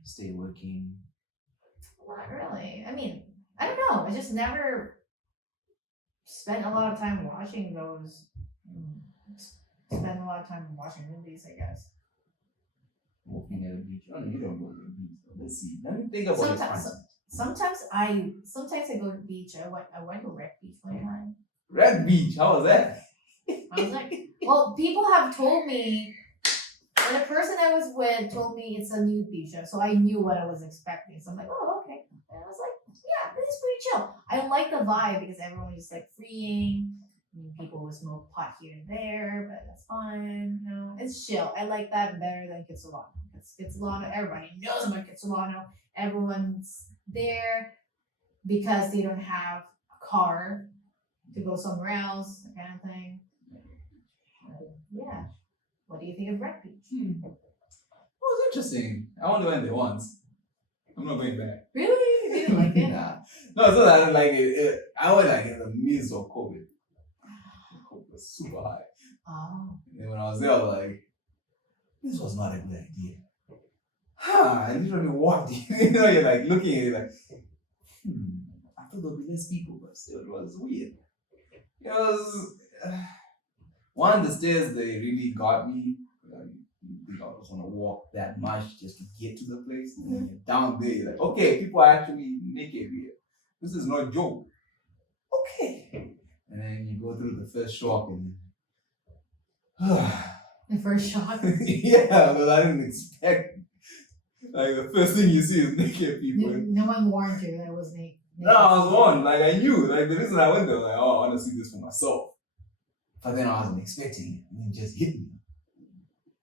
Stay working. not really. I mean, I don't know. I just never spent a lot of time watching those. Spend a lot of time watching movies, I guess. Walking at the beach. Oh no, you don't go to the beach. Let's see. Let me think about your fun. Sometimes I go to the beach. I went to Wreck Beach one time. Red Beach. How was that? I was like, well, people have told me, and the person I was with told me it's a nude beach, so I knew what I was expecting. So I'm like, oh, okay. And I was like, yeah, this is pretty chill. I like the vibe because everyone was just like freeing. People would smoke pot here and there, but that's fun. You know, it's chill. I like that better than Kitsilano. Kitsilano, everybody knows about Kitsilano. Everyone's there because they don't have a car to go somewhere else, that kind of thing. Yeah. What do you think of Wreck Beach? Well, it's interesting. I only went there once. I'm not going back. Really? You didn't like it? Nah. No, it's not that I didn't like it. I went like in the midst of COVID. COVID was super high. Oh. And then when I was there, I was like, this was not a good idea. I literally walked in. You know, you're like looking at it like, I thought there'd be less people, but still, it was weird. It was. One, the stairs, they really got me. You think I was going to walk that much just to get to the place? And then you're down there, you're like, okay, people are actually naked here. This is not a joke. Okay. And then you go through the first shock and The first shock? yeah, but I didn't expect. Like, the first thing you see is naked people. No one warned you that it was naked. No, I was one. Like, I knew. Like, the reason I went there, like, oh, I want to see this for myself. But then I wasn't expecting it. And it just hit me.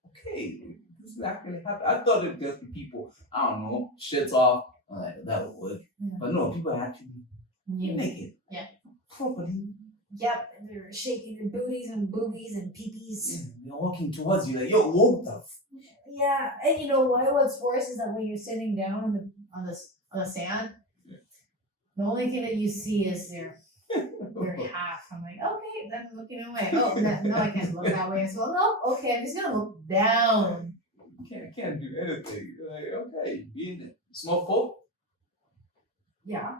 Okay, this is actually happening. I thought it'd just be people, I don't know, shits off. I'm like, that would work. Yeah. But no, people are actually naked. Yeah. Properly. Yep, and they're shaking their booties and boobies and peepees. They're walking towards you like, yo, what the Yeah, and you know what? What's worse is that when you're sitting down on the sand, the only thing that you see is their half. I'm like, okay, then I'm looking away. Oh, no, I can't look that way as well. No, okay, I'm just gonna look down. Can't do anything. You're like, okay, be in it. Smoke pot? Yeah,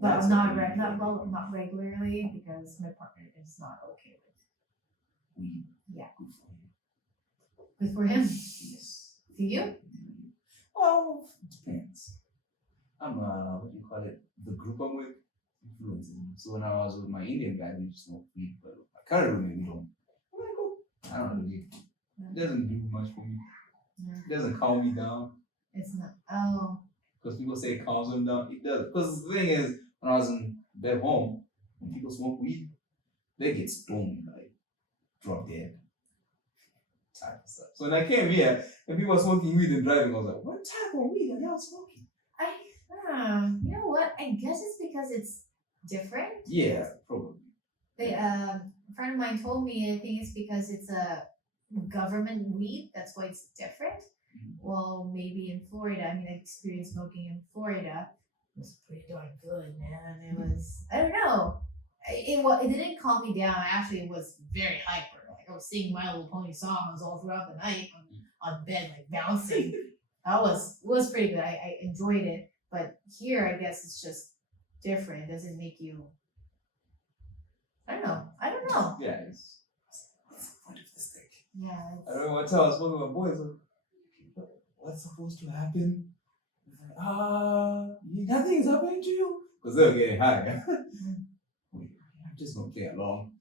but not regularly because my partner is not okay with Weed. Yeah. Good for him. Good for him. Yes. Do you? Well, it depends. I'm what do you call it? The group I'm with influences me. So when I was with my Indian guy, we just smoked weed, but with my current roommate, we don't. I'm like, oh, I don't know, weed. It doesn't do much for me. It doesn't calm me down. It's not. Oh. Because people say it calms them down. It does. Because the thing is, when I was in bed home, when people smoke weed, they get stoned, like drop dead. Type of stuff. So when I came here and people were smoking weed and driving, I was like, what type of weed are y'all smoking? You know what? I guess it's because it's different. Yeah, probably. A friend of mine told me I think it's because it's a government weed. That's why it's different. Well, maybe in Florida. I mean, I experienced smoking in Florida. It was pretty darn good, man. It was. I don't know. It didn't calm me down. I actually was very hyper. Like I was singing My Little Pony songs all throughout the night on bed, like bouncing. It was pretty good. I enjoyed it. But here, I guess it's just different. It doesn't make you. I don't know. Yeah, it's what's the point of this thing? Yeah. I don't know what time I was smoking with my boys. Like, what's supposed to happen? Nothing's happening to you. Because they're getting high. Wait, I'm just gonna play along.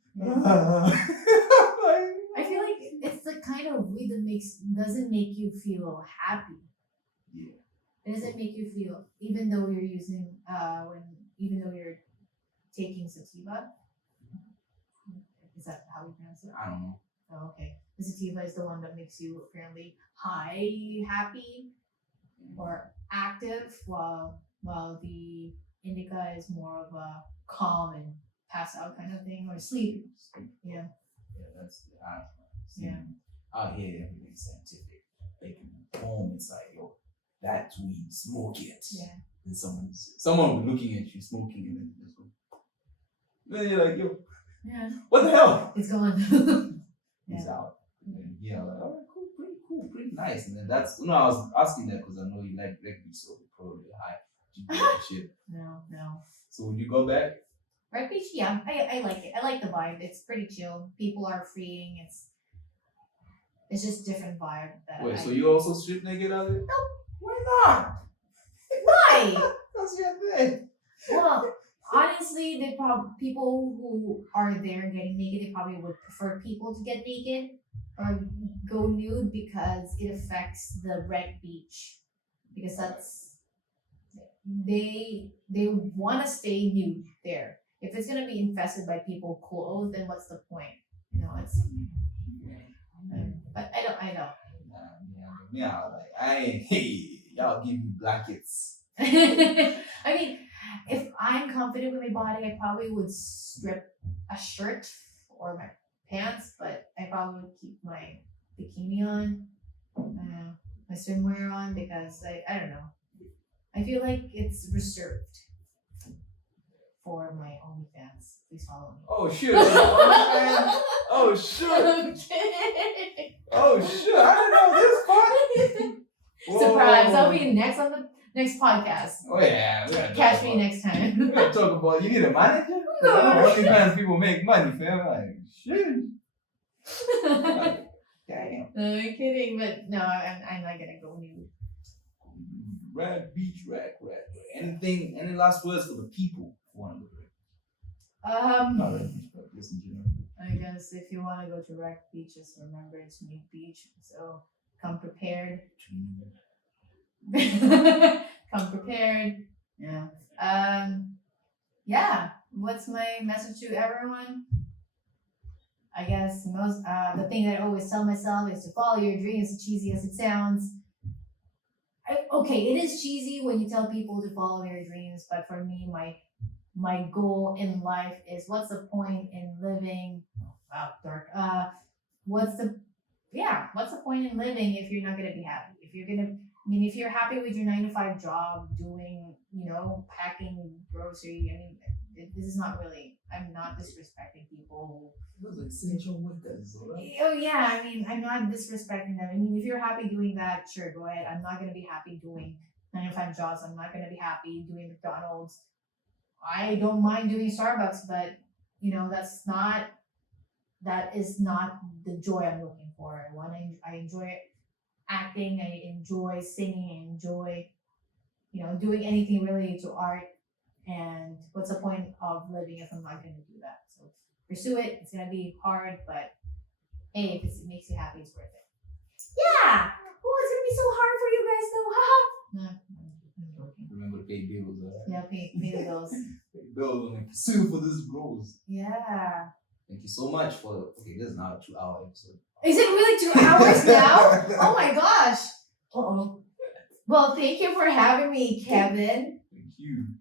I feel like it's the kind of weed that doesn't make you feel happy. Yeah. It doesn't make you feel, even though you're using even though you're taking sativa. Is that how you pronounce it? I don't know. Oh, okay. The sativa is the one that makes you apparently high, happy, or active, while the indica is more of a calm and pass out kind of thing, or sleep. Yeah. Yeah, that's I don't know. Yeah. Out here, everything's scientific. They can home inside, yo, that's weed, smoke it. Yeah. And someone will be looking at you smoking and then just go. Then you're like, yo, Yeah. what the hell? It's gone. He's Yeah. out. And then, yeah, like, all right, cool, pretty nice. And then I was asking that because I know you like rugby, so probably high. You do that shit. No. So when you go back, Red Beach, yeah, I like it. I like the vibe. It's pretty chill. People are freeing. It's just different vibe. so you also strip naked out there? No. Why not? Why? That's your thing. Well, honestly, people who are there getting naked, they probably would prefer people to get naked or go nude because it affects the red beach. Because they want to stay nude there. If it's gonna be infested by people clothes, then what's the point? You know, it's. But I don't. Yeah, like hey, y'all give me blankets. I mean, if I'm confident with my body, I probably would strip a shirt or my pants, but I probably would keep my bikini on, my swimwear on, because I don't know. I feel like it's reserved for my OnlyFans. Please follow me. Oh shit! Oh shit! Oh shit! I didn't know this part. Surprise! I'll be next on the next podcast. Oh yeah, Catch me next time. We gotta talk about. You need a manager? No. I know OnlyFans people make money, fam. Like shit. Like, damn. No, I'm kidding, but no, I'm not gonna go nude. Rad beach, rad. Anything? Any last words for the people who want to go to Not Red Beach, but just in general. I guess if you want to go to Wreck Beach, just remember it's Nude Beach, so come prepared. Come prepared. Yeah. Yeah. What's my message to everyone? I guess the thing that I always tell myself is to follow your dreams, as cheesy as it sounds. Okay, it is cheesy when you tell people to follow their dreams, but for me, my goal in life is what's the point in living? Wow, dark. What's the point in living if you're not gonna be happy? If you're happy with your 9-to-5 job, doing, packing grocery. I mean, this is not really. I'm not disrespecting people. Those are essential workers, right? Oh yeah, I mean, I'm not disrespecting them. I mean, if you're happy doing that, sure, go ahead. I'm not gonna be happy doing 9-to-5 jobs. I'm not gonna be happy doing McDonald's. I don't mind doing Starbucks, but that is not the joy I'm looking for. I enjoy acting. I enjoy singing. I enjoy, doing anything related to art. And what's the point of living if I'm not going to do that? So pursue it. It's going to be hard, but hey, if it makes you happy, it's worth it. Yeah. Oh, it's going to be so hard for you guys though. Haha. I'm joking. Remember to pay bills, alright? Yeah, pay the bills. Pay bills when you pursue for this grows. Yeah. Thank you so much for. Okay, this is now a 2-hour episode. Is it really 2 hours now? Oh my gosh. Uh-oh. Well, thank you for having me, Kevin. Thank you.